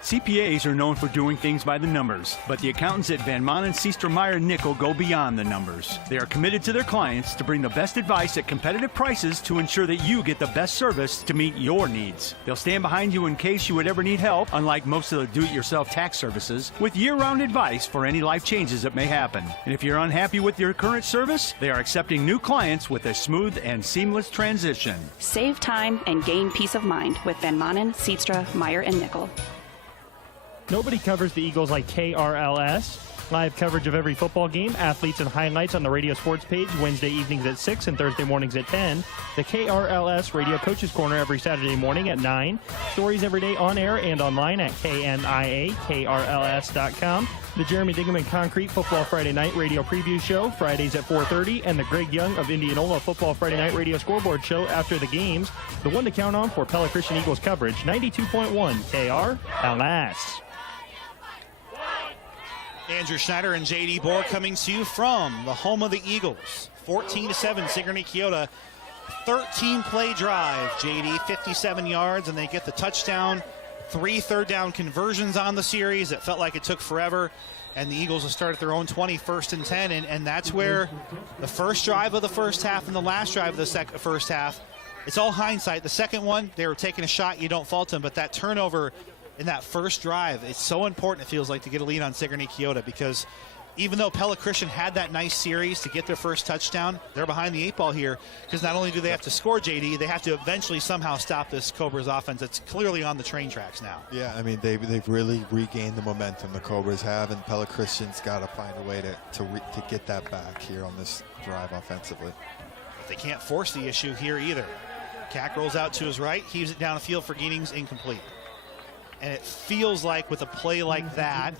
CPAs are known for doing things by the numbers, but the accountants at Van Manen, Seastra, Meyer, Nickel go beyond the numbers. They are committed to their clients to bring the best advice at competitive prices to ensure that you get the best service to meet your needs. They'll stand behind you in case you would ever need help, unlike most of the do-it-yourself tax services, with year-round advice for any life changes that may happen. And if you're unhappy with your current service, they are accepting new clients with a smooth and seamless transition. Save time and gain peace of mind with Van Manen, Seastra, Meyer, and Nickel. Nobody covers the Eagles like KRLS. Live coverage of every football game, athletes and highlights on the radio sports page Wednesday evenings at 6 and Thursday mornings at 10. The KRLS Radio Coaches Corner every Saturday morning at 9. Stories every day on air and online at KNIAKRLS.com. The Jeremy Dingaman Concrete Football Friday Night Radio Preview Show, Fridays at 4:30. And the Greg Young of Indianola Football Friday Night Radio Scoreboard Show after the games. The one to count on for Pella Christian Eagles coverage, 92.1 KRLS. Andrew Schneider and J.D. Bohr coming to you from the home of the Eagles. 14-7, Sigourney Kyoto. 13-play drive, J.D., 57 yards, and they get the touchdown. 3 third-down conversions on the series. It felt like it took forever, and the Eagles will start at their own 20, 1st and 10, and that's where the first drive of the first half and the last drive of the first half, it's all hindsight. The second one, they were taking a shot. You don't fault them, but that turnover in that first drive, it's so important, it feels like, to get a lead on Sigourney Kyoto, because even though Pella Christian had that nice series to get their first touchdown, they're behind the 8 ball here, because not only do they have to score, JD, they have to eventually somehow stop this Cobras offense that's clearly on the train tracks now. Yeah, I mean, they've really regained the momentum the Cobras have, and Pella Christian's got to find a way to get that back here on this drive offensively. But they can't force the issue here either. Cack rolls out to his right, heaves it down the field for Geetings, incomplete. And it feels like with a play like that,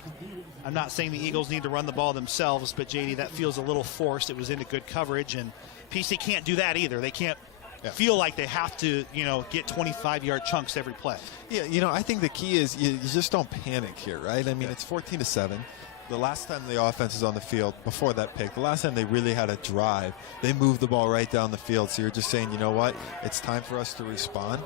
I'm not saying the Eagles need to run the ball themselves, but JD, that feels a little forced. It was into good coverage, and PC can't do that either. They can't feel like they have to, get 25-yard chunks every play. Yeah, I think the key is you just don't panic here, right? I mean, it's 14-7. The last time the offense is on the field, before that pick, the last time they really had a drive, they moved the ball right down the field. So you're just saying, you know what, it's time for us to respond.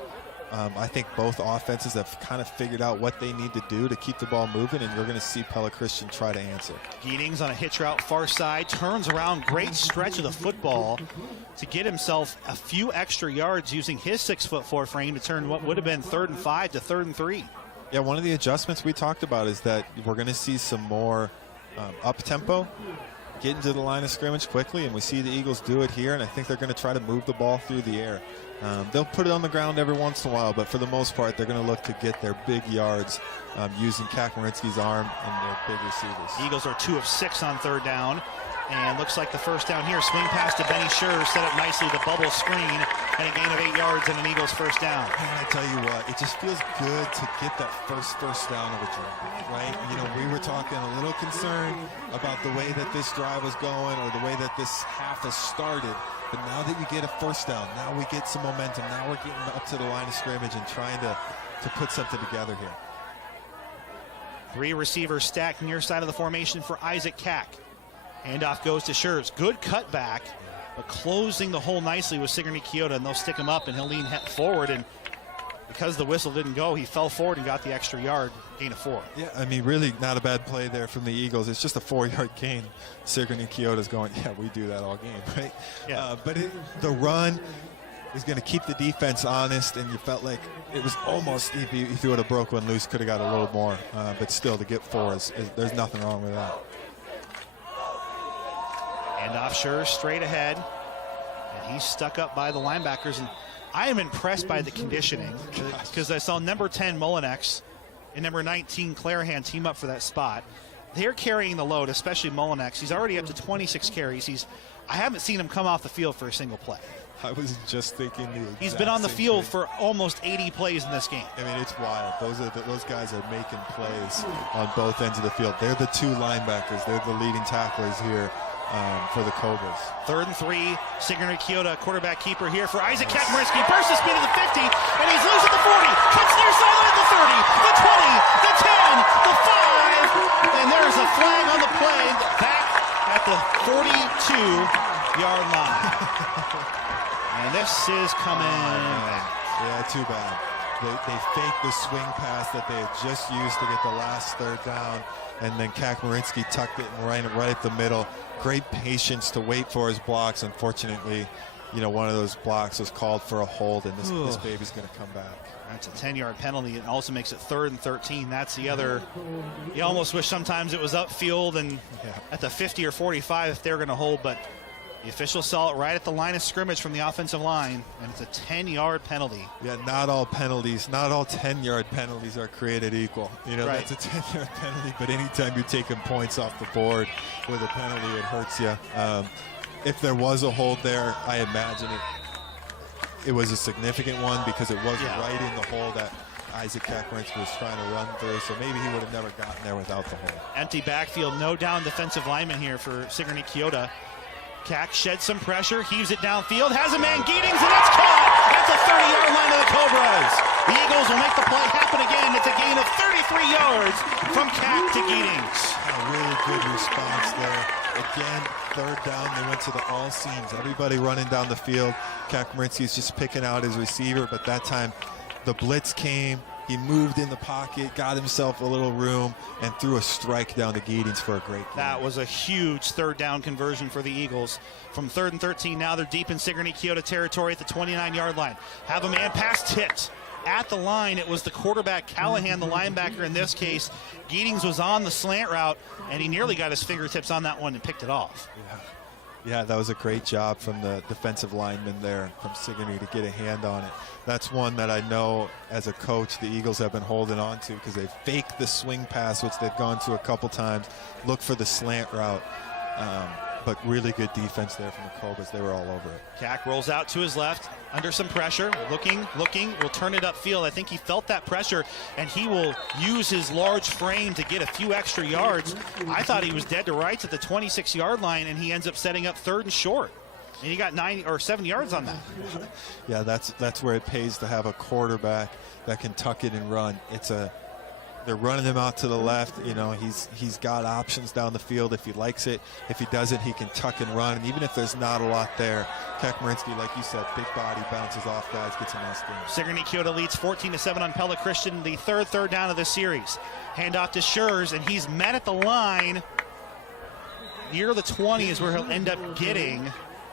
I think both offenses have kind of figured out what they need to do to keep the ball moving, and you're going to see Pella Christian try to answer. Geetings on a hitch route far side, turns around, great stretch of the football to get himself a few extra yards using his 6'4" frame to turn what would have been 3rd and 5 to 3rd and 3. Yeah, one of the adjustments we talked about is that we're going to see some more up-tempo, get into the line of scrimmage quickly, and we see the Eagles do it here, and I think they're going to try to move the ball through the air. They'll put it on the ground every once in a while, but for the most part, they're going to look to get their big yards using Kakmarinski's arm and their big receivers. Eagles are 2 of 6 on 3rd down, and looks like the first down here. Swing pass to Benny Scherr, set up nicely, the bubble screen, and a gain of 8 yards and an Eagles first down. And I tell you what, it just feels good to get that first down of a drive, right? We were talking a little concerned about the way that this drive was going or the way that this half has started. But now that you get a first down, now we get some momentum. Now we're getting up to the line of scrimmage and trying to put something together here. Three receivers stacked near side of the formation for Isaac Kack. Handoff goes to Schurz. Good cutback, but closing the hole nicely with Sigourney Kyoto, and they'll stick him up, and he'll lean forward. And because the whistle didn't go, he fell forward and got the extra yard, gain of 4. Yeah, I mean, really not a bad play there from the Eagles. It's just a 4-yard gain. Sigourney Kyoto's going, yeah, we do that all game, right? Yeah. But the run is going to keep the defense honest, and you felt like it was almost, if he would have broke one loose, could have got a little more. But still, to get 4, there's nothing wrong with that. And Schurz straight ahead, and he's stuck up by the linebackers. And I am impressed by the conditioning, because I saw number 10 Mullinex and number 19 Clarahan team up for that spot. They're carrying the load, especially Mullinex. He's already up to 26 carries. I haven't seen him come off the field for a single play. I was just thinking he's been on the field for almost 80 plays in this game. I mean, it's wild. Those guys are making plays on both ends of the field. They're the 2 linebackers. They're the leading tacklers here for the Cobras. 3rd and 3. Sigourney Kyoto, quarterback keeper here for Isaac Kaczmarski. Bursts the speed of the 50, and he's loose at the 40. Cuts near sideline at the 30, the 20, the 10, the 5, and there's a flag on the play back at the 42-yard line. And this is coming. Yeah, too bad. They faked the swing pass that they had just used to get the last 3rd down, and then Kaczmarski tucked it and ran it right at the middle. Great patience to wait for his blocks. Unfortunately, one of those blocks was called for a hold, and this baby's going to come back. That's a 10-yard penalty. It also makes it 3rd and 13. That's the other. You almost wish sometimes it was upfield and at the 50 or 45 if they're going to hold, but the official saw it right at the line of scrimmage from the offensive line, and it's a 10-yard penalty. Yeah, not all penalties, not all 10-yard penalties are created equal. Right. That's a 10-yard penalty, but anytime you're taking points off the board with a penalty, it hurts you. If there was a hold there, I imagine it was a significant one, because it was right in the hole that Isaac Kaczmarski was trying to run through, so maybe he would have never gotten there without the hold. Empty backfield, no down defensive lineman here for Sigourney Kyoto. Kack sheds some pressure, heaves it downfield, has a man, Giedings, and that's caught at the 30-yard line of the Cobras. The Eagles will make the play happen again. It's a gain of 33 yards from Kack to Giedings. A really good response there. Again, 3rd down, they went to the all seams. Everybody running down the field. Kaczmarski's just picking out his receiver, but that time the blitz came. He moved in the pocket, got himself a little room, and threw a strike down to Giedings for a great gain. That was a huge 3rd down conversion for the Eagles. From 3rd and 13, now they're deep in Sigourney Kyoto territory at the 29-yard line. Have a man pass tipped at the line. It was the quarterback, Callahan, the linebacker in this case. Giedings was on the slant route, and he nearly got his fingertips on that one and picked it off. Yeah, that was a great job from the defensive lineman there from Sigourney to get a hand on it. That's one that I know as a coach the Eagles have been holding on to, because they faked the swing pass, which they've gone to a couple times, look for the slant route. But really good defense there from the Cobras. They were all over it. Kack rolls out to his left, under some pressure, looking, will turn it upfield. I think he felt that pressure, and he will use his large frame to get a few extra yards. I thought he was dead to rights at the 26-yard line, and he ends up setting up 3rd and short. And he got 9 or 7 yards on that. Yeah, that's where it pays to have a quarterback that can tuck it and run. They're running him out to the left. He's got options down the field if he likes it. If he doesn't, he can tuck and run. And even if there's not a lot there, Kaczmarski, like you said, big body, bounces off guys, gets a nice game. Sigourney Kyoto leads 14-7 on Pella Christian, the 3rd down of the series. Handoff to Schurz, and he's met at the line. Near the 20 is where he'll end up getting,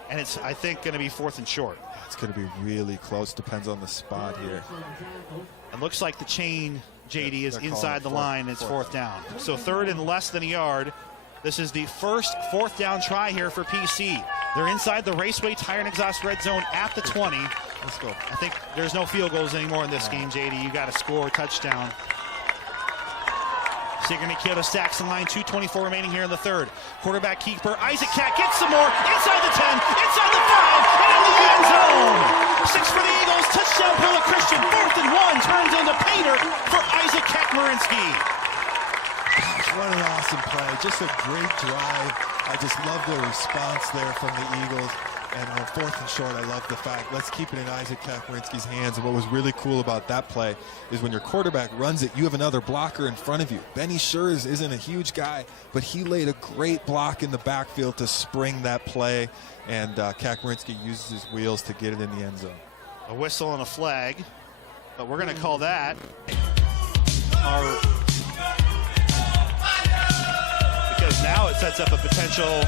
and it's, I think, going to be 4th and short. It's going to be really close. Depends on the spot here. It looks like the chain, JD, is inside the line. It's 4th down. So 3rd and less than a yard. This is the first 4th down try here for PC. They're inside the Raceway Tire and Exhaust red zone at the 20. Let's go. I think there's no field goals anymore in this game, JD. You got to score a touchdown. Sigourney Kyoto stacks in line, 2:24 remaining here in the 3rd. Quarterback keeper Isaac Kack gets some more, inside the 10, inside the 5, and in the end zone. 6 for the Eagles, touchdown Pella Christian, 4th and 1, turns into Pater for Isaac Kaczmarski. Gosh, what an awesome play. Just a great drive. I just love the response there from the Eagles. And on 4th and short, I love the fact, let's keep it in Isaac Kakmarinski's hands. And what was really cool about that play is when your quarterback runs it, you have another blocker in front of you. Benny Schurz isn't a huge guy, but he laid a great block in the backfield to spring that play. And Kakmarinski uses his wheels to get it in the end zone. A whistle and a flag, but we're going to call that because now it sets up a potential.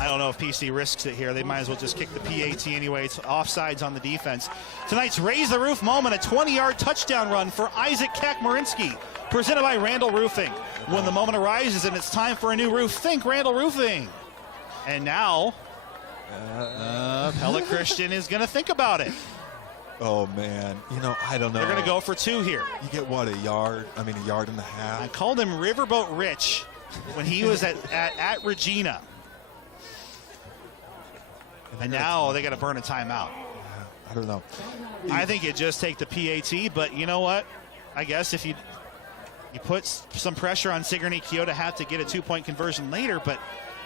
I don't know if PC risks it here. They might as well just kick the PAT anyway. It's offsides on the defense. Tonight's Raise the Roof moment, a 20-yard touchdown run for Isaac Kakmarinski, presented by Randall Roofing. When the moment arises and it's time for a new roof, think Randall Roofing. And now, Pella Christian is going to think about it. Oh, man. You know, I don't know. They're going to go for 2 here. You get, what, a yard? I mean, a yard and a half. I called him Riverboat Rich when he was at Regina. And now they got to burn a timeout. I don't know. I think you just take the PAT, but you know what? I guess if you put some pressure on Sigourney Keogh to have to get a 2-point conversion later, but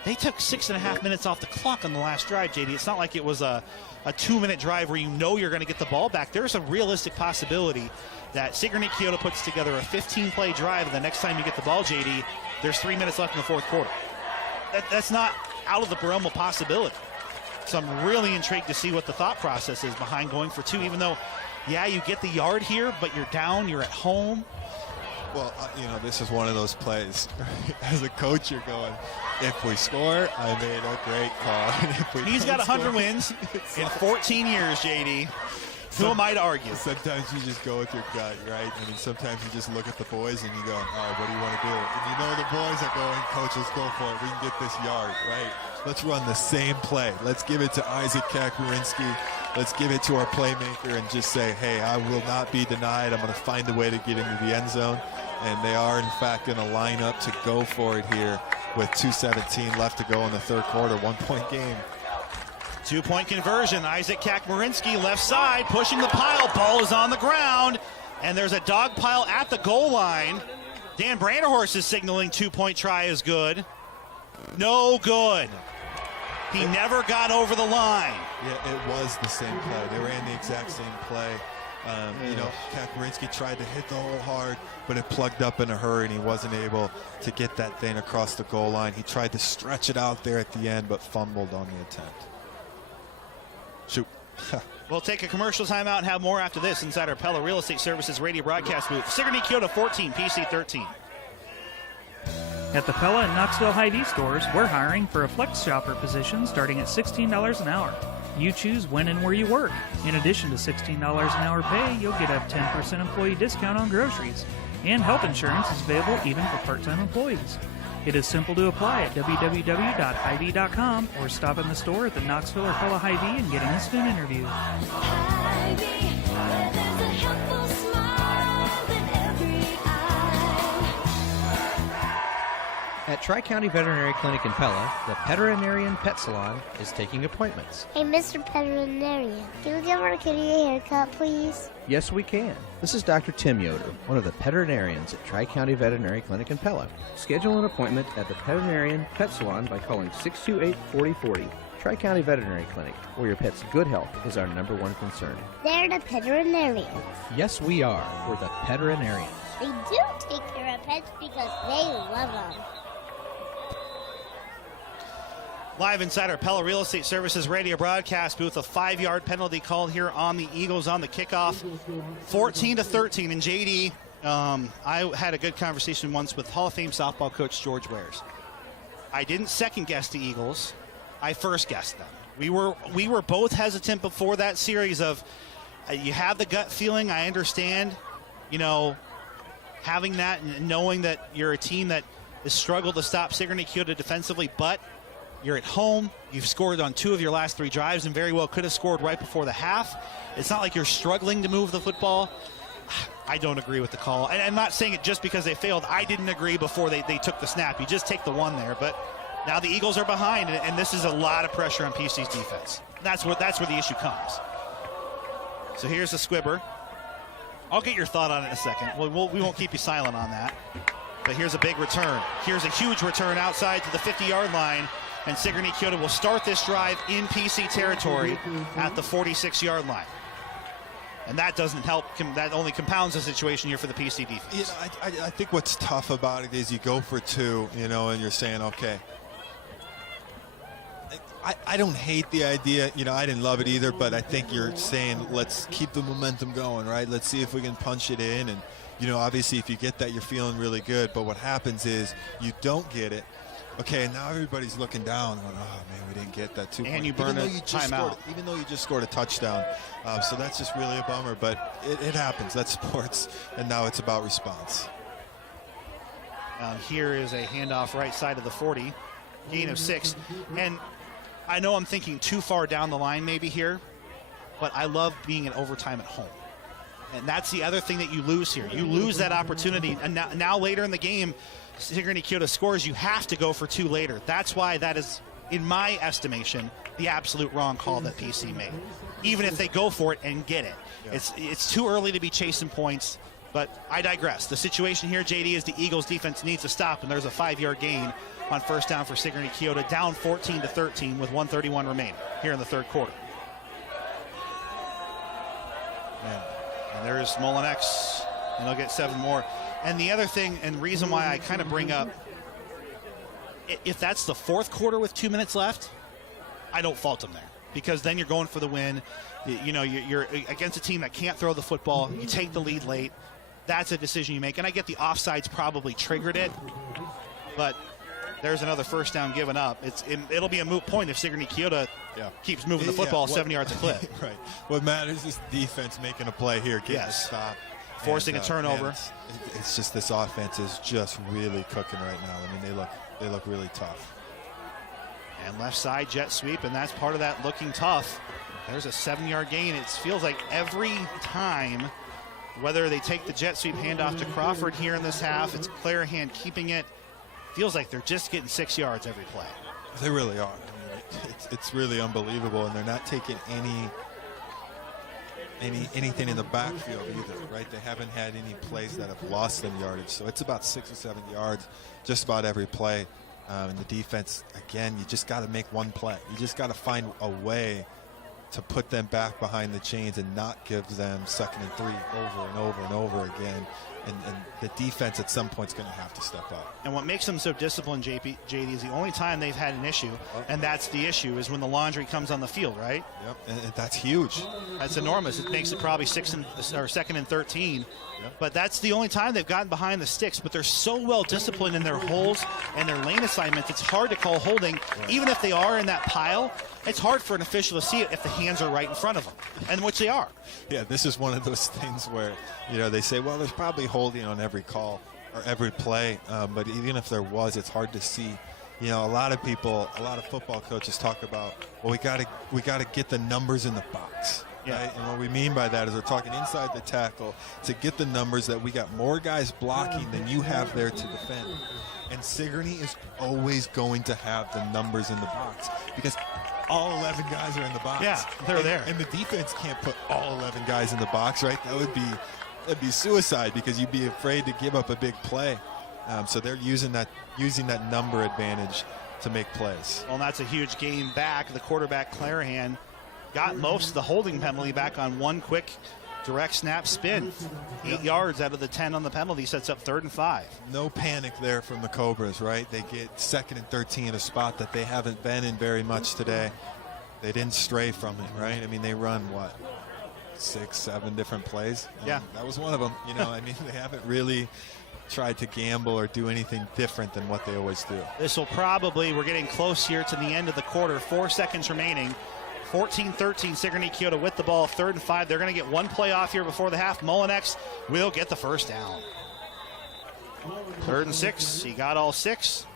they took 6.5 minutes off the clock on the last drive, JD. It's not like it was a 2-minute drive where you know you're going to get the ball back. There's a realistic possibility that Sigourney Keogh puts together a 15-play drive, and the next time you get the ball, JD, there's 3 minutes left in the 4th quarter. That's not out of the realm of possibility. So I'm really intrigued to see what the thought process is behind going for 2, even though, yeah, you get the yard here, but you're down, you're at home. Well, you know, this is one of those plays. As a coach, you're going, if we score, I made a great call. He's got 100 wins in 14 years, JD. Who am I to argue? Sometimes you just go with your gut, right? I mean, sometimes you just look at the boys and you go, all right, what do you want to do? And you know the boys are going, coach, let's go for it. We can get this yard, right? Let's run the same play. Let's give it to Isaac Kakmarinski. Let's give it to our playmaker and just say, hey, I will not be denied. I'm going to find a way to get into the end zone. And they are, in fact, going to line up to go for it here with 2:17 left to go in the 3rd quarter. 1-point game. 2-point conversion. Isaac Kakmarinski left side, pushing the pile. Ball is on the ground, and there's a dog pile at the goal line. Dan Branderhorst is signaling 2-point try is good. No good. He never got over the line. Yeah, it was the same play. They ran the exact same play. You know, Kakmarinski tried to hit the hole hard, but it plugged up in a hurry, and he wasn't able to get that thing across the goal line. He tried to stretch it out there at the end, but fumbled on the attempt. Shoot. We'll take a commercial timeout and have more after this inside our Pella Real Estate Services radio broadcast booth. Sigourney Keogh 14, PC 13. At the Pella and Knoxville Hy-Vee stores, we're hiring for a flex shopper position starting at $16 an hour. You choose when and where you work. In addition to $16 an hour pay, you'll get a 10% employee discount on groceries. And health insurance is available even for part-time employees. It is simple to apply at www.hy-vee.com or stop in the store at the Knoxville or Pella Hy-Vee and get an instant interview. At Tri-County Veterinary Clinic in Pella, the Veterinarian Pet Salon is taking appointments. Hey, Mr. Veterinarian, can we give our kitty a haircut, please? Yes, we can. This is Dr. Tim Yoder, one of the veterinarians at Tri-County Veterinary Clinic in Pella. Schedule an appointment at the Veterinarian Pet Salon by calling 628-4040. Tri-County Veterinary Clinic, where your pet's good health is our #1 concern. They're the veterinarians. Yes, we are. We're the veterinarians. They do take care of pets because they love them. Live inside our Pella Real Estate Services radio broadcast booth, a 5-yard penalty called here on the Eagles on the kickoff. 14-13. And JD, I had a good conversation once with Hall of Fame softball coach George Wares. I didn't second guess the Eagles. I first guessed them. We were both hesitant before that series of you have the gut feeling. I understand, you know, having that and knowing that you're a team that has struggled to stop Sigourney Keogh defensively, but you're at home. You've scored on 2 of your last 3 drives and very well could have scored right before the half. It's not like you're struggling to move the football. I don't agree with the call. And I'm not saying it just because they failed. I didn't agree before they took the snap. You just take the 1 there. But now the Eagles are behind, and this is a lot of pressure on PC's defense. That's where the issue comes. So here's the squibber. I'll get your thought on it in a second. We won't keep you silent on that. But here's a big return. Here's a huge return outside to the 50-yard line. And Sigourney Kyoto will start this drive in PC territory at the 46-yard line. And that doesn't help. That only compounds the situation here for the PC defense. I think what's tough about it is you go for 2, and you're saying, okay. I don't hate the idea. I didn't love it either, but I think you're saying let's keep the momentum going, right? Let's see if we can punch it in. And, obviously if you get that, you're feeling really good. But what happens is you don't get it. Okay, and now everybody's looking down, going, oh, man, we didn't get that 2 point. And you burn a timeout. Even though you just scored a touchdown. So that's just really a bummer, but it happens. That's sports, and now it's about response. Here is a handoff right side of the 40, gain of 6. And I know I'm thinking too far down the line maybe here, but I love being in overtime at home. And that's the other thing that you lose here. You lose that opportunity. And now later in the game, Sigourney Kyoto scores, you have to go for 2 later. That's why that is, in my estimation, the absolute wrong call that PC made. Even if they go for it and get it. Yeah. It's too early to be chasing points, but I digress. The situation here, JD, is the Eagles defense needs to stop, and there's a 5-yard gain on first down for Sigourney Kyoto, down 14-13 with 1:31 remaining here in the third quarter. Man. And there's Molinex, and they'll get 7 more. And the other thing, and reason why I kind of bring up, if that's the fourth quarter with 2 minutes left, I don't fault them there. Because then you're going for the win. You're against a team that can't throw the football. You take the lead late. That's a decision you make. And I get the offsides probably triggered it. But there's another first down given up. It'll be a moot point if Sigourney Kyoto keeps moving the football 7 yards a clip. Right. What matters is defense making a play here, getting a stop. Forcing a turnover. It's just this offense is just really cooking right now. I mean, they look really tough. And left side jet sweep, and that's part of that looking tough. There's a 7-yard gain. It feels like every time, whether they take the jet sweep handoff to Crawford here in this half, it's Clarahan keeping it. Feels like they're just getting 6 yards every play. They really are. I mean, it's really unbelievable, and they're not taking anything in the backfield either, right? They haven't had any plays that have lost them yardage, so it's about 6 or 7 yards just about every play. And the defense, again, you just got to make one play. You just got to find a way to put them back behind the chains and not give them 2nd and 3 over and over and over again. And the defense at some point is going to have to step up. And what makes them so disciplined, JD, is the only time they've had an issue, and that's the issue, is when the laundry comes on the field, right? Yep, and that's huge. That's enormous. It makes it probably 2nd and 13. Yep. But that's the only time they've gotten behind the sticks. But they're so well disciplined in their holes and their lane assignments, it's hard to call holding. Right. Even if they are in that pile, it's hard for an official to see it if the hands are right in front of them, and which they are. Yeah, this is one of those things where, they say, well, there's probably holding on every call or every play. But even if there was, it's hard to see. A lot of football coaches talk about, well, we got to get the numbers in the box. Yeah. Right? And what we mean by that is we're talking inside the tackle to get the numbers that we got more guys blocking than you have there to defend. And Sigourney is always going to have the numbers in the box because all 11 guys are in the box. Yeah, they're there. And the defense can't put all 11 guys in the box, right? That'd be suicide because you'd be afraid to give up a big play. So they're using that number advantage to make plays. Well, that's a huge gain back. The quarterback, Clarahan, got most of the holding penalty back on one quick direct snap spin. 8 yards out of the 10 on the penalty, sets up 3rd and 5. No panic there from the Cobras, right? They get 2nd and 13, a spot that they haven't been in very much today. They didn't stray from it, right? I mean, they run, 6, 7 different plays? Yeah. That was one of them. They haven't really tried to gamble or do anything different than what they always do. This will probably, we're getting close here to the end of the quarter. 4 seconds remaining. 14-13, Sigourney Kyoto with the ball, 3rd and 5. They're going to get one play off here before the half. Molinex will get the first down. 3rd and 6. He got all 6.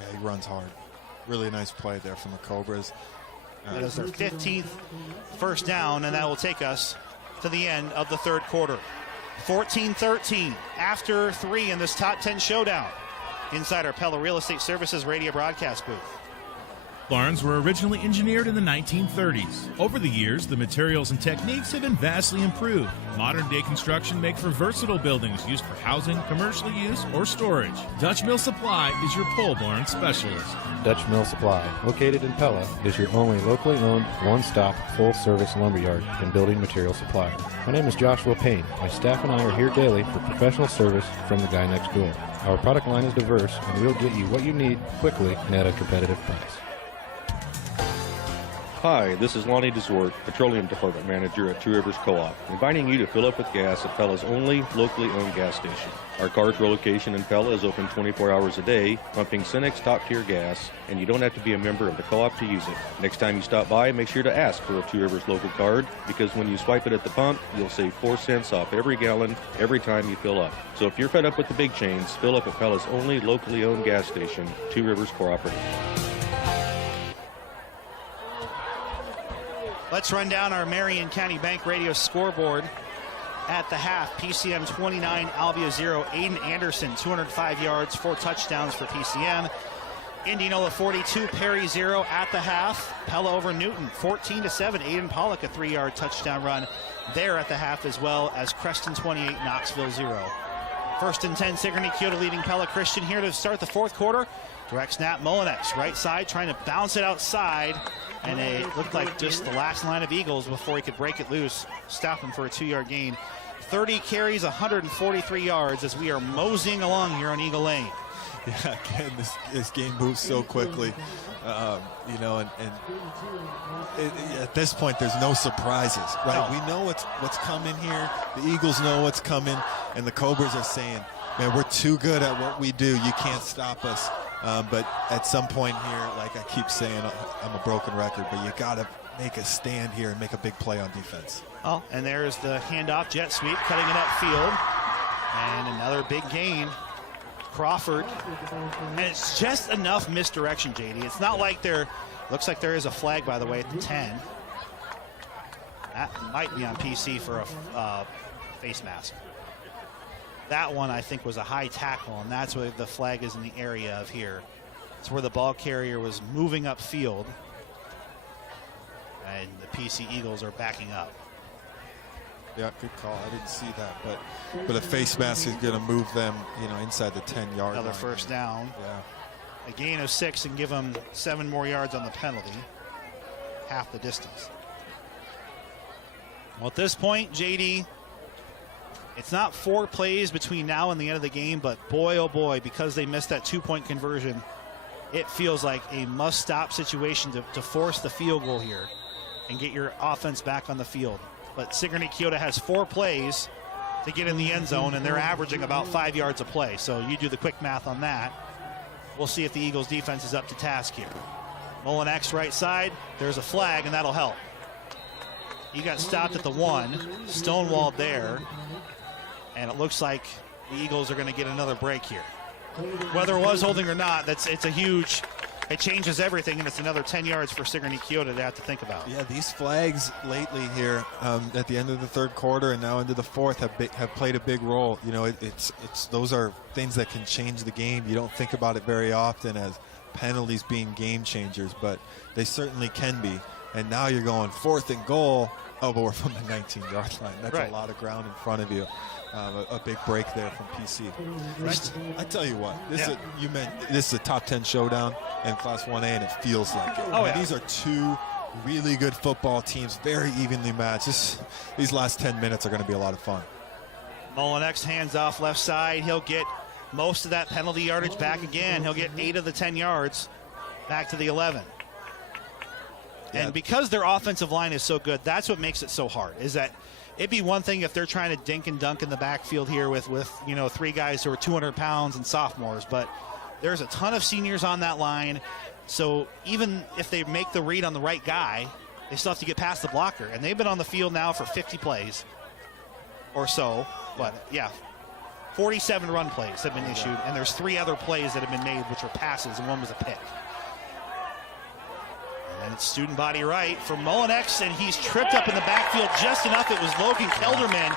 Yeah, he runs hard. Really nice play there from the Cobras. That is their 15th first down, and that will take us to the end of the third quarter. 14-13 after 3 in this top 10 showdown inside our Pella Real Estate Services radio broadcast booth. Barns were originally engineered in the 1930s. Over the years, the materials and techniques have been vastly improved. Modern-day construction makes for versatile buildings used for housing, commercial use, or storage. Dutch Mill Supply is your pole barn specialist. Dutch Mill Supply, located in Pella, is your only locally owned, one-stop, full-service lumberyard and building material supplier. My name is Joshua Payne. My staff and I are here daily for professional service from the guy next door. Our product line is diverse, and we'll get you what you need quickly and at a competitive price. Hi, this is Lonnie DeZort, Petroleum Department Manager at Two Rivers Co-op, inviting you to fill up with gas at Pella's only locally owned gas station. Our Carsville location in Pella is open 24 hours a day, pumping Cenex top-tier gas, and you don't have to be a member of the co-op to use it. Next time you stop by, make sure to ask for a Two Rivers local card, because when you swipe it at the pump, you'll save 4 cents off every gallon every time you fill up. So if you're fed up with the big chains, fill up at Pella's only locally owned gas station, Two Rivers Cooperative. Let's run down our Marion County Bank Radio scoreboard. At the half, PCM 29, Albia 0. Aiden Anderson, 205 yards, 4 touchdowns for PCM. Indianola 42, Perry 0 at the half. Pella over Newton, 14-7. Aiden Pollock, a 3-yard touchdown run there at the half, as well as Creston 28, Knoxville 0. 1st and 10, Sigourney Kyoto leading Pella Christian here to start the 4th quarter. Direct snap, Molinex, right side, trying to bounce it outside. And it looked like just the last line of Eagles before he could break it loose. Stop him for a 2-yard gain. 30 carries, 143 yards as we are moseying along here on Eagle Lane. Yeah, again, this game moves so quickly. You know, and at this point, there's no surprises, right? No. We know what's coming here. The Eagles know what's coming, and the Cobras are saying, man, we're too good at what we do. You can't stop us. But at some point here, like I keep saying, I'm a broken record, but you got to make a stand here and make a big play on defense. Oh, and there's the handoff, jet sweep, cutting it upfield. And another big gain. Crawford. And it's just enough misdirection, JD. It's not like looks like there is a flag, by the way, at the 10. That might be on PC for a face mask. That one, I think, was a high tackle, and that's where the flag is in the area of here. It's where the ball carrier was moving upfield, and the PC Eagles are backing up. Yeah, good call. I didn't see that, but a face mask is going to move them, you know, inside the 10-yard line. Another first down. Yeah. A gain of 6 and give them 7 more yards on the penalty. Half the distance. Well, at this point, JD, it's not 4 plays between now and the end of the game, but boy, oh boy, because they missed that 2-point conversion, it feels like a must-stop situation to force the field goal here and get your offense back on the field. But Sigourney Kyoto has 4 plays to get in the end zone, and they're averaging about 5 yards a play. So you do the quick math on that. We'll see if the Eagles defense is up to task here. Molinex right side. There's a flag, and that'll help. He got stopped at the 1, stonewalled there, and it looks like the Eagles are going to get another break here. Whether it was holding or not, it's a huge, it changes everything, and it's another 10 yards for Sigourney Kyoto to have to think about. Yeah, these flags lately here at the end of the 3rd quarter and now into the 4th have played a big role. You know, it's those are things that can change the game. You don't think about it very often as penalties being game changers, but they certainly can be. And now you're going 4th and goal. Oh, but we're from the 19-yard line. That's right. A lot of ground in front of you. A big break there from PC. I tell you what, this is a top 10 showdown in Class 1A, and it feels like it. Oh, yeah. These are 2 really good football teams, very evenly matched. These last 10 minutes are going to be a lot of fun. Molinex hands off left side. He'll get most of that penalty yardage back again. He'll get 8 of the 10 yards back to the 11. Yeah. And because their offensive line is so good, that's what makes it so hard, is that it'd be one thing if they're trying to dink and dunk in the backfield here with 3 guys who are 200 pounds and sophomores, but there's a ton of seniors on that line. So even if they make the read on the right guy, they still have to get past the blocker. And they've been on the field now for 50 plays or so. But, yeah, 47 run plays have been issued, and there's 3 other plays that have been made, which are passes, and one was a pick. And it's student body right for Molinex, and he's tripped up in the backfield just enough. It was Logan Kelderman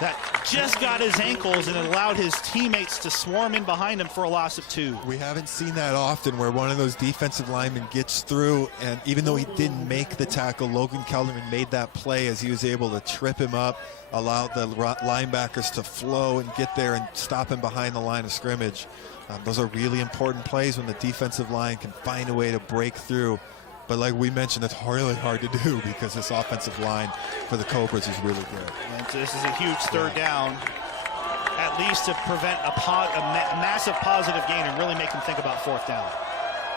That just got his ankles, and it allowed his teammates to swarm in behind him for a loss of 2. We haven't seen that often where one of those defensive linemen gets through, and even though he didn't make the tackle, Logan Kellerman made that play as he was able to trip him up, allow the linebackers to flow and get there and stop him behind the line of scrimmage. Those are really important plays when the defensive line can find a way to break through. But like we mentioned, it's really hard to do because this offensive line for the Cobras is really good. And this is a huge third down, at least to prevent a massive positive gain and really make him think about fourth down.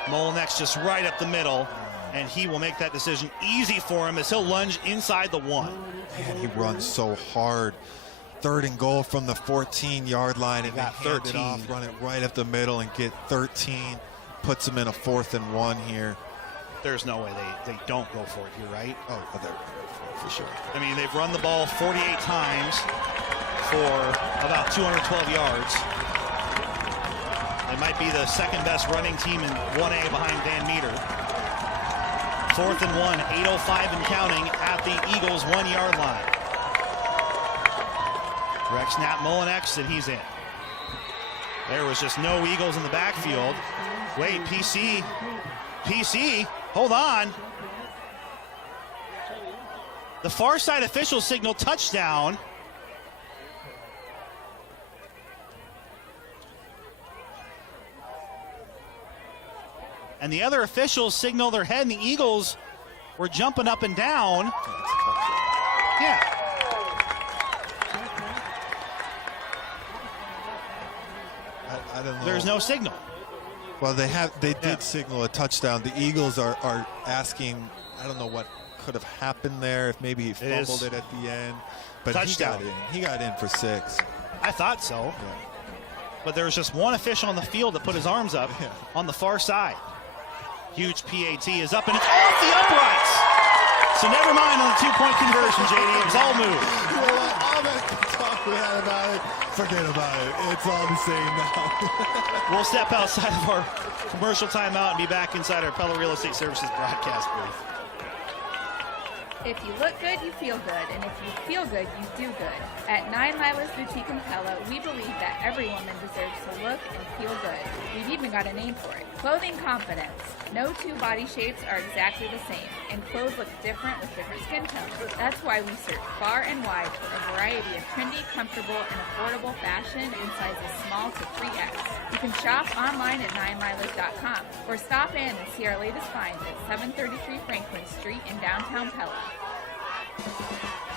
Molinex just right up the middle, and he will make that decision easy for him as he'll lunge inside the 1. Man, he runs so hard. 3rd and goal from the 14-yard line, and got 13. Off, run it right up the middle and get 13. Puts him in a 4th and 1 here. There's no way they don't go for it here, right? Oh, they're going to go for it for sure. I mean, they've run the ball 48 times for about 212 yards. They might be the second best running team in 1A behind Van Meter. 4th and 1, 8:05 and counting at the Eagles' 1-yard line. Direct snap, Molinex, and he's in. There was just no Eagles in the backfield. Wait, PC, hold on. The far side official signal touchdown. And the other officials signal their head, and the Eagles were jumping up and down. Yeah. I don't know. There's no signal. Well, they did signal a touchdown. The Eagles are asking, I don't know what could have happened there, if maybe he fumbled it at the end. But touchdown. He got in for 6. I thought so. Yeah. But there was just one official on the field that put his arms up on the far side. Huge PAT is up, and it's off the uprights. So never mind on the 2-point conversion, JD. It was all moved. You know what? All that talk we had about it, forget about it. It's all the same now. We'll step outside of our commercial timeout and be back inside our Pella Real Estate Services broadcast booth. If you look good, you feel good. And if you feel good, you do good. At 9 Lila's Boutique in Pella, we believe that every woman deserves to look and feel good. We've even got a name for it. Clothing confidence. No two body shapes are exactly the same, and clothes look different with different skin tones. That's why we search far and wide for a variety of trendy, comfortable, and affordable fashion in sizes small to 3X. You can shop online at 9lilas.com or stop in and see our latest finds at 733 Franklin Street in downtown Pella.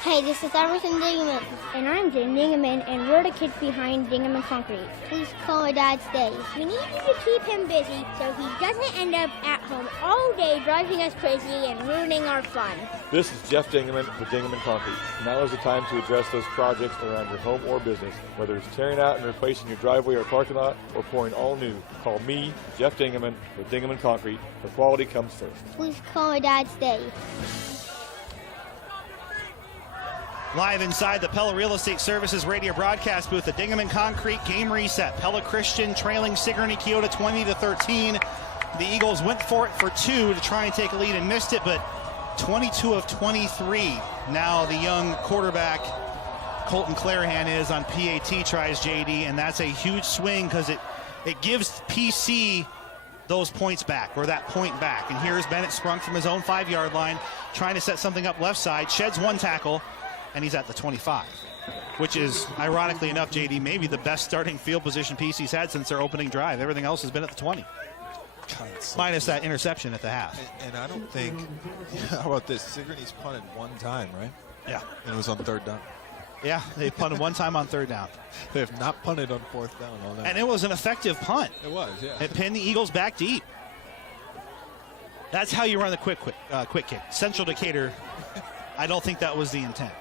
Hey, this is Emerson Dingaman. And I'm Jim Dingaman, and we're the kids behind Dingaman Concrete. Please call my Dad today. We need you to keep him busy so he doesn't end up at home all day driving us crazy and ruining our fun. This is Jeff Dingaman with Dingaman Concrete. Now is the time to address those projects around your home or business. Whether it's tearing out and replacing your driveway or parking lot or pouring all new, call me, Jeff Dingaman, with Dingaman Concrete. The quality comes first. Please call my Dad today. Live inside the Pella Real Estate Services radio broadcast booth at Dingaman Concrete game reset. Pella Christian trailing Sigourney Kyoto 20-13. The Eagles went for it for 2 to try and take a lead and missed it, but 22 of 23. Now the young quarterback Colton Clarahan is on PAT tries, JD, and that's a huge swing because it gives PC those points back, or that point back. And here's Bennett sprung from his own 5-yard line, trying to set something up left side, sheds one tackle, and he's at the 25, which is, ironically enough, JD, maybe the best starting field position PC's had since their opening drive. Everything else has been at the 20. Minus that interception at the half. And I don't think, how about this? Sigourney's punted one time, right? Yeah. And it was on 3rd down. Yeah, they punted one time on 3rd down. They have not punted on 4th down all night. And it was an effective punt. It was, yeah. It pinned the Eagles back deep. That's how you run the quick kick. Central Decatur, I don't think that was the intent.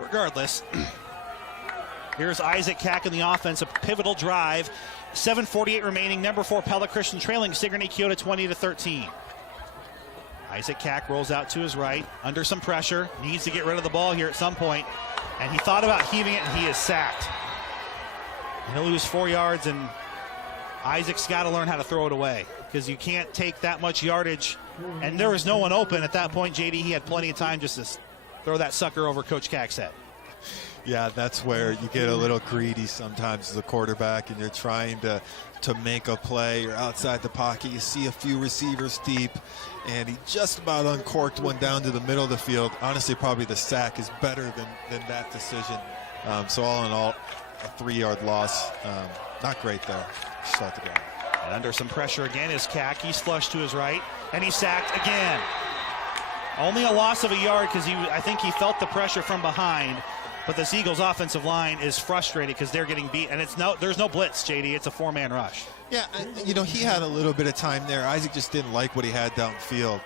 Regardless, here's Isaac Kack in the offense, a pivotal drive. 7:48 remaining, number 4 Pella Christian trailing Sigourney Kyoto 20-13. Isaac Kack rolls out to his right, under some pressure, needs to get rid of the ball here at some point, and he thought about heaving it, and he is sacked. And he'll lose 4 yards, and Isaac's got to learn how to throw it away, because you can't take that much yardage, and there was no one open at that point, JD. He had plenty of time just to throw that sucker over Coach Kack's head. Yeah, that's where you get a little greedy sometimes as a quarterback, and you're trying to make a play. You're outside the pocket. You see a few receivers deep, and he just about uncorked one down to the middle of the field. Honestly, probably the sack is better than that decision. So all in all, a 3-yard loss. Not great there. Start the game. And under some pressure again is Cack. He's flushed to his right, and he's sacked again. Only a loss of a yard because I think he felt the pressure from behind. But this Eagles offensive line is frustrated because they're getting beat, and there's no blitz, JD. It's a 4-man rush. Yeah, he had a little bit of time there. Isaac just didn't like what he had downfield.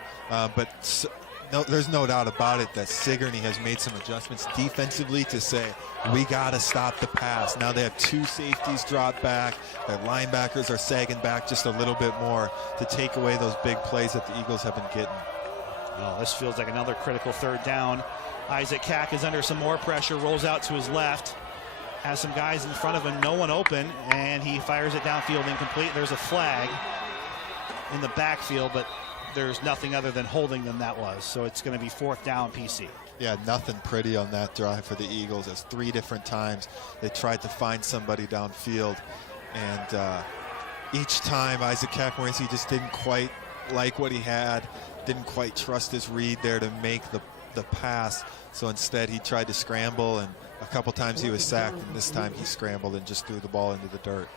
There's no doubt about it that Sigourney has made some adjustments defensively to say, we got to stop the pass. Now they have 2 safeties drop back. Their linebackers are sagging back just a little bit more to take away those big plays that the Eagles have been getting. Oh, this feels like another critical 3rd down. Isaac Cack is under some more pressure, rolls out to his left, has some guys in front of him, no one open, and he fires it downfield incomplete. There's a flag in the backfield, but there's nothing other than holding than that was. So it's going to be 4th down PC. Yeah, nothing pretty on that drive for the Eagles. As 3 different times they tried to find somebody downfield, and each time Isaac Cack-Morency just didn't quite like what he had, didn't quite trust his read there to make the pass. So instead he tried to scramble, and a couple times he was sacked, and this time he scrambled and just threw the ball into the dirt.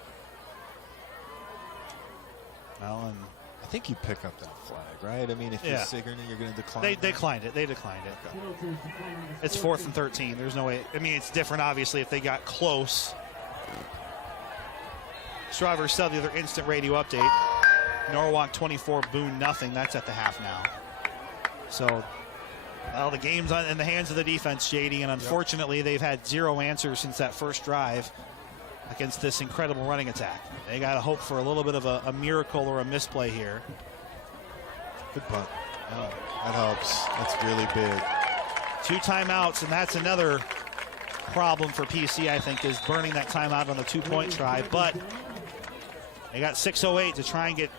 Well, and I think you pick up that flag, right? I mean, if you're Sigourney, you're going to decline. They declined it. Okay. It's 4th and 13. There's no way. I mean, it's different, obviously, if they got close. Shriver saw the other instant radio update. Norwalk 24, Boone nothing. That's at the half now. So, well, the game's in the hands of the defense, JD, and unfortunately they've had 0 answers since that first drive against this incredible running attack. They got to hope for a little bit of a miracle or a misplay here. Good punt. Oh, that helps. That's really big. 2 timeouts, and that's another problem for PC, I think, is burning that timeout on the 2-point try. But they got 6:08 to try and get.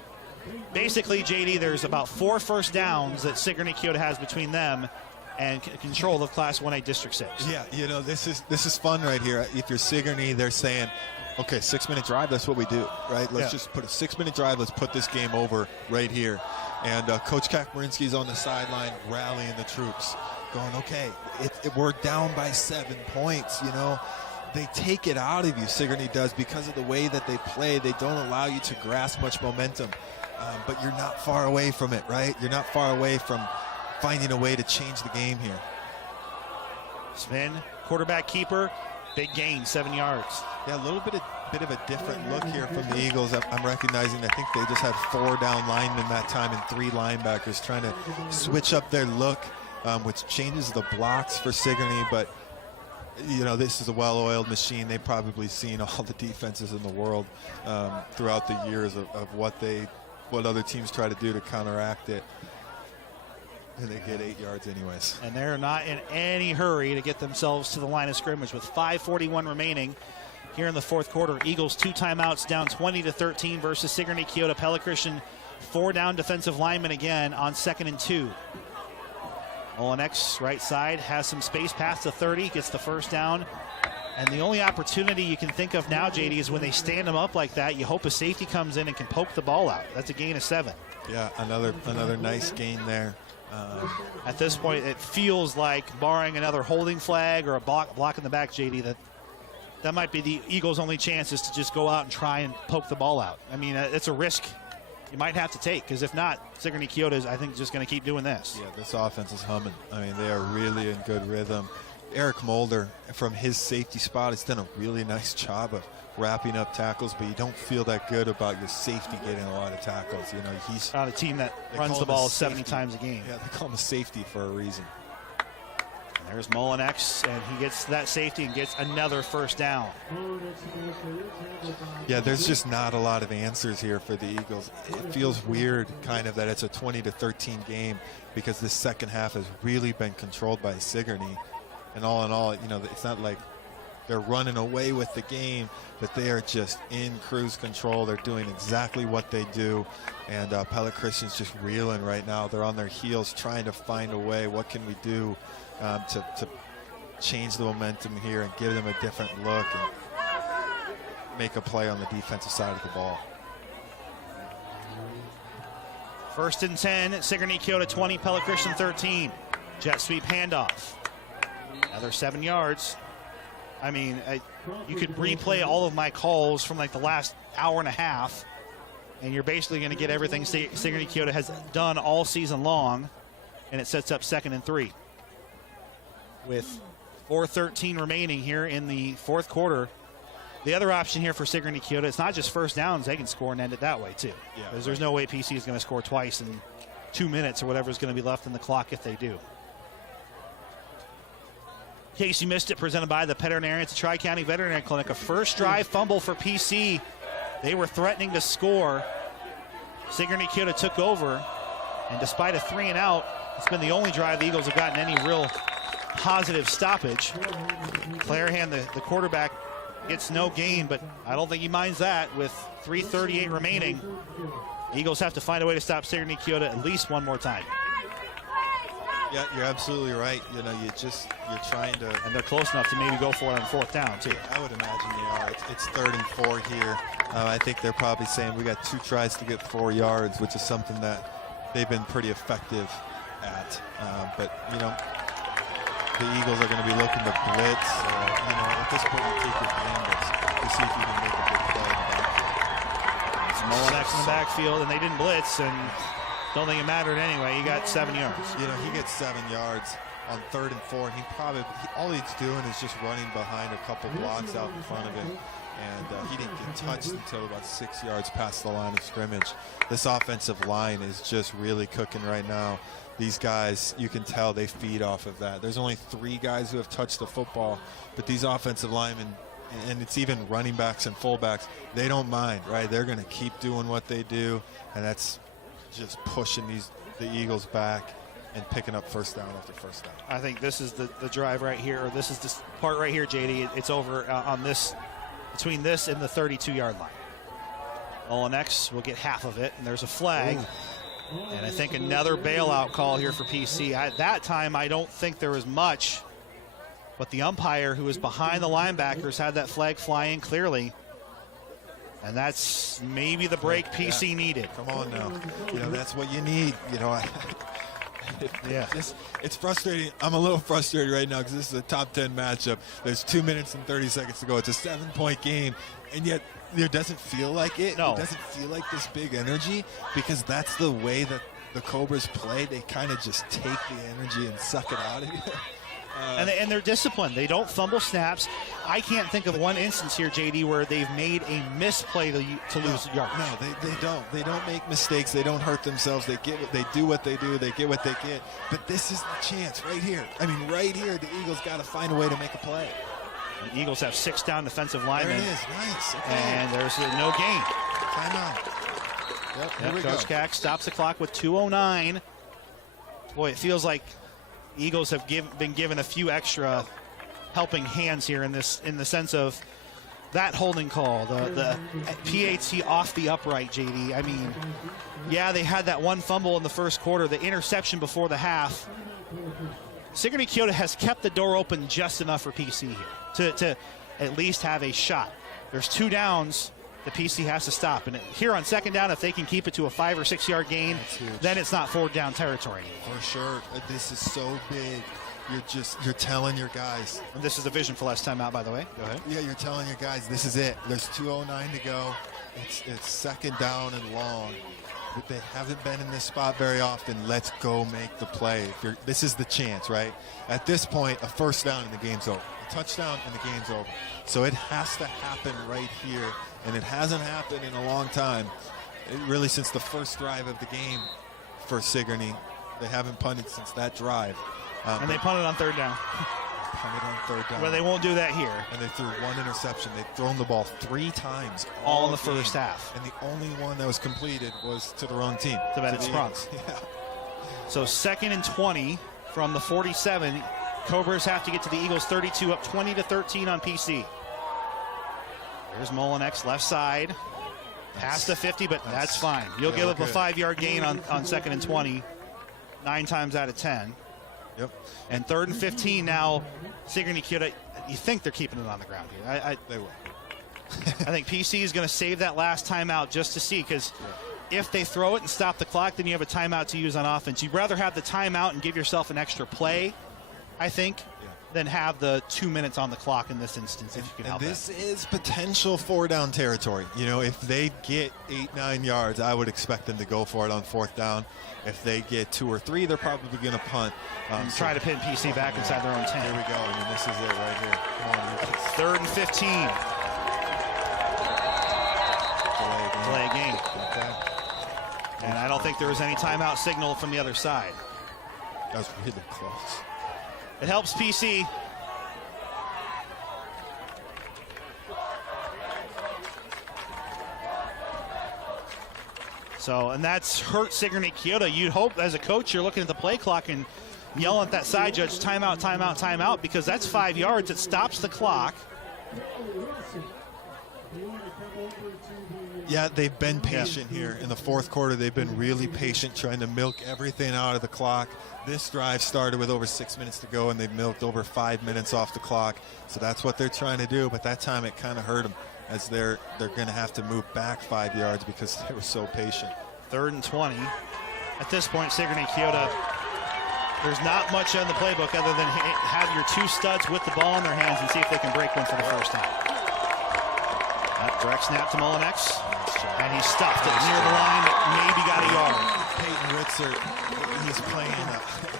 Basically, JD, there's about 4 first downs that Sigourney Keota has between them and control of Class 1A District 6. Yeah, this is fun right here. If you're Sigourney, they're saying, okay, 6-minute drive, that's what we do, right? Let's just put a 6-minute drive. Let's put this game over right here. And Coach Cack-Morency's on the sideline rallying the troops, going, okay, we're down by 7 points, They take it out of you, Sigourney does, because of the way that they play. They don't allow you to grasp much momentum. But you're not far away from it, right? You're not far away from finding a way to change the game here. Spin, quarterback keeper, big gain, 7 yards. Yeah, a little bit of a different look here from the Eagles. I'm recognizing, I think they just had 4 down linemen that time and 3 linebackers trying to switch up their look, which changes the blocks for Sigourney. But this is a well-oiled machine. They've probably seen all the defenses in the world throughout the years of what other teams try to do to counteract it. And they get 8 yards anyways. And they're not in any hurry to get themselves to the line of scrimmage with 5:41 remaining here in the 4th quarter. Eagles 2 timeouts, down 20-13 versus Sigourney Keota. Pella Christian 4 down defensive linemen again on 2nd and 2. Olenex, right side, has some space past the 30, gets the first down. And the only opportunity you can think of now, JD, is when they stand them up like that, you hope a safety comes in and can poke the ball out. That's a gain of 7. Yeah, another nice gain there. At this point, it feels like, barring another holding flag or a block in the back, JD, that might be the Eagles' only chance is to just go out and try and poke the ball out. I mean, it's a risk you might have to take, because if not, Sigourney Keota is, I think, just going to keep doing this. Yeah, this offense is humming. I mean, they are really in good rhythm. Eric Mulder, from his safety spot, has done a really nice job of wrapping up tackles, but you don't feel that good about your safety getting a lot of tackles. He's not a team that runs the ball 70 times a game. Yeah, they call him a safety for a reason. And there's Molinex, and he gets that safety and gets another first down. Yeah, there's just not a lot of answers here for the Eagles. It feels weird, kind of, that it's a 20-13 game, because this second half has really been controlled by Sigourney. And all in all, it's not like they're running away with the game, but they are just in cruise control. They're doing exactly what they do. And Pella Christian's just reeling right now. They're on their heels trying to find a way. What can we do to change the momentum here and give them a different look and make a play on the defensive side of the ball. 1st and 10, Sigourney Kyoto 20, Pella Christian 13. Jet sweep handoff. Another 7 yards. I mean, you could replay all of my calls from like the last hour and a half, and you're basically going to get everything Sigourney Kyoto has done all season long, and it sets up 2nd and 3. With 4:13 remaining here in the 4th quarter. The other option here for Sigourney Kyoto, it's not just first downs, they can score and end it that way too. Yeah, because there's no way PC is going to score twice in 2 minutes or whatever is going to be left in the clock if they do. In case you missed it, presented by the Veterinarians at Tri-County Veterinary Clinic. A first drive fumble for PC. They were threatening to score. Sigourney Kyoto took over, and despite a 3 and out, it's been the only drive the Eagles have gotten any real positive stoppage. Clarahan, the quarterback, gets no gain, but I don't think he minds that with 3:38 remaining. Eagles have to find a way to stop Sigourney Kyoto at least one more time. Yeah, you're absolutely right. You know, you're trying to, and they're close enough to maybe go for it on 4th down too. I would imagine they are. It's 3rd and 4 here. I think they're probably saying we got 2 tries to get 4 yards, which is something that they've been pretty effective at. But you know, the Eagles are going to be looking to blitz. You know, at this point, you take your canvas to see if you can make a big play in the backfield. It's Molenax in the backfield, and they didn't blitz, and don't think it mattered anyway. He got 7 yards. You know, he gets 7 yards on 3rd and 4, and all he's doing is just running behind a couple blocks out in front of him. And he didn't get touched until about 6 yards past the line of scrimmage. This offensive line is just really cooking right now. These guys, you can tell they feed off of that. There's only 3 guys who have touched the football, but these offensive linemen, and it's even running backs and fullbacks, they don't mind, right? They're going to keep doing what they do, and that's just pushing the Eagles back and picking up first down after first down. I think this is the drive right here, or this is this part right here, JD. It's over on this, between this and the 32-yard line. Olenex will get half of it, and there's a flag. Ooh. And I think another bailout call here for PC. At that time, I don't think there was much, but the umpire who was behind the linebackers had that flag fly in clearly. And that's maybe the break PC needed. Come on now. You know, that's what you need. You know, it's frustrating. I'm a little frustrated right now because this is a top 10 matchup. There's 2 minutes and 30 seconds to go. It's a 7-point game, and yet there doesn't feel like it. No. It doesn't feel like this big energy because that's the way that the Cobras play. They kind of just take the energy and suck it out of you. And they're disciplined. They don't fumble snaps. I can't think of one instance here, JD, where they've made a misplay to lose yards. No, they don't. They don't make mistakes. They don't hurt themselves. They do what they do. They get what they get. But this is the chance right here. I mean, right here, the Eagles got to find a way to make a play. The Eagles have 6 down defensive linemen. There it is. Nice. Okay. And there's no gain. Timeout. Yep, Coach Cack stops the clock with 2:09. Boy, it feels like the Eagles have been given a few extra helping hands here in the sense of that holding call, the PAT off the upright, JD. I mean, yeah, they had that one fumble in the first quarter, the interception before the half. Sigourney Kyoto has kept the door open just enough for PC here to at least have a shot. There's 2 downs. The PC has to stop. And here on 2nd down, if they can keep it to a 5 or 6 yard gain, then it's not 4th down territory anymore. For sure. This is so big. You're telling your guys. And this is the vision for last time out, by the way. Go ahead. Yeah, you're telling your guys this is it. There's 2:09 to go. It's 2nd down and long. But they haven't been in this spot very often. Let's go make the play. This is the chance, right? At this point, a first down and the game's over. A touchdown and the game's over. So it has to happen right here. And it hasn't happened in a long time. Really since the first drive of the game for Sigourney. They haven't punted since that drive. And they punted on 3rd down. Punted on 3rd down. Well, they won't do that here. And they threw 1 interception. They've thrown the ball 3 times. All in the first half. And the only one that was completed was to the wrong team. To Bennett Sprunks. Yeah. So 2nd and 20 from the 47. Cobras have to get to the Eagles 32, up 20-13 on PC. There's Molenex left side. Past the 50, but that's fine. You'll give up a 5 yard gain on 2nd and 20 9 times out of 10. Yep. And 3rd and 15 now. Sigourney Kyoto, you think they're keeping it on the ground here. They will. I think PC is going to save that last timeout just to see, because if they throw it and stop the clock, then you have a timeout to use on offense. You'd rather have the timeout and give yourself an extra play, I think, than have the 2 minutes on the clock in this instance, if you can help it. This is potential 4-down territory. You know, if they get 8-9 yards, I would expect them to go for it on 4th down. If they get 2 or 3, they're probably going to punt. Try to pin PC back inside their own 10. Here we go. I mean, this is it right here. Come on, 3rd and 15. Delay game. Okay. And I don't think there was any timeout signal from the other side. That was really close. It helps PC. So, and that's hurt Sigourney Kyoto. You'd hope as a coach you're looking at the play clock and yelling at that side judge, timeout, timeout, timeout, because that's 5 yards. It stops the clock. Yeah, they've been patient here. In the 4th quarter, they've been really patient, trying to milk everything out of the clock. This drive started with over 6 minutes to go, and they've milked over 5 minutes off the clock. So that's what they're trying to do, but that time it kind of hurt them, as they're going to have to move back 5 yards because they were so patient. 3rd and 20. At this point, Sigourney Kyoto, there's not much in the playbook other than have your 2 studs with the ball in their hands and see if they can break one for the first time. Direct snap to Mullinex, and he stuffed it near the line, maybe got a yard. Peyton Ritzer, he's playing,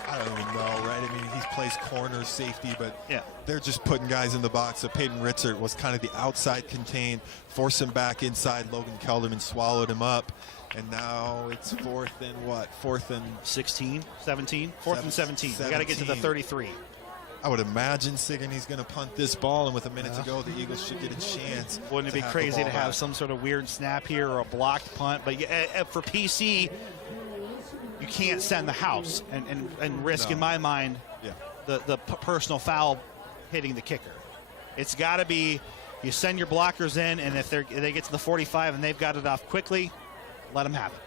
I don't even know, right? I mean, he plays corner, safety, but they're just putting guys in the box. So Peyton Ritzer was kind of the outside contained, forced him back inside. Logan Kelderman swallowed him up. And now it's 4th and what? 4th and 16, 17? 4th and 17. We got to get to the 33. I would imagine Sigourney's going to punt this ball, and with a minute to go, the Eagles should get a chance. Wouldn't it be crazy to have some sort of weird snap here or a blocked punt? But for PC, you can't send the house and risk, in my mind, the personal foul hitting the kicker. It's got to be you send your blockers in, and if they get to the 45 and they've got it off quickly, let them have it.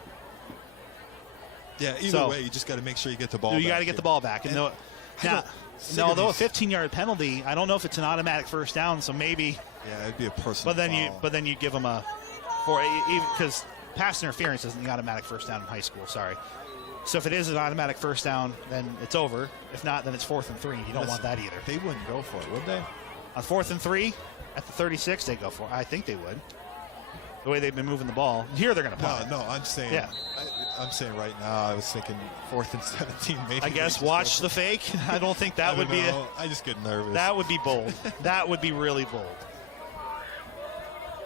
Yeah, either way, you just got to make sure you get the ball back. You got to get the ball back. And now, although a 15-yard penalty, I don't know if it's an automatic first down, so maybe. Yeah, it'd be a personal foul. But then you give them a because pass interference isn't the automatic first down in high school. Sorry. So if it is an automatic first down, then it's over. If not, then it's 4th and 3. You don't want that either. They wouldn't go for it, would they? On 4th and 3 at the 36, they go for it. I think they would. The way they've been moving the ball. Here they're going to punt. No, I'm saying. Yeah. I'm saying right now, I was thinking 4th and 17. Maybe I guess watch the fake. I don't think that would be. I just get nervous. That would be bold. That would be really bold.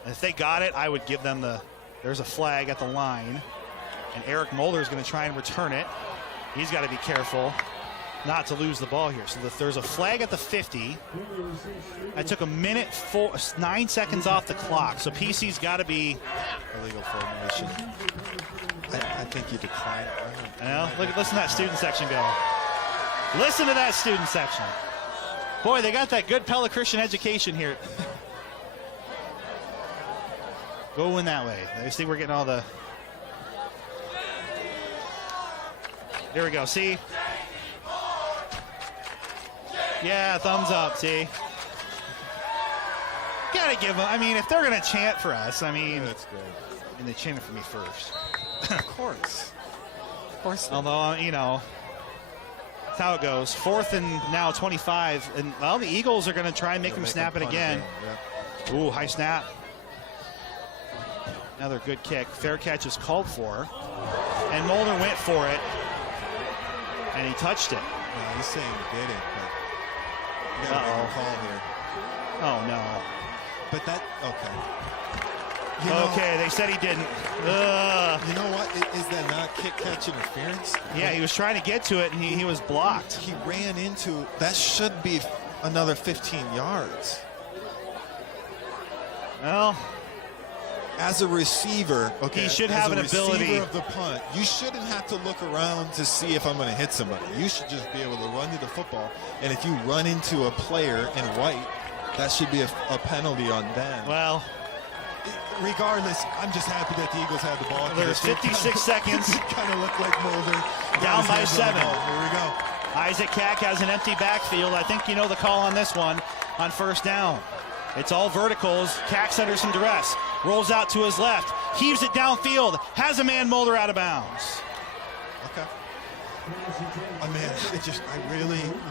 And if they got it, I would give them there's a flag at the line. And Eric Mulder is going to try and return it. He's got to be careful not to lose the ball here. So if there's a flag at the 50, I took 9 seconds off the clock. So PC's got to be illegal formation. I think you decline it. Well, listen to that student section go. Listen to that student section. Boy, they got that good Pella Christian education here. Going that way. I see we're getting all the. Here we go. See? Yeah, thumbs up. See? Gotta give them. I mean, if they're gonna chant for us, I mean, that's great. And they chanted for me first. Of course. Of course. Although, that's how it goes. 4th and now 25. And, well, the Eagles are going to try and make them snap it again. Yeah. Ooh, high snap. Another good kick. Fair catch is called for. And Mulder went for it. And he touched it. Yeah, he's saying he did it, but you got to make a call here. Oh, no. But okay. Okay, they said he didn't. You know what? Is that not kick-catch interference? Yeah, he was trying to get to it, and he was blocked. He ran into – that should be another 15 yards. Well, as a receiver, he should have an ability. Of the punt, you shouldn't have to look around to see if I'm going to hit somebody. You should just be able to run to the football, and if you run into a player in white, that should be a penalty on them. Well, regardless, I'm just happy that the Eagles had the ball. There's 56 seconds. It kind of looked like Mulder. Down by 7. Here we go. Isaac Kack has an empty backfield. I think you know the call on this one on first down. It's all verticals. Kack's under some duress. Rolls out to his left. Heaves it downfield. Has a man Mulder out of bounds. Okay. I mean,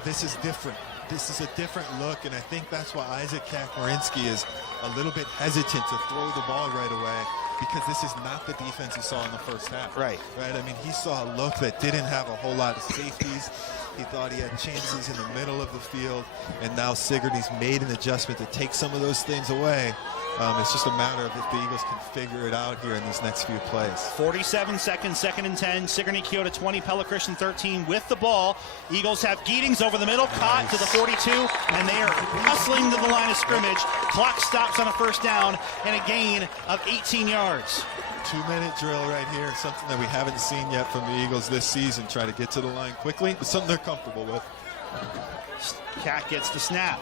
this is different. This is a different look, and I think that's why Isaac Kack-Marinsky is a little bit hesitant to throw the ball right away, because this is not the defense he saw in the first half. Right. I mean, he saw a look that didn't have a whole lot of safeties. He thought he had chances in the middle of the field, and now Sigourney's made an adjustment to take some of those things away. It's just a matter of if the Eagles can figure it out here in these next few plays. 47 seconds, 2nd and 10. Sigourney Keota 20, Pella Christian 13 with the ball. Eagles have Gietings over the middle, caught to the 42, and they are hustling to the line of scrimmage. Clock stops on a first down and a gain of 18 yards. 2-minute drill right here, something that we haven't seen yet from the Eagles this season. Try to get to the line quickly, but something they're comfortable with. Kack gets the snap.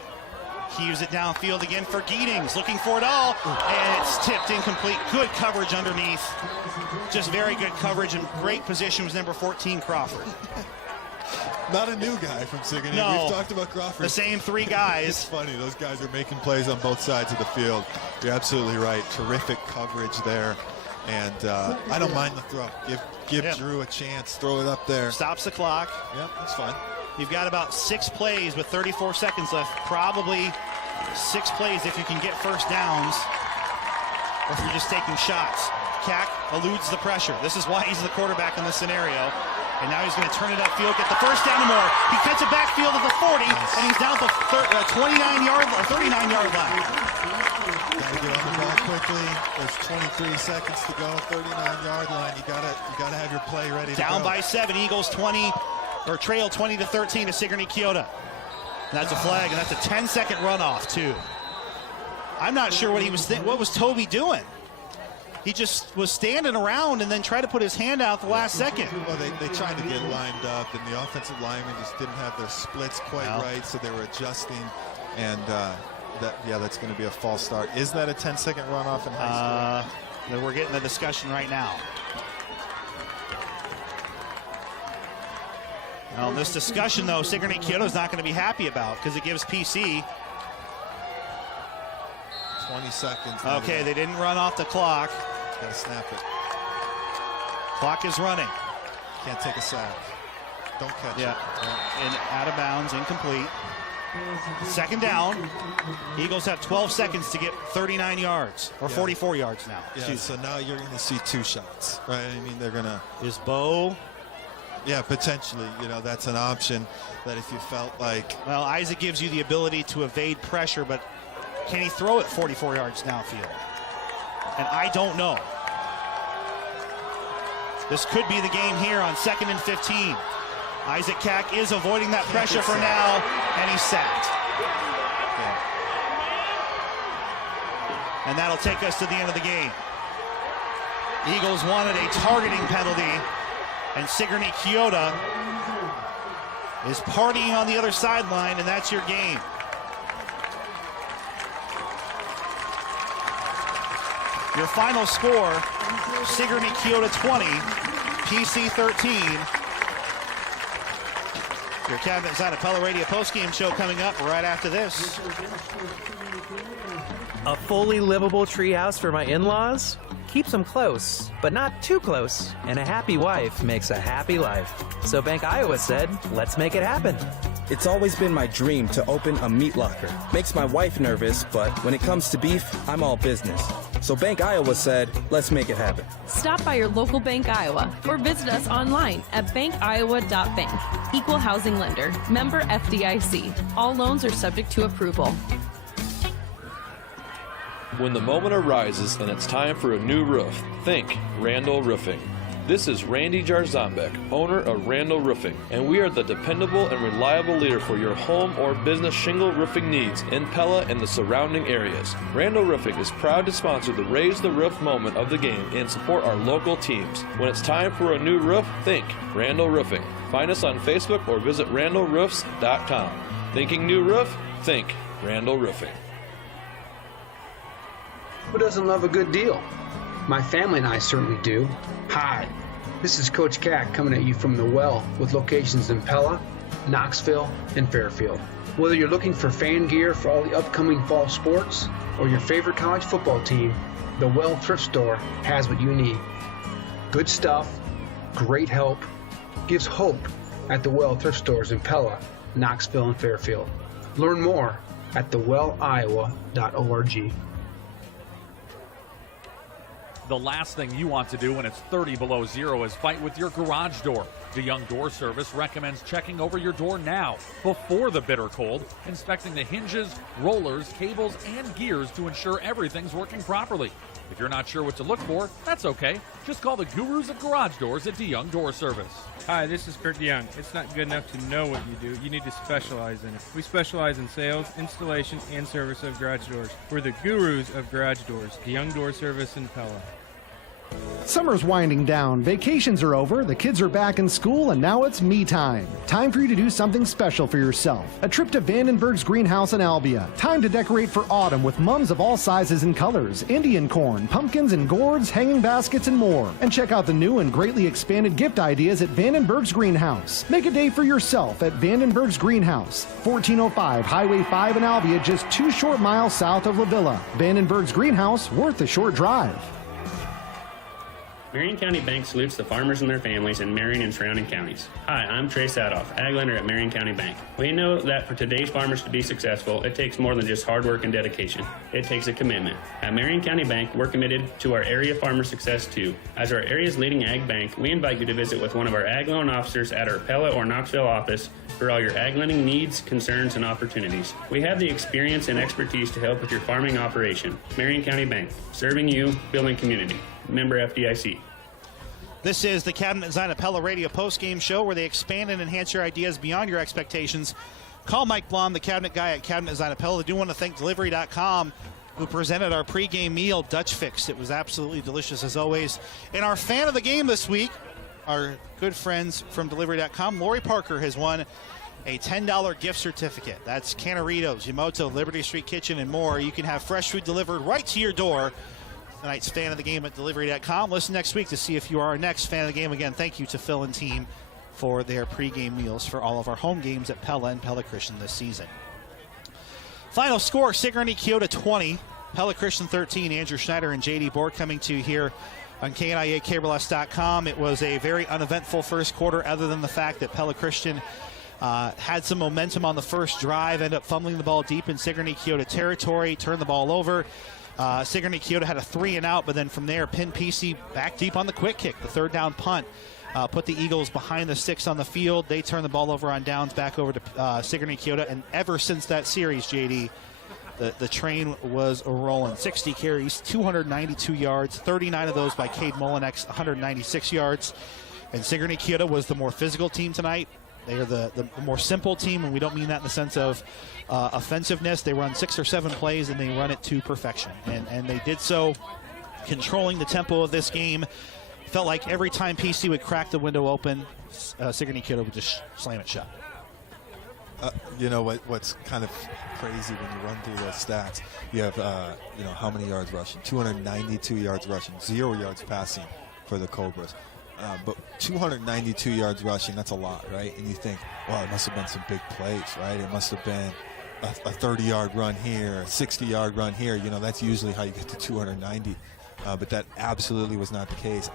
Heaves it downfield again for Gietings, looking for it all, and it's tipped incomplete. Good coverage underneath. Just very good coverage, and great position was number 14, Crawford. Not a new guy from Sigourney. No, we've talked about Crawford. The same 3 guys. It's funny, those guys are making plays on both sides of the field. You're absolutely right. Terrific coverage there. And I don't mind the throw. Give Drew a chance. Throw it up there. Stops the clock. Yep, that's fine. You've got about 6 plays with 34 seconds left. Probably 6 plays if you can get first downs, or if you're just taking shots. Kack eludes the pressure. This is why he's the quarterback in this scenario. And now he's going to turn it upfield, get the first down and more. He cuts it backfield at the 40, and he's down at the 39-yard line. Got to get on the ball quickly. There's 23 seconds to go. 39-yard line. You gotta have your play ready to Down go. by 7. Eagles 20, or trail 20-13 to Sigourney Keota. That's a flag, and that's a 10-second runoff too. I'm not sure what he was what was Toby doing? He just was standing around and then tried to put his hand out the last second. Well, they tried to get lined up, and the offensive linemen just didn't have their splits quite right, so they were adjusting, and that's going to be a false start. Is that a 10-second runoff in high school? Then we're getting the discussion right now. Well, this discussion, though, Sigourney Keota is not going to be happy about, because it gives PC 20 seconds. Okay, they didn't run off the clock. Got to snap it. Clock is running. Can't take a sack. Don't catch it. And out of bounds, incomplete. 2nd down. Eagles have 12 seconds to get 39 yards, or 44 yards now. Yeah, so now you're going to see 2 shots, right? I mean, they're going to... Is Bo... Yeah, potentially. That's an option that if you felt like... Well, Isaac gives you the ability to evade pressure, but can he throw it 44 yards downfield? And I don't know. This could be the game here on 2nd and 15. Isaac Kack is avoiding that pressure for now, and he's sacked. And that'll take us to the end of the game. Eagles wanted a targeting penalty, and Sigourney Keota is partying on the other sideline, and that's your game. Your final score, Sigourney Keota 20, PC 13. Your Cabinet Side of Pella Radio postgame show coming up right after this. A fully livable treehouse for my in-laws? Keeps them close, but not too close. And a happy wife makes a happy life. So Bank Iowa said, let's make it happen. It's always been my dream to open a meat locker. Makes my wife nervous, but when it comes to beef, I'm all business. So Bank Iowa said, let's make it happen. Stop by your local Bank Iowa or visit us online at bankiowa.bank. Equal housing lender. Member FDIC. All loans are subject to approval. When the moment arises and it's time for a new roof, think Randall Roofing. This is Randy Jarzambek, owner of Randall Roofing, and we are the dependable and reliable leader for your home or business shingle roofing needs in Pella and the surrounding areas. Randall Roofing is proud to sponsor the Raise the Roof moment of the game and support our local teams. When it's time for a new roof, think Randall Roofing. Find us on Facebook or visit randallroofs.com. Thinking new roof? Think Randall Roofing. Who doesn't love a good deal? My family and I certainly do. Hi, this is Coach Kack coming at you from the Well with locations in Pella, Knoxville, and Fairfield. Whether you're looking for fan gear for all the upcoming fall sports or your favorite college football team, the Well Thrift Store has what you need. Good stuff, great help, gives hope at the Well Thrift Stores in Pella, Knoxville, and Fairfield. Learn more at thewelliowa.org. The last thing you want to do when it's 30 below zero is fight with your garage door. DeYoung Door Service recommends checking over your door now, before the bitter cold, inspecting the hinges, rollers, cables, and gears to ensure everything's working properly. If you're not sure what to look for, that's okay. Just call the gurus of garage doors at DeYoung Door Service. Hi, this is Kurt DeYoung. It's not good enough to know what you do. You need to specialize in it. We specialize in sales, installation, and service of garage doors. We're the gurus of garage doors. DeYoung Door Service in Pella. Summer's winding down, vacations are over, the kids are back in school, and now it's me time. Time for you to do something special for yourself. A trip to Vandenberg's Greenhouse in Albia. Time to decorate for autumn with mums of all sizes and colors, Indian corn, pumpkins and gourds, hanging baskets, and more. And check out the new and greatly expanded gift ideas at Vandenberg's Greenhouse. Make a day for yourself at Vandenberg's Greenhouse, 1405 Highway 5 in Albia, just 2 short miles south of La Villa. Vandenberg's Greenhouse, worth a short drive. Marion County Bank salutes the farmers and their families in Marion and surrounding counties. Hi, I'm Trey Sadoff, ag lender at Marion County Bank. We know that for today's farmers to be successful, it takes more than just hard work and dedication. It takes a commitment. At Marion County Bank, we're committed to our area farmer success too. As our area's leading ag bank, we invite you to visit with one of our ag loan officers at our Pella or Knoxville office for all your ag lending needs, concerns, and opportunities. We have the experience and expertise to help with your farming operation. Marion County Bank, serving you, building community. Member FDIC. This is the Cabinet Design of Pella Radio postgame show where they expand and enhance your ideas beyond your expectations. Call Mike Blom, the cabinet guy at Cabinet Design of Pella. I do want to thank Delivery.com, who presented our pregame meal, Dutch Fix. It was absolutely delicious as always. And our fan of the game this week, our good friends from Delivery.com, Lori Parker has won a $10 gift certificate. That's Canaritos, Yamoto, Liberty Street Kitchen, and more. You can have fresh food delivered right to your door. Tonight's fan of the game at Delivery.com. Listen next week to see if you are our next fan of the game. Again, thank you to Phil and team for their pregame meals for all of our home games at Pella and Pella Christian this season. Final score, Sigourney Kyoto 20, Pella Christian 13. Andrew Schneider and J.D. Borg coming to you here on KNIA-KBLS.com. It was a very uneventful first quarter other than the fact that Pella Christian had some momentum on the first drive, ended up fumbling the ball deep in Sigourney Kyoto territory, turned the ball over. Sigourney Kyoto had a 3-and-out, but then from there, pinned PC back deep on the quick kick, the third down punt. Put the Eagles behind the sticks on the field. They turned the ball over on downs back over to Sigourney Kyoto, and ever since that series, JD, the train was rolling. 60 carries, 292 yards, 39 of those by Cade Molinex, 196 yards. And Sigourney Kyoto was the more physical team tonight. They are the more simple team, and we don't mean that in the sense of offensiveness. They run 6 or 7 plays, and they run it to perfection. And they did so controlling the tempo of this game. Felt like every time PC would crack the window open, Sigourney Kyoto would just slam it shut. You know what's kind of crazy when you run through those stats? You have how many yards rushing? 292 yards rushing, 0 yards passing for the Cobras. But 292 yards rushing, that's a lot, right? And you think, well, it must have been some big plays, right? It must have been a 30-yard run here, a 60-yard run here. You know, that's usually how you get to 290. But that absolutely was not the case.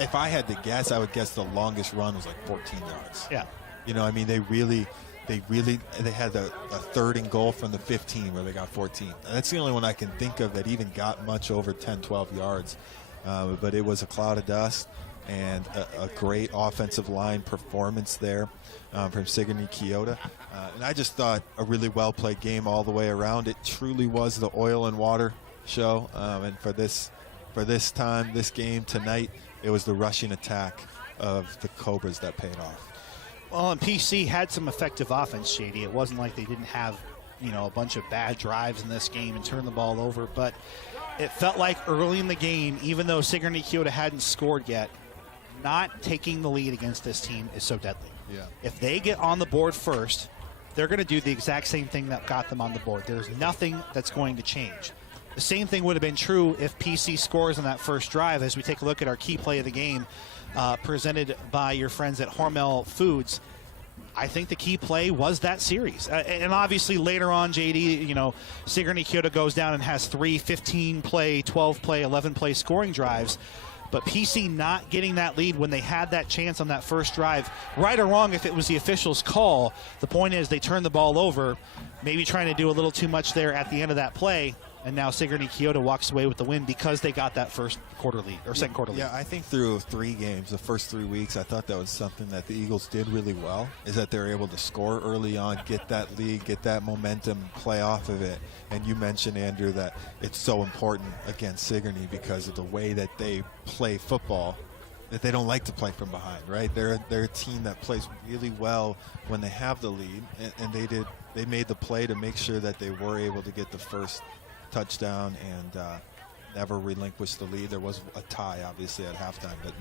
If I had to guess, I would guess the longest run was like 14 yards. Yeah. You know, I mean, they had a 3rd and goal from the 15 where they got 14. And that's the only one I can think of that even got much over 10, 12 yards. But it was a cloud of dust and a great offensive line performance there from Sigourney Kyoto. And I just thought a really well-played game all the way around. It truly was the oil and water show. And for this game tonight, it was the rushing attack of the Cobras that paid off. Well, and PC had some effective offense, JD. It wasn't like they didn't have, a bunch of bad drives in this game and turn the ball over. But it felt like early in the game, even though Sigourney Kyoto hadn't scored yet, not taking the lead against this team is so deadly. Yeah. If they get on the board first, they're going to do the exact same thing that got them on the board. There's nothing that's going to change. The same thing would have been true if PC scores on that first drive. As we take a look at our key play of the game, presented by your friends at Hormel Foods. I think the key play was that series. And obviously later on, JD, Sigourney Kyoto goes down and has 3 15-play, 12-play, 11-play scoring drives. But PC not getting that lead when they had that chance on that first drive, right or wrong if it was the officials' call, the point is they turned the ball over, maybe trying to do a little too much there at the end of that play, and now Sigourney Kyoto walks away with the win because they got that first quarter lead, or second quarter lead. Yeah, I think through 3 games, the first 3 weeks, I thought that was something that the Eagles did really well, is that they're able to score early on, get that lead, get that momentum, play off of it. And you mentioned, Andrew, that it's so important against Sigourney because of the way that they play football, that they don't like to play from behind, right? They're a team that plays really well when they have the lead, and they made the play to make sure that they were able to get the first touchdown and never relinquished the lead. There was a tie, obviously, at halftime, but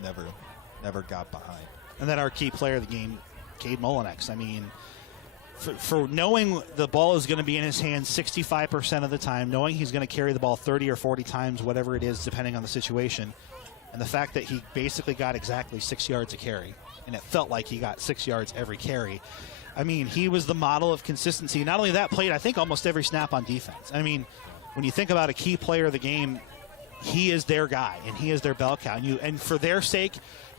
never got behind. And then our key player of the game, Cade Mullinex. I mean, for knowing the ball is going to be in his hands 65% of the time, knowing he's going to carry the ball 30 or 40 times, whatever it is, depending on the situation, and the fact that he basically got exactly 6 yards a carry, and it felt like he got 6 yards every carry. I mean, he was the model of consistency. Not only that, played, I think, almost every snap on defense. I mean, when you think about a key player of the game, he is their guy, and he is their bell cow. And for their sake,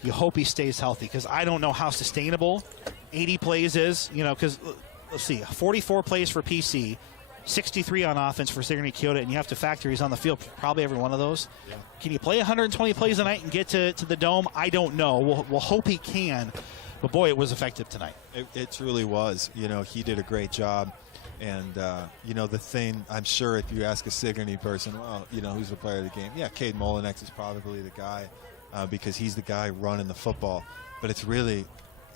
you hope he stays healthy, because I don't know how sustainable 80 plays is, because, let's see, 44 plays for PC, 63 on offense for Sigourney Kyoto, and you have to factor he's on the field probably every one of those. Yeah. Can you play 120 plays a night and get to the dome? I don't know. We'll hope he can, but boy, it was effective tonight. It truly was. He did a great job. And, the thing, I'm sure if you ask a Sigourney person, well, who's the player of the game? Yeah, Cade Mullinex is probably the guy because he's the guy running the football. But it's really,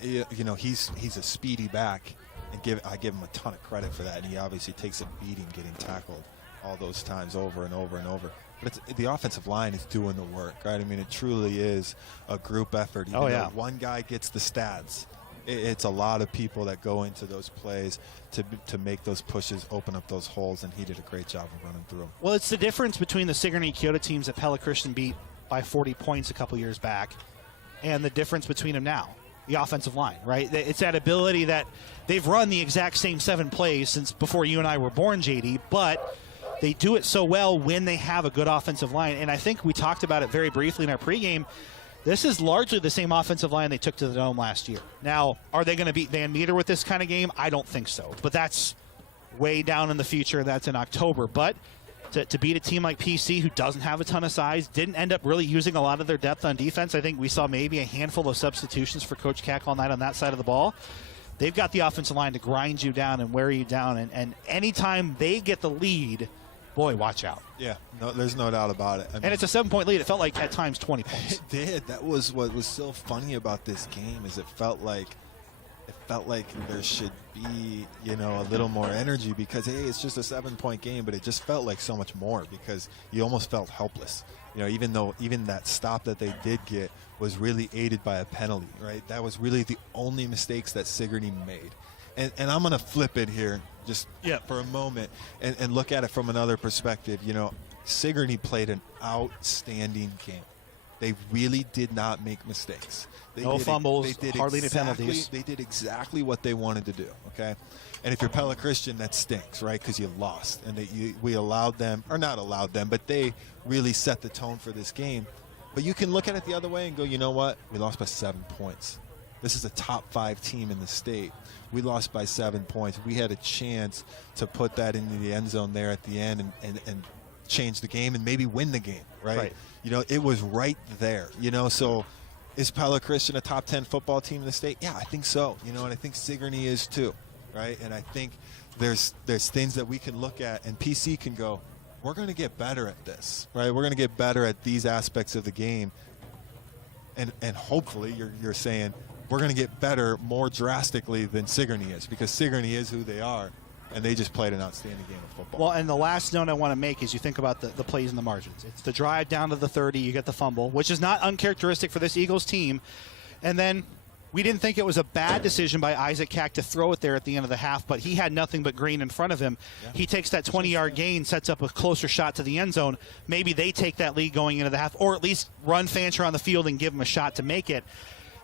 he's a speedy back, and I give him a ton of credit for that. And he obviously takes a beating getting tackled all those times over and over and over. But the offensive line is doing the work, right? I mean, it truly is a group effort. Even though one guy gets the stats, it's a lot of people that go into those plays to make those pushes, open up those holes, and he did a great job of running through them. Well, it's the difference between the Sigourney Kyoto teams that Pella Christian beat by 40 points a couple years back and the difference between them now, the offensive line, right? It's that ability that they've run the exact same 7 plays since before you and I were born, JD, but they do it so well when they have a good offensive line. And I think we talked about it very briefly in our pregame. This is largely the same offensive line they took to the Dome last year. Now, are they going to beat Van Meter with this kind of game? I don't think so. But that's way down in the future. That's in October. But to beat a team like PC, who doesn't have a ton of size, didn't end up really using a lot of their depth on defense. I think we saw maybe a handful of substitutions for Coach Cack all night on that side of the ball. They've got the offensive line to grind you down and wear you down. And anytime they get the lead, boy, watch out. Yeah, there's no doubt about it. I mean, and it's a 7-point lead. It felt like at times 20 points. It did. That was what was so funny about this game, is it felt like there should be, a little more energy because, hey, it's just a 7-point game, but it just felt like so much more because you almost felt helpless. Even that stop that they did get was really aided by a penalty, right? That was really the only mistakes that Sigourney made. And I'm going to flip it here just for a moment and look at it from another perspective. Sigourney played an outstanding game. They really did not make mistakes. No fumbles, hardly any penalties. They did exactly what they wanted to do, okay? And if you're Pella Christian, that stinks, right? Because you lost. And we allowed them, or not allowed them, but they really set the tone for this game. But you can look at it the other way and go, you know what? We lost by 7 points. This is a top 5 team in the state. We lost by 7 points. We had a chance to put that into the end zone there at the end and change the game and maybe win the game, right? It was right there, So is Pella Christian a top 10 football team in the state? Yeah, I think so. And I think Sigourney is too, right? And I think there's things that we can look at, and PC can go, we're going to get better at this, right? We're going to get better at these aspects of the game. And hopefully you're saying we're going to get better more drastically than Sigourney is, because Sigourney is who they are, and they just played an outstanding game of football. Well, and the last note I want to make is you think about the plays in the margins. It's the drive down to the 30, you get the fumble, which is not uncharacteristic for this Eagles team. And then we didn't think it was a bad decision by Isaac Cack to throw it there at the end of the half, but he had nothing but green in front of him. Yeah. He takes that 20-yard gain, sets up a closer shot to the end zone. Maybe they take that lead going into the half, or at least run Fancher on the field and give him a shot to make it.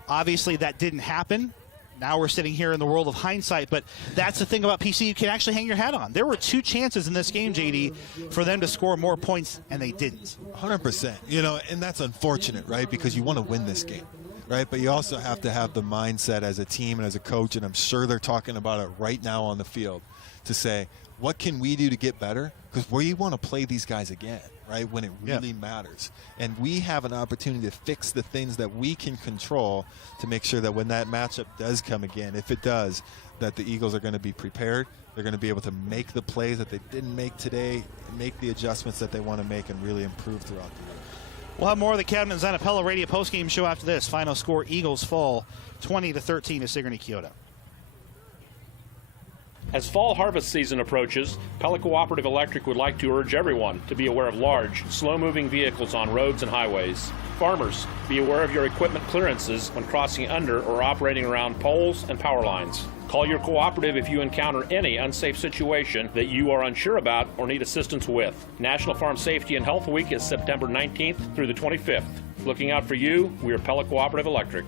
Obviously, that didn't happen. Now we're sitting here in the world of hindsight, but that's the thing about PC you can actually hang your hat on. There were 2 chances in this game, JD, for them to score more points, and they didn't. 100%. You know, and that's unfortunate, right? Because you want to win this game, right? But you also have to have the mindset as a team and as a coach, and I'm sure they're talking about it right now on the field, to say, what can we do to get better? Because we want to play these guys again, right, when it really matters. And we have an opportunity to fix the things that we can control to make sure that when that matchup does come again, if it does, that the Eagles are going to be prepared. They're going to be able to make the plays that they didn't make today, make the adjustments that they want to make, and really improve throughout the year. We'll have more of the Kevin and Zanapella Radio postgame show after this. Final score, Eagles fall 20-13 to Sigourney Kyoto. As fall harvest season approaches, Pella Cooperative Electric would like to urge everyone to be aware of large, slow-moving vehicles on roads and highways. Farmers, be aware of your equipment clearances when crossing under or operating around poles and power lines. Call your cooperative if you encounter any unsafe situation that you are unsure about or need assistance with. National Farm Safety and Health Week is September 19th through the 25th. Looking out for you, we are Pella Cooperative Electric.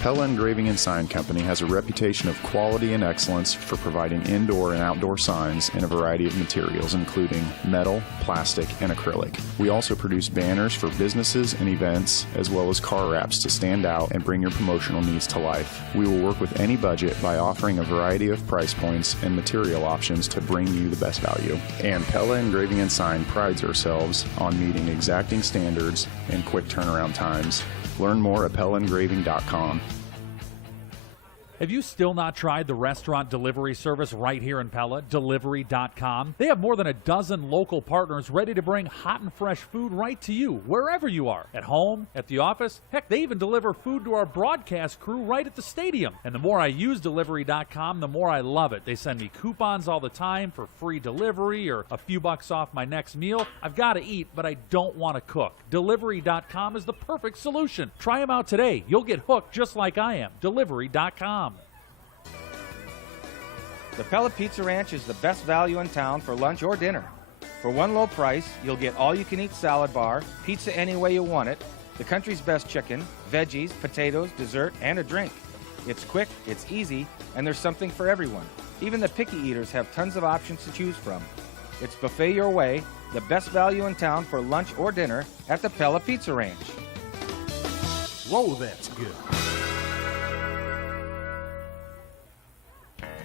Pella Engraving and Sign Company has a reputation of quality and excellence for providing indoor and outdoor signs in a variety of materials, including metal, plastic, and acrylic. We also produce banners for businesses and events, as well as car wraps to stand out and bring your promotional needs to life. We will work with any budget by offering a variety of price points and material options to bring you the best value. And Pella Engraving and Sign prides ourselves on meeting exacting standards and quick turnaround times. Learn more at PellaEngraving.com. Have you still not tried the restaurant delivery service right here in Pella, Delivery.com? They have more than a dozen local partners ready to bring hot and fresh food right to you, wherever you are. At home, at the office, heck, they even deliver food to our broadcast crew right at the stadium. And the more I use Delivery.com, the more I love it. They send me coupons all the time for free delivery or a few bucks off my next meal. I've got to eat, but I don't want to cook. Delivery.com is the perfect solution. Try them out today. You'll get hooked just like I am. Delivery.com. The Pella Pizza Ranch is the best value in town for lunch or dinner. For one low price, you'll get all-you-can-eat salad bar, pizza any way you want it, the country's best chicken, veggies, potatoes, dessert, and a drink. It's quick, it's easy, and there's something for everyone. Even the picky eaters have tons of options to choose from. It's buffet your way, the best value in town for lunch or dinner at the Pella Pizza Ranch. Whoa, that's good.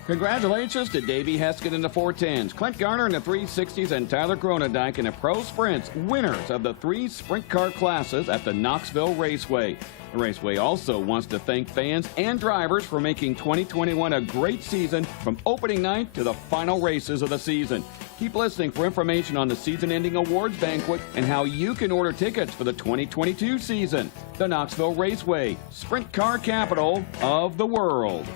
Congratulations to Davey Heskett in the 410s, Clint Garner in the 360s, and Tyler Gronendijk in the Pro Sprints, winners of the 3 sprint car classes at the Knoxville Raceway. The Raceway also wants to thank fans and drivers for making 2021 a great season from opening night to the final races of the season. Keep listening for information on the season-ending awards banquet and how you can order tickets for the 2022 season. The Knoxville Raceway, sprint car capital of the world.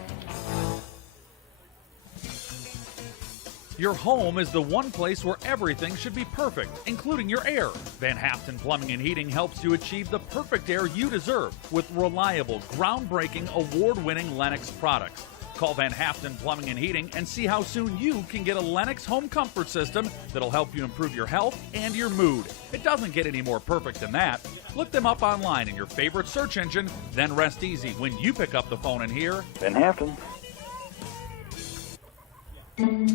Your home is the one place where everything should be perfect, including your air. Van Haften Plumbing and Heating helps you achieve the perfect air you deserve with reliable, groundbreaking, award-winning Lennox products. Call Van Haften Plumbing and Heating and see how soon you can get a Lennox home comfort system that'll help you improve your health and your mood. It doesn't get any more perfect than that. Look them up online in your favorite search engine, then rest easy when you pick up the phone and hear Van Haften.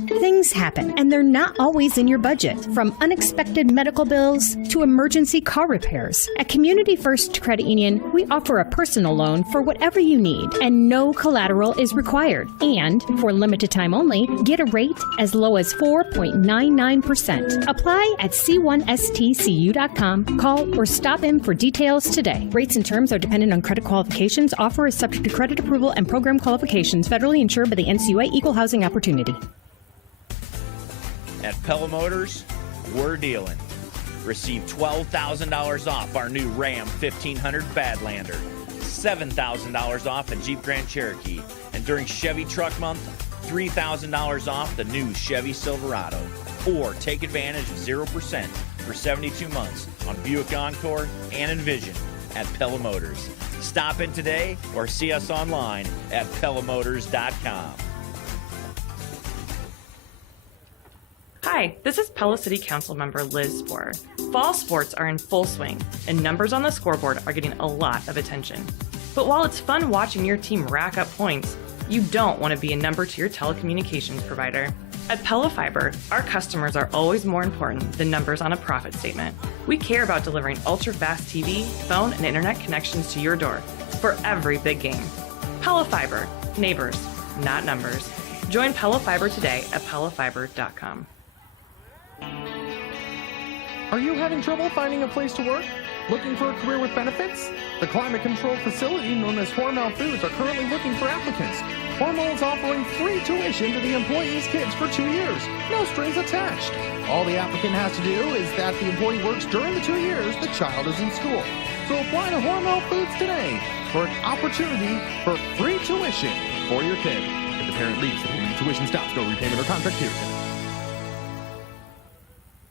Things happen, and they're not always in your budget. From unexpected medical bills to emergency car repairs. At Community First Credit Union, we offer a personal loan for whatever you need, and no collateral is required. And, for limited time only, get a rate as low as 4.99%. Apply at c1stcu.com. Call or stop in for details today. Rates and terms are dependent on credit qualifications. Offer is subject to credit approval and program qualifications. Federally insured by the NCUA Equal Housing Opportunity. At Pella Motors, we're dealing. Receive $12,000 off our new Ram 1500 Badlander, $7,000 off a Jeep Grand Cherokee, and during Chevy Truck Month, $3,000 off the new Chevy Silverado. Or take advantage of 0% for 72 months on Buick Encore and Envision at Pella Motors. Stop in today or see us online at PellaMotors.com. Hi, this is Pella City Council member Liz Sporer. Fall sports are in full swing, and numbers on the scoreboard are getting a lot of attention. But while it's fun watching your team rack up points, you don't want to be a number to your telecommunications provider. At Pella Fiber, our customers are always more important than numbers on a profit statement. We care about delivering ultra-fast TV, phone, and internet connections to your door for every big game. Pella Fiber, neighbors, not numbers. Join Pella Fiber today at PellaFiber.com. Are you having trouble finding a place to work? Looking for a career with benefits? The climate-controlled facility known as Hormel Foods are currently looking for applicants. Hormel is offering free tuition to the employees' kids for 2 years. No strings attached. All the applicant has to do is that the employee works during the 2 years the child is in school. So apply to Hormel Foods today for an opportunity for free tuition for your kid. If the parent leaves, the tuition stops, no repayment or contract period.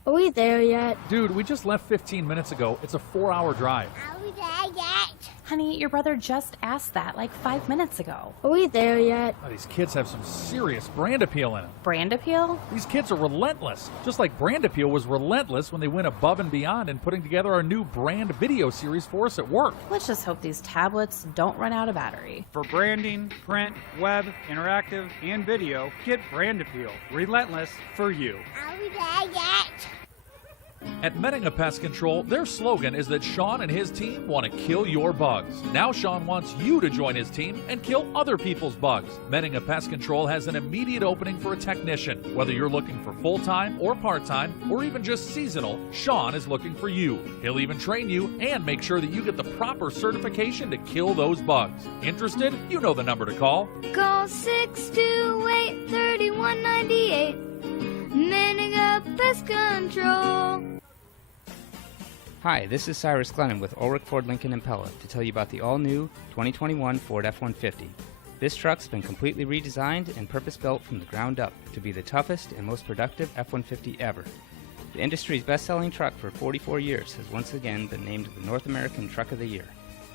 Are we there yet? Dude, we just left 15 minutes ago. It's a 4-hour drive. Are we there yet? Honey, your brother just asked that like 5 minutes ago. Are we there yet? Oh, these kids have some serious brand appeal in them. Brand appeal? These kids are relentless. Just like Brand Appeal was relentless when they went above and beyond in putting together our new brand video series for us at work. Let's just hope these tablets don't run out of battery. For branding, print, web, interactive, and video, get Brand Appeal. Relentless for you. Are we there yet? At Mettinga Pest Control, their slogan is that Sean and his team want to kill your bugs. Now Sean wants you to join his team and kill other people's bugs. Mettinga Pest Control has an immediate opening for a technician. Whether you're looking for full-time or part-time or even just seasonal, Sean is looking for you. He'll even train you and make sure that you get the proper certification to kill those bugs. Interested? You know the number to call. Call 628-3198. Mettinga Pest Control. Hi, this is Cyrus Glennon with Ulrich Ford Lincoln and Pella to tell you about the all-new 2021 Ford F-150. This truck's been completely redesigned and purpose-built from the ground up to be the toughest and most productive F-150 ever. The industry's best-selling truck for 44 years has once again been named the North American Truck of the Year.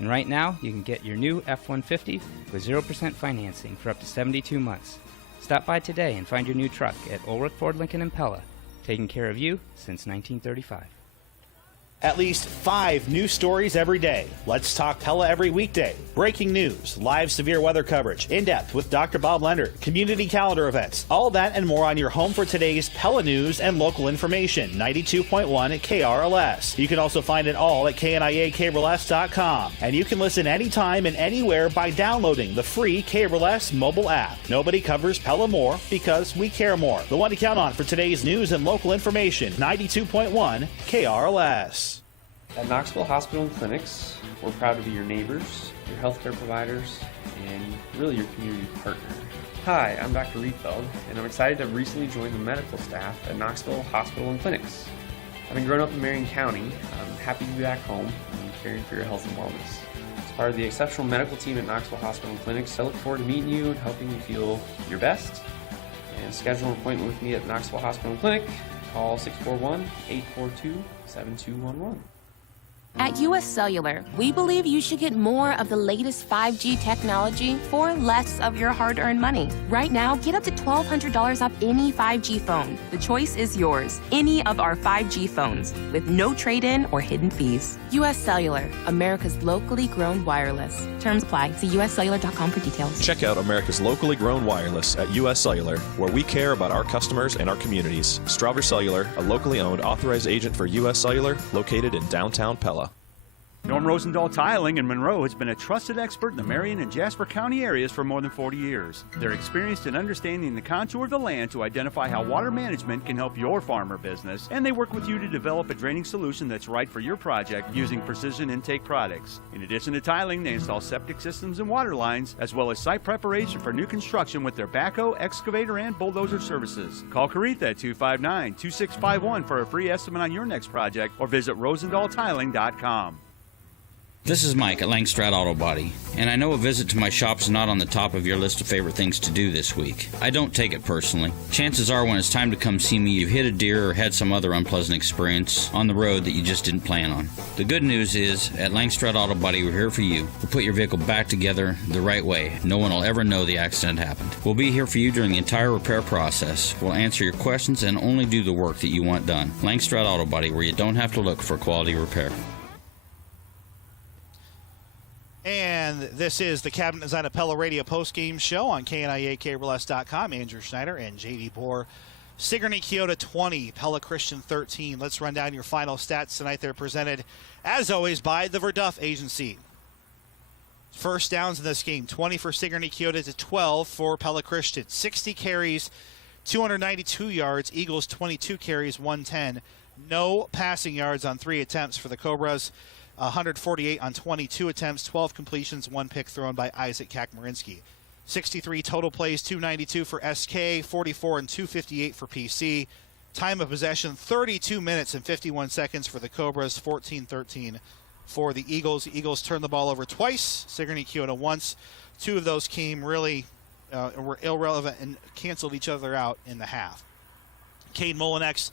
And right now, you can get your new F-150 with 0% financing for up to 72 months. Stop by today and find your new truck at Ulrich Ford Lincoln and Pella, taking care of you since 1935. At least 5 news stories every day. Let's Talk Pella every weekday. Breaking news, live severe weather coverage, in-depth with Dr. Bob Leonard, community calendar events. All that and more on your home for today's Pella news and local information. 92.1 at KRLS. You can also find it all at KNIAKRLS.com. And you can listen anytime and anywhere by downloading the free KRLS mobile app. Nobody covers Pella more because we care more. The one to count on for today's news and local information. 92.1 KRLS. At Knoxville Hospital and Clinics, we're proud to be your neighbors, your healthcare providers, and really your community partner. Hi, I'm Dr. Riefeld, and I'm excited to have recently joined the medical staff at Knoxville Hospital and Clinics. Having grown up in Marion County, I'm happy to be back home and caring for your health and wellness. As part of the exceptional medical team at Knoxville Hospital and Clinics, I look forward to meeting you and helping you feel your best. And schedule an appointment with me at Knoxville Hospital and Clinic. Call 641-842-7211. At US Cellular, we believe you should get more of the latest 5G technology for less of your hard-earned money. Right now, get up to $1,200 off any 5G phone. The choice is yours. Any of our 5G phones with no trade-in or hidden fees. US Cellular, America's locally grown wireless. Terms apply. See uscellular.com for details. Check out America's locally grown wireless at US Cellular, where we care about our customers and our communities. Strouber Cellular, a locally owned authorized agent for US Cellular, located in downtown Pella. Norm Rosendahl Tiling in Monroe has been a trusted expert in the Marion and Jasper County areas for more than 40 years. They're experienced in understanding the contour of the land to identify how water management can help your farmer business, and they work with you to develop a draining solution that's right for your project using precision intake products. In addition to tiling, they install septic systems and water lines, as well as site preparation for new construction with their backhoe, excavator, and bulldozer services. Call Caritha at 259-2651 for a free estimate on your next project, or visit rosendahltiling.com. This is Mike at Langstrad Auto Body, and I know a visit to my shop is not on the top of your list of favorite things to do this week. I don't take it personally. Chances are when it's time to come see me, you've hit a deer or had some other unpleasant experience on the road that you just didn't plan on. The good news is, at Langstrad Auto Body, we're here for you. We'll put your vehicle back together the right way. No one will ever know the accident happened. We'll be here for you during the entire repair process. We'll answer your questions and only do the work that you want done. Langstrad Auto Body, where you don't have to look for quality repair. And this is the Cabinet Design of Pella Radio postgame show on KNIAKRLS.com. Andrew Schneider and JD Bohr. Sigourney Kyoto 20, Pella Christian 13. Let's run down your final stats tonight. They're presented, as always, by the Verduff Agency. First downs in this game, 20 for Sigourney Kyoto to 12 for Pella Christian. 60 carries, 292 yards. Eagles 22 carries, 110. No passing yards on 3 attempts for the Cobras. 148 on 22 attempts, 12 completions, 1 pick thrown by Isaac Kakmarinsky. 63 total plays, 292 for SK, 44 and 258 for PC. Time of possession, 32 minutes and 51 seconds for the Cobras, 14-13 for the Eagles. The Eagles turned the ball over twice, Sigourney Kyoto once. 2 of those came really were irrelevant and canceled each other out in the half. Cade Molinex,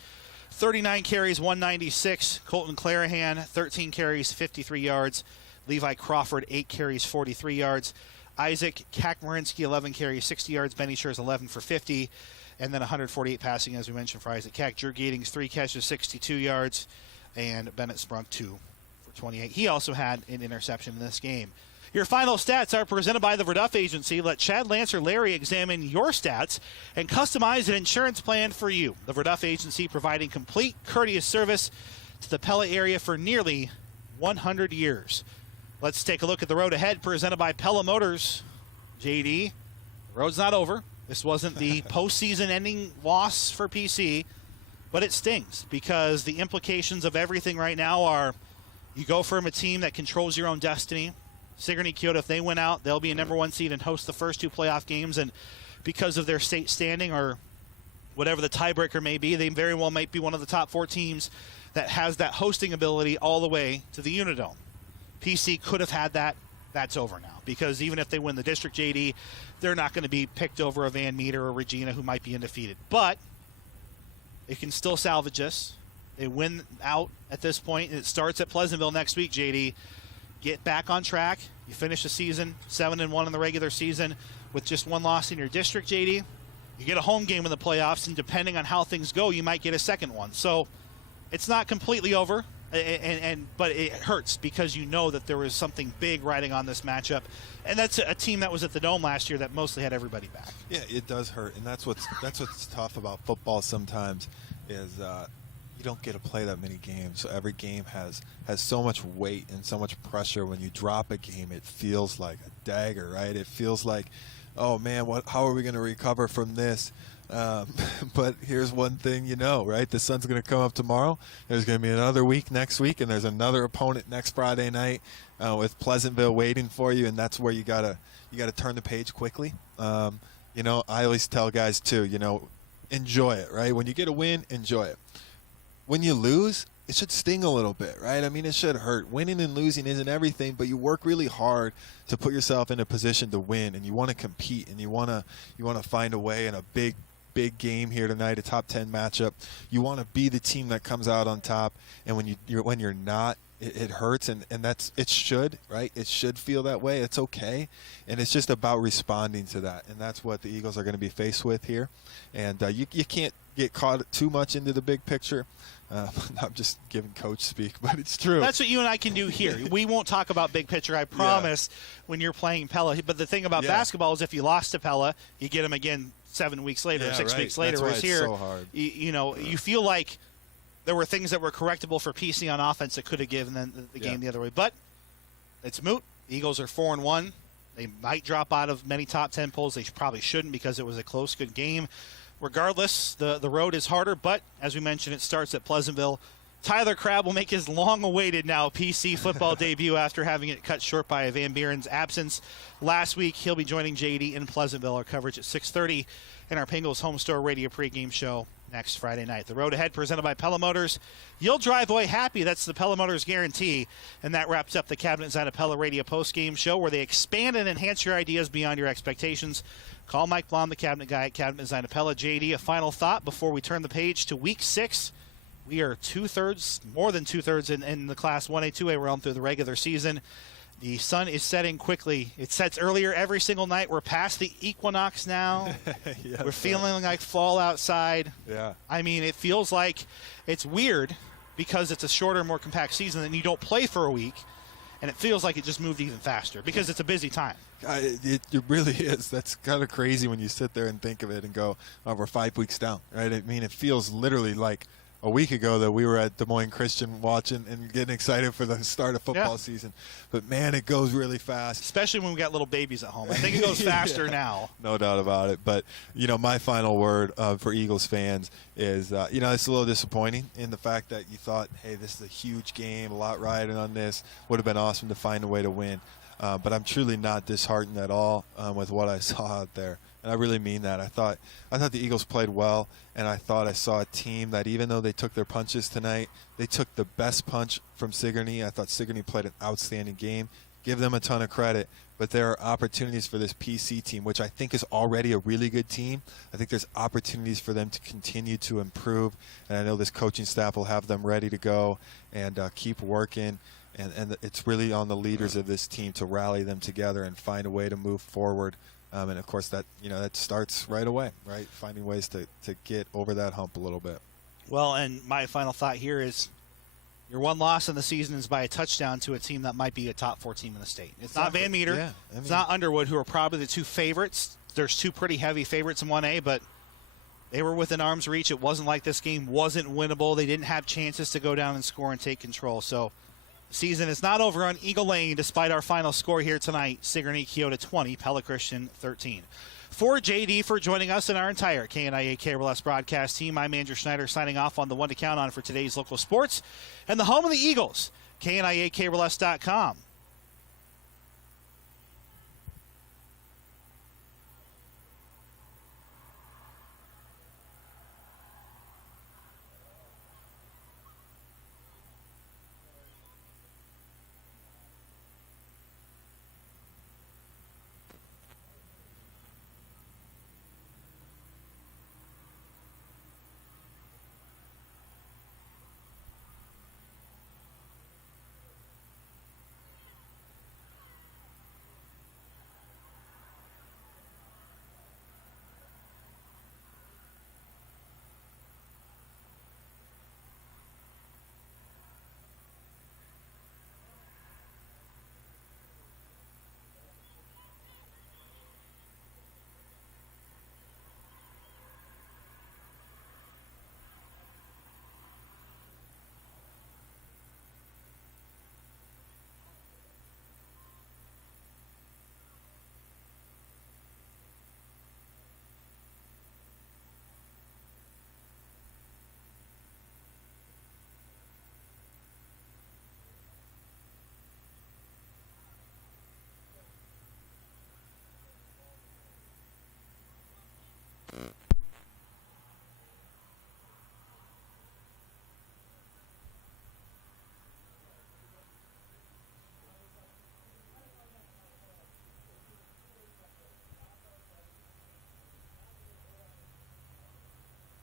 39 carries, 196. Colton Clarahan, 13 carries, 53 yards. Levi Crawford, 8 carries, 43 yards. Isaac Kakmarinsky, 11 carries, 60 yards. Benny Schurz, 11 for 50. And then 148 passing, as we mentioned, for Isaac Kak. Drew Gatings, 3 catches, 62 yards. And Bennett Sprunk, 2 for 28. He also had an interception in this game. Your final stats are presented by the Verduff Agency. Let Chad Lance or Larry examine your stats and customize an insurance plan for you. The Verduff Agency, providing complete, courteous service to the Pella area for nearly 100 years. Let's take a look at the road ahead, presented by Pella Motors. JD, the road's not over. This wasn't the postseason ending loss for PC, but it stings because the implications of everything right now are you go from a team that controls your own destiny. Sigourney Kyoto, if they win out, they'll be a number 1 seed and host the first 2 playoff games. And because of their state standing or whatever the tiebreaker may be, they very well might be one of the top 4 teams that has that hosting ability all the way to the Unidome. PC could have had that. That's over now because even if they win the district, JD, they're not going to be picked over a Van Meter or Regina who might be undefeated. But they can still salvage this. They win out at this point, and it starts at Pleasantville next week, JD. Get back on track. You finish the season 7-1 in the regular season with just 1 loss in your district, JD. You get a home game in the playoffs, and depending on how things go, you might get a second one. So it's not completely over, but it hurts because you know that there was something big riding on this matchup. And that's a team that was at the Dome last year that mostly had everybody back. Yeah, it does hurt, and that's what's tough about football sometimes is you don't get to play that many games. So every game has so much weight and so much pressure. When you drop a game, it feels like a dagger, right? It feels like, oh man, how are we going to recover from this? But here's one thing you know, right? The sun's going to come up tomorrow. There's going to be another week next week, and there's another opponent next Friday night with Pleasantville waiting for you, and that's where you gotta turn the page quickly. You know, I always tell guys too, you know, enjoy it, right? When you get a win, enjoy it. When you lose, it should sting a little bit, right? I mean, it should hurt. Winning and losing isn't everything, but you work really hard to put yourself in a position to win, and you want to compete, and you want to find a way in a big game here tonight, a top 10 matchup. You want to be the team that comes out on top, and when you're not, it hurts, and it should, right? It should feel that way. It's okay, and it's just about responding to that, and that's what the Eagles are going to be faced with here. And you can't get caught too much into the big picture. I'm just giving coach speak, but it's true. That's what you and I can do here. We won't talk about big picture, I promise, when you're playing Pella. But the thing about basketball is if you lost to Pella, you get them again 7 weeks later or 6 weeks later. Whereas here, so hard. You feel like there were things that were correctable for PC on offense that could have given the game the other way. But it's moot. The Eagles are 4-1. They might drop out of many top 10 polls. They probably shouldn't because it was a close, good game. Regardless, the road is harder, but as we mentioned, it starts at Pleasantville. Tyler Crabb will make his long-awaited now PC football debut after having it cut short by Van Buren's absence last week. He'll be joining JD in Pleasantville. Our coverage at 6:30 in our Pingles Home Store Radio pregame show next Friday night. The road ahead presented by Pella Motors. You'll drive away happy. That's the Pella Motors guarantee. And that wraps up the Cabinet Design of Pella Radio postgame show, where they expand and enhance your ideas beyond your expectations. Call Mike Blom, the cabinet guy at Cabinet Design of Pella. JD, a final thought before we turn the page to Week 6. We are more than two-thirds in the Class 1A, 2A realm through the regular season. The sun is setting quickly. It sets earlier every single night. We're past the equinox now. We're feeling like fall outside. Yeah. I mean, it feels like it's weird because it's a shorter, more compact season and you don't play for a week. And it feels like it just moved even faster because it's a busy time. It really is. That's kind of crazy when you sit there and think of it and go, oh, we're 5 weeks down, right? I mean, it feels literally like a week ago that we were at Des Moines Christian watching and getting excited for the start of football season. But, man, it goes really fast. Especially when we got little babies at home. I think it goes faster now. No doubt about it. But, my final word for Eagles fans is, it's a little disappointing in the fact that you thought, hey, this is a huge game, a lot riding on this. Would have been awesome to find a way to win. But I'm truly not disheartened at all with what I saw out there. And I really mean that. I thought the Eagles played well, and I thought I saw a team that even though they took their punches tonight, they took the best punch from Sigourney. I thought Sigourney played an outstanding game. Give them a ton of credit. But there are opportunities for this PC team, which I think is already a really good team. I think there's opportunities for them to continue to improve. And I know this coaching staff will have them ready to go and keep working. And it's really on the leaders of this team to rally them together and find a way to move forward. And, of course, that starts right away, right? Finding ways to get over that hump a little bit. Well, and my final thought here is your one loss in the season is by a touchdown to a team that might be a top 4 team in the state. It's not Van Meter. Yeah, it's not Underwood, who are probably the 2 favorites. There's 2 pretty heavy favorites in 1A, but they were within arm's reach. It wasn't like this game wasn't winnable. They didn't have chances to go down and score and take control. So season is not over on Eagle Lane despite our final score here tonight. Sigourney Keota 20, Pella Christian 13. For JD for joining us and our entire KNIA KRLS broadcast team, I'm Andrew Schneider signing off on the one to count on for today's local sports and the home of the Eagles, KNIAKRLS.com.